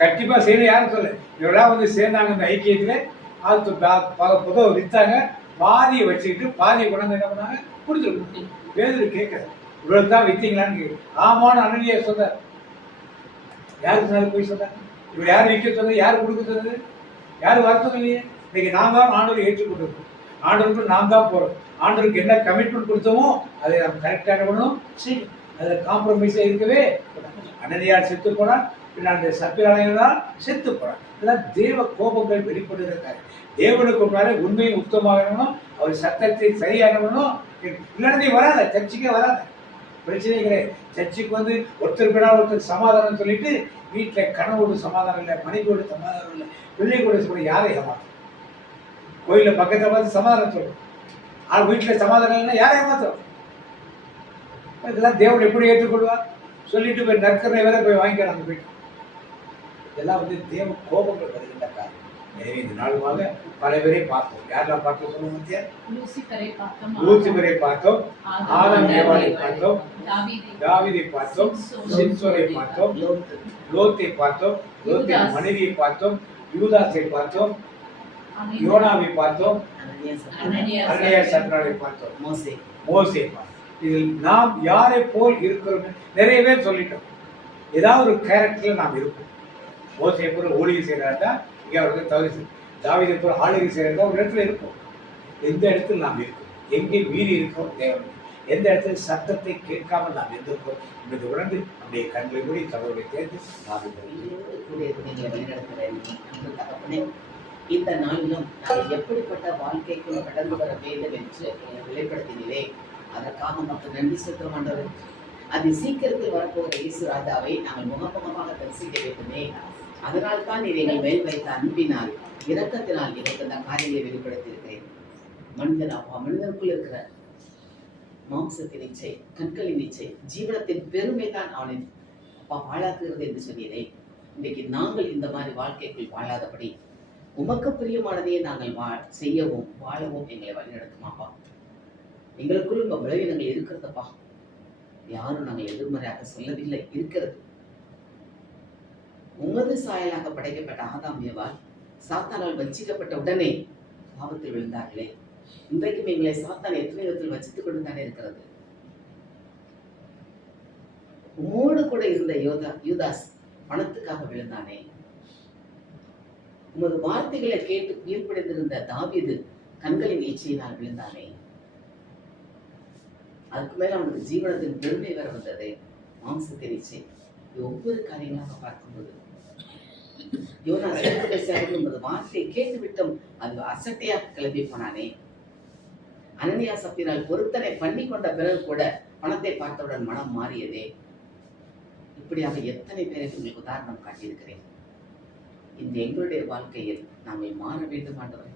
கண்டிப்பா செய்யணும் யாரும் சொல்ல. இவரெல்லாம் வந்து சேர்ந்தாங்க இந்த ஐக்கியத்துல, அது புதவை வித்தாங்க, பாதியை வச்சுக்கிட்டு பாதியை கொண்டாந்து என்ன பண்ணாங்க? கொடுத்துருக்கோம். பேதுரு கேட்கறது, இவ்வளவு தான் வித்தீங்களான்னு கேட்குது. ஆமான்னு அனனியா சொன்னார். யாருக்கு சொன்னாரு? போய் சொன்னாங்க. இவர் யார் விற்க சொன்னது? யார் கொடுக்க சொன்னது? யாரும் வருத்தம் இல்லையே. இன்னைக்கு நாம் தான் ஆண்டவரை ஏற்றுக்கொண்டிருக்கோம். ஆண்டவருக்கு நாம் தான் போறோம். ஆண்டவருக்கு என்ன கமிட்மெண்ட் கொடுத்தோமோ அதை நம்ம கரெக்டாக பண்ணணும், செய்யும். அதில் காம்ப்ரமைஸாக இருக்கவே. அனனியார் செத்து போனான், பின்னால் அந்த சப்பிராலயம்தான் செத்து போனான். இதெல்லாம் தேவ கோபங்கள் வெளிப்படுகிற காரியம். தேவனுக்கு முன்னாலே உண்மையும் உத்தமாகணும், அவர் சத்தத்தை சரியாகணும். இல்லாட்டி வராத, சர்ச்சைக்கே வராத, பிரச்சனை கிடையாது. சர்ச்சுக்கு வந்து ஒருத்தர் பின்னால் ஒருத்தர் சமாதானம் சொல்லிட்டு வீட்டில் கணவோடு சமாதானம் இல்லை, மனைவியோடு சமாதானம் இல்லை, பிள்ளைகளோட சொல்ல யாரை ஏமாற்றும்? கோயிலில் பக்கத்தை பார்த்து சமாதானம் சொல்லும், வீட்டில் சமாதானம் இல்லைன்னா யாரை ஏமாத்தும்? இதெல்லாம் தேவன் எப்படி ஏற்றுக்கொள்வார்? சொல்லிட்டு போய் நற்கரை வேற போய் வாங்கிக்கிறாங்க போயிட்டு. இதெல்லாம் வந்து தேவ கோபங்கள் வருகின்ற காரியம். எனவே இந்த நாளுமாக பல பேரை பார்த்தோம். யாரெல்லாம் பார்த்தோம் சொல்லுங்க? லூசிபரை பார்த்தோம், ஆதாம் ஏவாளை பார்த்தோம், தாவீதை பார்த்தோம், சிம்சோனை பார்த்தோம், லோத்தை பார்த்தோம், லோத்தின் மனைவியை பார்த்தோம், யூதாசை பார்த்தோம், யோனாவை பார்த்தோம், அனனியா சப்பிராவை பார்த்தோம், மோசே பார்த்தோம். இதில் நாம் யாரை போல் இருக்கிறோம்? நிறைய பேர் சொல்லிட்டோம். ஏதாவது ஒரு கேரக்டர்ல நாம் இருப்போம். மோசே போல ஊழியர் செய்யறதா இங்கே அவருக்கு தவறு, தாவீதை போல ஆளுகை செய்யறதா ஒரு இடத்துல இருக்கும். எந்த இடத்துல நாம் இருக்கோம், எங்கே மீறி இருக்கோம் தேவன், எந்த இடத்துல சத்தத்தை கேட்காமல் நாம் இருந்திருக்கோம் என்பதை உணர்ந்து நம்முடைய கண்களை மூடி தவறுடைய தேர்ந்து இந்த நாளிலும் நாங்கள் எப்படிப்பட்ட வாழ்க்கைக்குள் கடந்து வர வேண்டும் என்று வெளிப்படுத்தினே, அதற்காக மக்கள் நன்றி செலுத்தும் ஆண்டவர். அது சீக்கிரத்தில் வரப்போகிற இயேசு ராஜாவை நாங்கள் முகமுகமாக தரிசிக்க வேண்டுமே. அதனால் தான் நீர் எங்கள் மேல் வைத்த அன்பினால் இரக்கத்தினால் எனக்கு அந்த காரியங்களை வெளிப்படுத்தியிருக்கிறேன். மனிதனுக்குள் இருக்கிற மாம்சத்தின் இச்சை, கண்களின் இச்சை, ஜீவனத்தின் பெருமை தான் அவனை வாழாக்குகிறது என்று சொன்னீரே. இன்றைக்கு நாங்கள் இந்த மாதிரி வாழ்க்கைக்குள் வாழாதபடி உமக்கு பிரியமானதையே நாங்கள் செய்யவும் வாழவும் எங்களை வழிநடத்துமாப்பா. எங்களுக்குள் உங்க விளைவினங்கள் இருக்கிறதப்பா. யாரும் நாங்கள் எதிர்மறையாக சொல்லவில்லை, இருக்கிறது. உமது சாயலாக படைக்கப்பட்ட ஆதாம் ஏவாள் சாத்தானால் வஞ்சிக்கப்பட்ட உடனே பாவத்தில் விழுந்தார்களே. இன்றைக்கும் எங்களை சாத்தான் எத்தனை விதத்தில் வச்சித்துக் கொண்டு தானே இருக்கிறது. உமோடு கூட இருந்த யூதாஸ் பணத்துக்காக விழுந்தானே. உமது வார்த்தைகளை கேட்டு கீழ்ப்படைந்திருந்த தாவீது கண்களின் இச்சையினால் விழுந்தானே. அதுக்கு மேல அவனுக்கு ஜீவனத்தின் பெருமை வேற வந்தது, மாம்சத்தின் இச்சை. ஒவ்வொரு காரியங்களாக பார்க்கும்போது யோனா உமது வார்த்தையை கேட்டு விட்டும் அது அசட்டையாக கிளம்பி போனானே. அனனியா சப்பிரால் பொருத்தனை பண்ணி கொண்ட பிறகு கூட பணத்தை பார்த்தவுடன் மனம் மாறியதே. இப்படியாக எத்தனை பேருக்கு உங்களுக்கு உதாரணம் காட்டியிருக்கிறேன். இந்த எங்களுடைய வாழ்க்கையில் நாங்கள் மாற வேண்டும் ஆண்டவரே.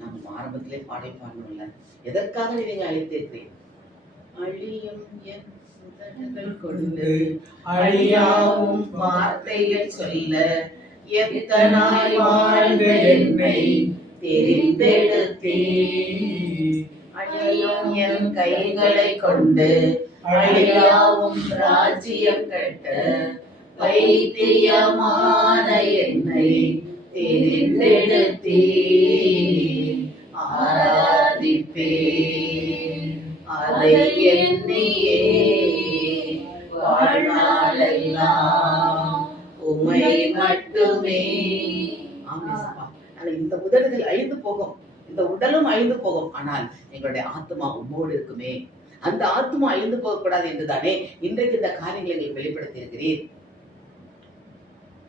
நாங்கள் ஆரம்பத்திலே பாடணும்ல, எதற்காக நீங்க அழைத்திருக்கிறேன்? அழியும் என் உதடுகள் கொண்டு அழியாவும் வார்த்தைகள் சொல்ல எத்தனாய் வாழ்ந்த என்னை தெரிந்தெடுத்தே. அழியும் என் கைகளை கொண்டு அழியாவும் ராஜ்யம் கட்ட வைத்தியமான என்னை தெரிந்தெடுத்தே. ஆராதிப்பே அதை எண்ணியே வாழ்நாளெல்லாம் உம்மை மட்டுமே. இந்த உதடுகள் அழிந்து போகும், இந்த உடலும் அழிந்து போகும், ஆனால் எங்களுடைய ஆத்மா உம்மோடு இருக்குமே. அந்த ஆத்மா அழிந்து போகக்கூடாது என்றுதானே இன்றைக்கு இந்த காரியங்களை எங்களுக்கு வெளிப்படுத்தி இருக்கிறீர்.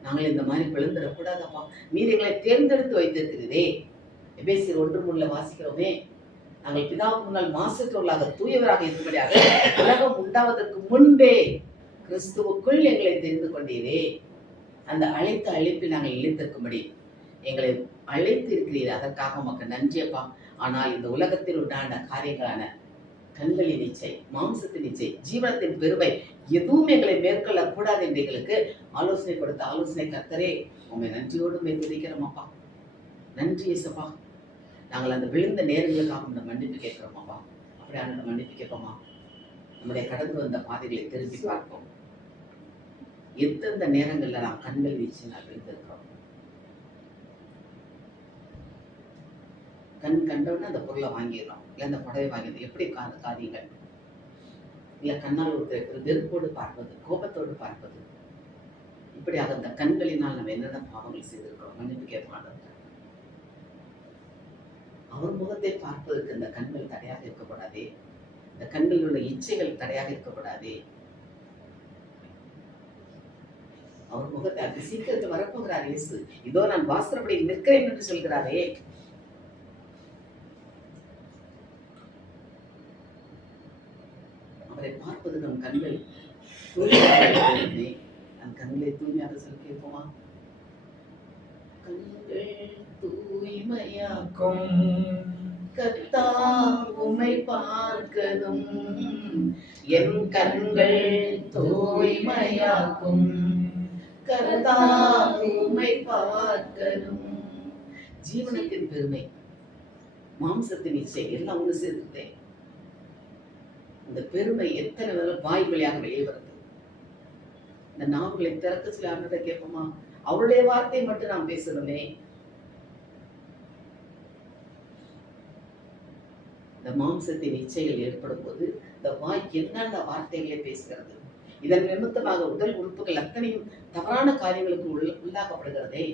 நாங்கள் இந்த மாதிரி விழுந்துடக்கூடாதப்பா. நீர் எங்களை தேர்ந்தெடுத்து வைத்திருக்கிறீரே. எபேசியர் 1:3 வாசிக்கிறோமே, நாங்கள் பிதாவுக்கு முன்னால் மாசற்றவர்களாக தூயவராக இருக்கும்படியாக உலகம் உண்டாவதற்கு முன்பே கிறிஸ்துவுக்குள் எங்களை தெரிந்து கொண்டீரே. அந்த அழைத்த அழைப்பில் நாங்கள் இழைத்திருக்கும்படி எங்களை அழைத்து இருக்கிறீர். அதற்காக உமக்கு நன்றியப்பா. ஆனால் இந்த உலகத்தில் உண்டான காரியங்களான கண்களின் இச்சை, மாம்சத்தின் இச்சை, ஜீவனத்தின் பெருமை எதுவும் எங்களை மேற்கொள்ளக்கூடாது என்று எங்களுக்கு ஆலோசனை கொடுத்த ஆலோசனை கர்த்தரே உண்மை நன்றியோடு துதிக்கிறோமாப்பா. நன்றி இயேசுப்பா. நாங்கள் அந்த விழுந்த நேரங்களுக்காக நம்ம மன்னிப்பு கேட்கிறோமாப்பா. அப்படியே அந்த மன்னிப்பு கேட்போமா. நம்முடைய கடந்து வந்த பாதைகளை திரும்பி பார்ப்போம். எந்தெந்த நேரங்கள்ல நாம் கண்கள் வீச்சு நான் விழுந்திருக்கிறோம். கண் கண்டவுடனே அந்த பொருளை வாங்கிடலாம், இல்லை அந்த புடவை வாங்கிடுறோம். எப்படி காரியங்கள் இல்லை கண்ணால் ஒருத்தர் வெறுப்போடு பார்ப்பது, கோபத்தோடு பார்ப்பது, இப்படியாக அந்த கண்களினால் நம்ம என்னென்ன பாவங்கள் செய்திருக்கிறோம். மன்னிப்பு கேட்பாங்க. அவர் முகத்தை பார்ப்பதற்கு இந்த கண்கள் தடையாக இருக்கக்கூடாதே. இந்த கண்களிலுள்ள இச்சைகள் தடையாக இருக்கக்கூடாதே. அவர் முகத்தை அது சீக்கிரத்தில் வரப்போகிறார் இயேசு. இதோ நான் வாசற்படி நிற்கிறேன் என்று சொல்கிறாரே. அவரை பார்ப்பது நம் கண்கள் தூய்மையாக, நம் கண்களை தூய்மையாக சொல்லி கேட்போமா. கண்கள் தூய்மையாக்கும் கர்த்தர் உம்மை பார்க்கணும். என் கண்கள் தூய்மையாக்கும் கர்த்தர் உம்மை பார்க்கணும். ஜீவனத்தின் பெருமை, மாம்சத்தின் இச்சை எல்லாம் ஒன்று சேர்த்துட்டேன். இந்த பெருமை எத்தனை வாய் வழியாக வெளியே வருது. இந்த நாவுகளை திறக்க சொல்லி அவர்கிட்ட கேட்போமா. அவருடைய வார்த்தை மட்டும் நாம் பேசணுமே. இந்த மாம்சத்தின் இச்சைகள் ஏற்படும் போது இந்த வாய்க்கு என்னென்ன வார்த்தைகளை பேசுகிறது. இதன் நிமித்தமாக உடல் உறுப்புகள் அத்தனையும் தவறான காரியங்களுக்கு உள்ளாக்கப்படுகிறதே.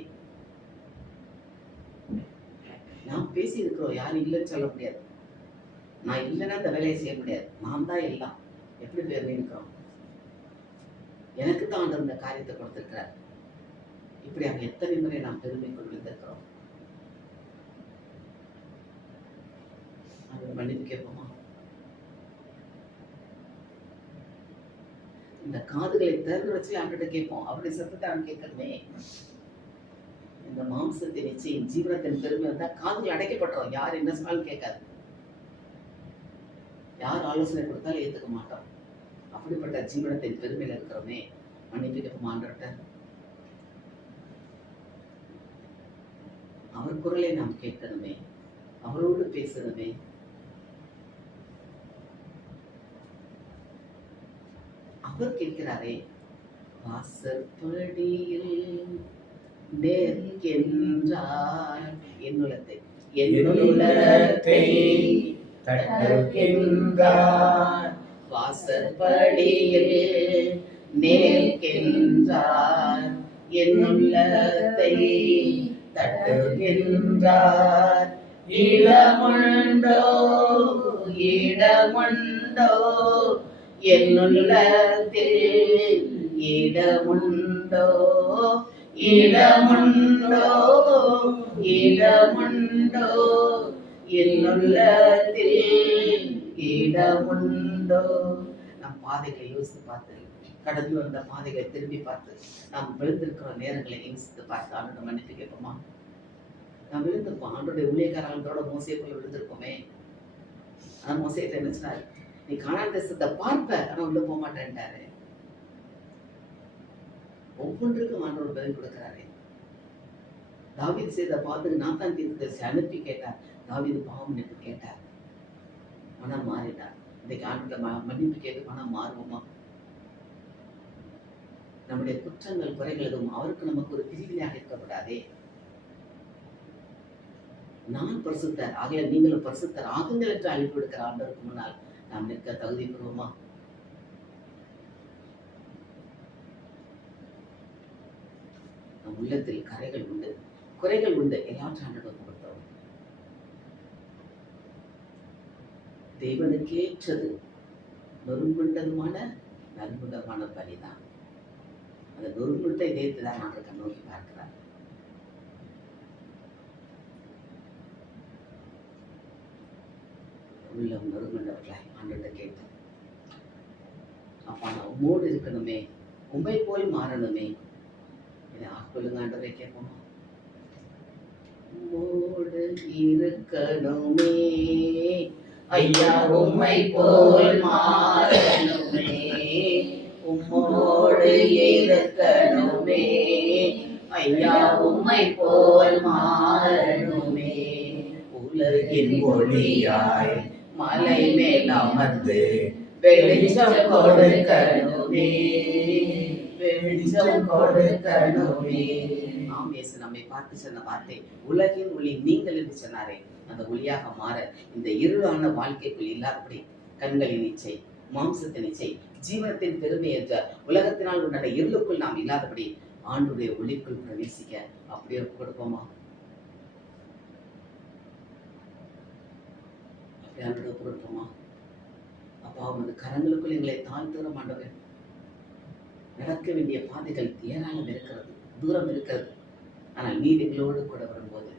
நாம் பேசி இருக்கிறோம், யாரும் இல்லைன்னு சொல்ல முடியாது. நான் இல்லைன்னா இந்த வேலையை செய்ய முடியாது, நான் தான் எல்லாம். எப்படி பேர் இருக்கிறோம், எனக்கு தான் ஆண்டவர் இந்த காரியத்தை கொடுத்திருக்கிறார். இப்படி அவங்க எத்தனை முறை நாம் பெருமை கொண்டு வந்திருக்கிறோம். அவர் மன்னிப்பு கேட்போமா. இந்த காதுகளை திறந்து வச்சு அவர்கிட்ட கேட்போம். அவருடைய சத்தத்தை அவன் கேட்கணுமே. இந்த மாம்சத்தின் நிச்சயம் ஜீவனத்தின் பெருமை வந்தா காதுகள் அடைக்கப்பட்டுரும். யார் என்ன சொன்னாலும் கேட்காது. யார் ஆலோசனை கொடுத்தாலும் ஏற்றுக்க மாட்டோம். அப்படிப்பட்ட ஜீவனத்தின் பெருமையில இருக்கிறோமே. மன்னிப்பு கேட்போமா ஆண்டவர்கிட்ட. அவர் குரலை நாம் கேட்கணுமே, அவரோடு பேசணுமே. அவர் கேட்கிறாரே, வாசற்படியில் நிற்கின்றார் என்னுள்ளத்தை தட்டுகின்றார். வாசற்படியில் நிற்கின்றார் என்னுள்ளத்தை தட்டுகின்றார். இடமுண்டோ இடமுண்டோ என்னுள்ளத்தில் இடமுண்டோ இடமுண்டோ இடமுண்டோ என்னுள்ளத்தில் இடமுண்டோ. நம் பாதைகளை யோசித்து பார்த்து, கடந்து வந்த பாதைகளை திரும்பி பார்த்து, நாம் விழுந்திருக்கிற நேரங்களை யோசித்து பார்த்து ஆண்டோட மன்னிப்பு கேட்போமா. நாம் விழுந்திருப்போம். ஆண்டோடைய ஊழியக்காரங்களோட மோசையை போய் விழுந்திருப்போமே. ஆனா மோசையை என்ன சொன்னாரு, நீ கானான் தேசத்தை பார்ப்ப, ஆனா உள்ள போக மாட்டேன்ட்டாரு. ஒவ்வொன்றுக்கும் ஆண்டவர் பதில் கொடுக்கிறாரு. தாவீது செய்த பார்த்து நாத்தான் தீர்க்கதரிசி அனுப்பி கேட்டார். தாவீது பாவம் மன்னிப்பு கேட்டார், மனம் மாறினார். இன்னைக்கு ஆண்டோட மன்னிப்பு கேட்டு மனம் மாறுவோமா. நம்முடைய குற்றங்கள் குறைகள் எதுவும் அவருக்கு நமக்கு ஒரு பிரிவினையாக இருக்கக்கூடாதே. நான் பரிசுத்தர் ஆகையால் நீங்களும் பரிசுத்தர் ஆகுங்கள் என்று அழைப்பு விடுக்கிற ஆண்டவருக்கு முன்னால் நாம் நிற்க தகுதி பெறுவோமா. நம் உள்ளத்தில் கரைகள் உண்டு, குறைகள் உண்டு, எல்லாற்ற ஆண்டவருக்கு கொடுத்தோம். தேவனுக்கேற்றது நொறுங்குண்டதுமான நறுங்குண்டமான பலிதான். அந்த நொறுங்குண்ட இதயத்தை தான் ஆண்டவர் கண்ணோக்கி பார்க்கிறார். உள்ளம் நொறுங்குண்டவர்களாய் ஆண்டவர்கிட்ட கேட்டோம், அப்பா நான் உம்மோடு இருக்கணுமே, உம்மை போல் மாறணுமே, என்னை சொல்லுங்க ஆண்டவரே, கேட்போமா? உம்மோடு இருக்கணுமே ஐயா, உம்மை போல் மாறணுமே, உம்மோடு இருக்கணுமே ஐயா, உம்மை போல் மாறணுமே. உலகின் ஒளியாய் மலை மேல் அமர்ந்து வெளிச்சம் கொடுக்கணுமே, வெளிச்சம் கொடுக்கணுமே. ஆம், இயேசு நம்மை பார்த்து சொன்ன வார்த்தை உலகின் ஒளி நீங்கள் என்று சொன்னாரே, அந்த ஒளியாக மாற இந்த இருளான வாழ்க்கைக்குள் இல்லாதபடி கண்களின் இச்சை, மாம்சத்தின் இச்சை, ஜீவனத்தின் பெருமை என்ற உலகத்தினால் உண்டான இருளுக்குள் நாம் இல்லாதபடி ஆண்டுடைய ஒளிக்குள் பிரவேசிக்க அப்படியே கொடுப்போமா? அப்படியே கொடுப்போமா? அப்பா, உமது கரங்களுக்குள் எங்களை தாழ்த்துகிற ஆண்டவரே, நடக்க வேண்டிய பாதைகள் ஏராளம் இருக்கிறது, தூரம் இருக்கிறது. ஆனால் நீர் எங்களோடு கூட வரும்போது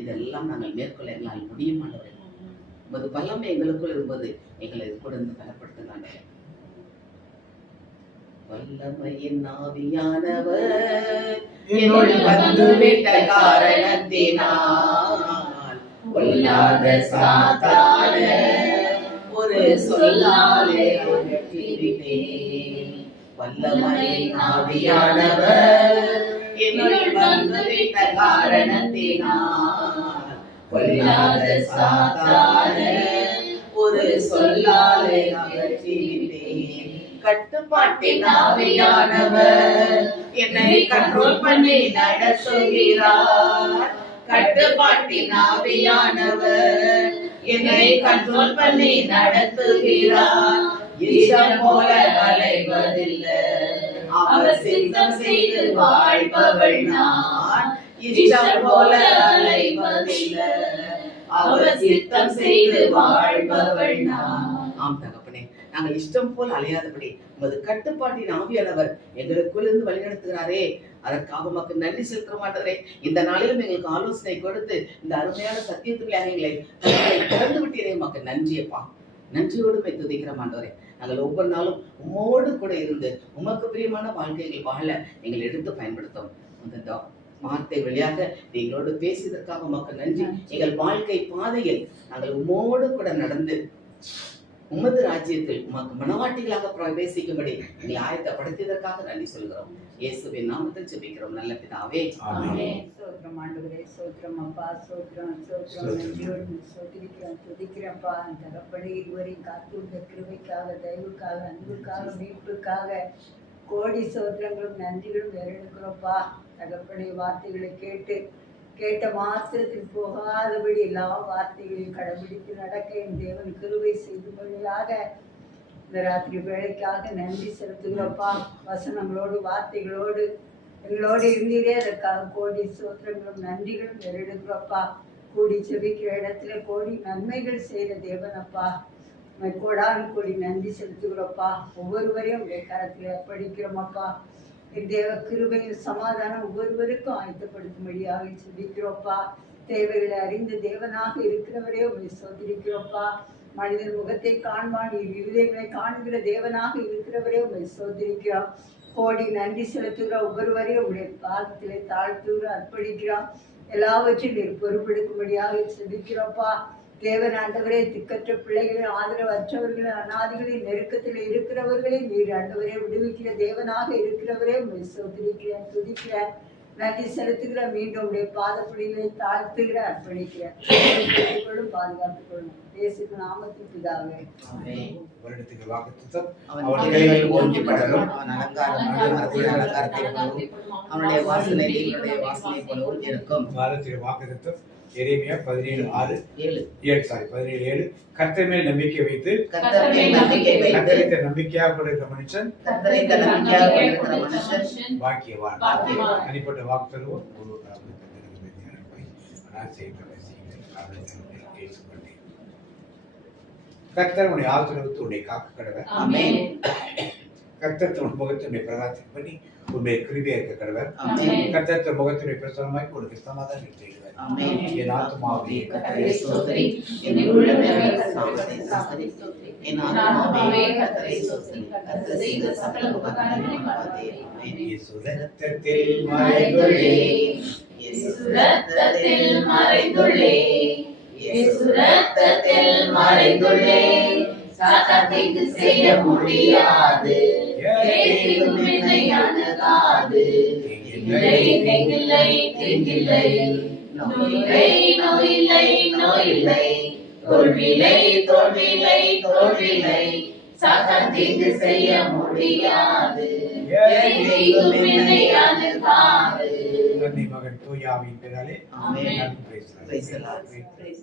இதெல்லாம் நாங்கள் மேற்கொள்ள எங்களால் முடியும் ஆண்டவரே. உமது பலம் எங்களுக்குள் இருப்பது எங்களை கூட இருந்து பலப்படுத்துங்க. வல்லமையின் ஆவியானவர் என்னுள் வந்துவிட்ட காரணத்தினால் கொல்லாத சாத்தான ஒரு சொல்லாலே அகற்றிவிட்டேன். வல்லமையின் ஆவியானவர் என்னுள் வந்துவிட்ட காரணத்தினால் கொல்லாத சாத்தான ஒரு சொல்லாலே அகற்றிவிட்டேன். கட்டுப்பாட்டின் ஆவியானவர் என்னை கண்ட்ரோல் பண்ணி நடத்துகிறார். கட்டுப்பாட்டின் ஆவியானவர் என்னை கண்ட்ரோல் பண்ணி நடத்துகிறார். இஷ்டம் போல அலைவதில்லை, அவர் சித்தம் செய்து வாழ்பவள் நான். இஷ்டம் போல அலைவதில்லை, அவர் சித்தம் செய்து வாழ்பவள் நான். ஆம் தகப்பனே, நாங்கள் இஷ்டம் போல் அலையாதபடி உமது கட்டுப்பாட்டின் ஆவியானவர் எங்களுக்குள் இருந்து வழிநடத்துகிறாரே, அதற்காக உமக்கு நன்றி செலுத்த மாட்டவரே. இந்த நாளிலும் எங்களுக்கு ஆலோசனை கொடுத்து இந்த அருமையான சத்தியத்துக்குள்ளாக எங்களை திறந்து விட்டீரே, உமக்கு நன்றியப்பா. நன்றியோடு துதிக்கிற மாட்டவரே. நாங்கள் ஒவ்வொரு நாளும் உம்மோடு கூட இருந்து உமக்கு பிரியமான வாழ்க்கைகள் வாழ எங்களை எடுத்து பயன்படுத்தும். அந்த வார்த்தை வழியாக எங்களோடு பேசியதற்காக உமக்கு நன்றி. எங்கள் வாழ்க்கை பாதையில் நாங்கள் உம்மோடு கூட நடந்து உமது ராஜ்யத்தில் உமக்கு மனவாட்டிகளாக பிரவேசிக்கும்படி எங்களை ஆயத்தப்படுத்தியதற்காக நன்றி சொல்கிறோம். இயேசுவின் நாமத்தில் ஜெபிக்கிறோம் நல்ல பிதாவே, ஆமென். சோத்திரம் ஆண்டவரே, சோத்திரம் அப்பா, சோத்திரம் சோத்திரம். நன்றியோடு சோத்திரிக்கிறோம், துதிக்கிறப்பா. தகப்பனே, இதுவரை காத்துள்ள கிருபைக்காக, தயவுக்காக, அன்புக்காக, மீட்புக்காக கோடி சோத்திரங்களும் நன்றிகளும் வேறெடுக்கிறோப்பா. தகப்பனே, வார்த்தைகளை கேட்ட மாத்திரத்தில் போகாதபடி எல்லா வார்த்தைகளையும் கடைபிடித்து நடக்க என் தேவன் கிருபை செய்து கொள்வதாக இந்த ராத்திரி வேலைக்காக நன்றி செலுத்துகிறோப்பா. வசனங்களோடு வார்த்தைகளோடு எங்களோடு இருந்தீரே, அதற்காக கோடி சோத்திரங்களும் நன்றிகளும் எடுக்கிறோப்பா. கூடி செபிக்கிற இடத்துல கோடி நன்மைகள் செய்த தேவனப்பா, கோடானு கோடி நன்றி செலுத்துகிறோப்பா. ஒவ்வொருவரையும் உடைய கரத்தில் அர்ப்பணிக்கிறோமப்பா. என் தேவ கிருபையின் சமாதானம் ஒவ்வொருவருக்கும் ஆயத்தப்படுத்தும்படியாக சிந்திக்கிறோப்பா. தேவைகளை அறிந்த தேவனாக இருக்கிறவரே உங்களை சோதரிக்கிறோப்பா. மனிதன் முகத்தை காண்பான், இருதயங்களை காண்கிற தேவனாக இருக்கிறவரே உங்களை சோதரிக்கிறோம். கோடி நன்றி செலுத்துகிற ஒவ்வொருவரையும் உடைய பாதத்திலே தாழ்த்துகிற அர்ப்பணிக்கிறோம். எல்லாவற்றையும் நீர் பொறுப்பெடுக்கும்படியாக சிந்திக்கிறோப்பா. தேவன் ஆண்டவரே, திக்கற்ற பிள்ளைகளின் ஆதரவற்றவர்களின் அநாதிகளின் நெருக்கத்தில் இருக்கிறவர்களே நீர் ஆண்டவரே விடுவிக்கிற தேவனாக இருக்கிறவரே உங்களை சோதரிக்கிறேன், துதிக்கிறேன், நன்றி செலுத்துகிற. மீண்டும் உடைய பாதப்படிகளை தாழ்த்துகிற அர்ப்பணிக்கிறேன். பாதுகாத்துக் கொள்ளும் இயேசுவின் நாமத்தில் பிதாவே, ஆமென். வருடத்துக்கு வாக்குத்தத்தம் அவன் கைகளில் ஓங்கி படரும், அவன் அலங்காரத்தை அவனுடைய வாசனை தேவனுடைய வாசனை போலவும் இருக்கும். வாரத்துக்கு வாக்குத்தத்தம் எரேமியா 17:7 கர்த்தர் மேல் நம்பிக்கை வைத்து கர்த்தரை நம்பிக்கையாக கொடுக்கிற மனுஷன் பாக்கியவான். தனிப்பட்ட வாக்கு தருவோம். கர்த்தர் உன்னை ஆசீர்வதித்து உன்னை காக்க கடவர். கர்த்தர் தன் முகத்தினுடைய பிரகாசம் பண்ணி உண்மை கிருபையா இருக்க கடவர். ஆமென். கர்த்தர் தன் முகத்தினுடைய பிரசன்னமாய் கொடுக்க சமாதானம் செய்கிறார். ஆமென். என் ஆத்துமாவே கர்த்தரை ஸ்தோத்திரி. என் உள்ளமே அவர் நாமத்தை ஸ்தோத்திரி. என் ஆத்துமாவே கர்த்தரை ஸ்தோத்திரி. கர்த்தர் செய்த சகல உபகாரங்களையும் மறவாதே. ஆமென். இயேசு ரத்தத்தில் மறைந்துள்ளே, இயேசு ரத்தத்தில் மறைந்துள்ளே, இயேசு ரத்தத்தில் மறைந்துள்ளே, சாத்தான் தீங்கு செய்ய முடியாது, ஏதும் என்னை அணுகாது. இல்லை, தீங்கில்லை, தீங்கில்லை, நோயில்லை, நோயில்லை, நோயில்லை, தோல்வியில்லை, தோல்வியில்லை, தோல்வியில்லை, சாத்தான் தீங்கு செய்ய முடியாது, ஏதும் என்னை அணுகாது. தன்னை மகன் தூயாவின் பெயராலே ஆமென். நன்றி. Praise the Lord.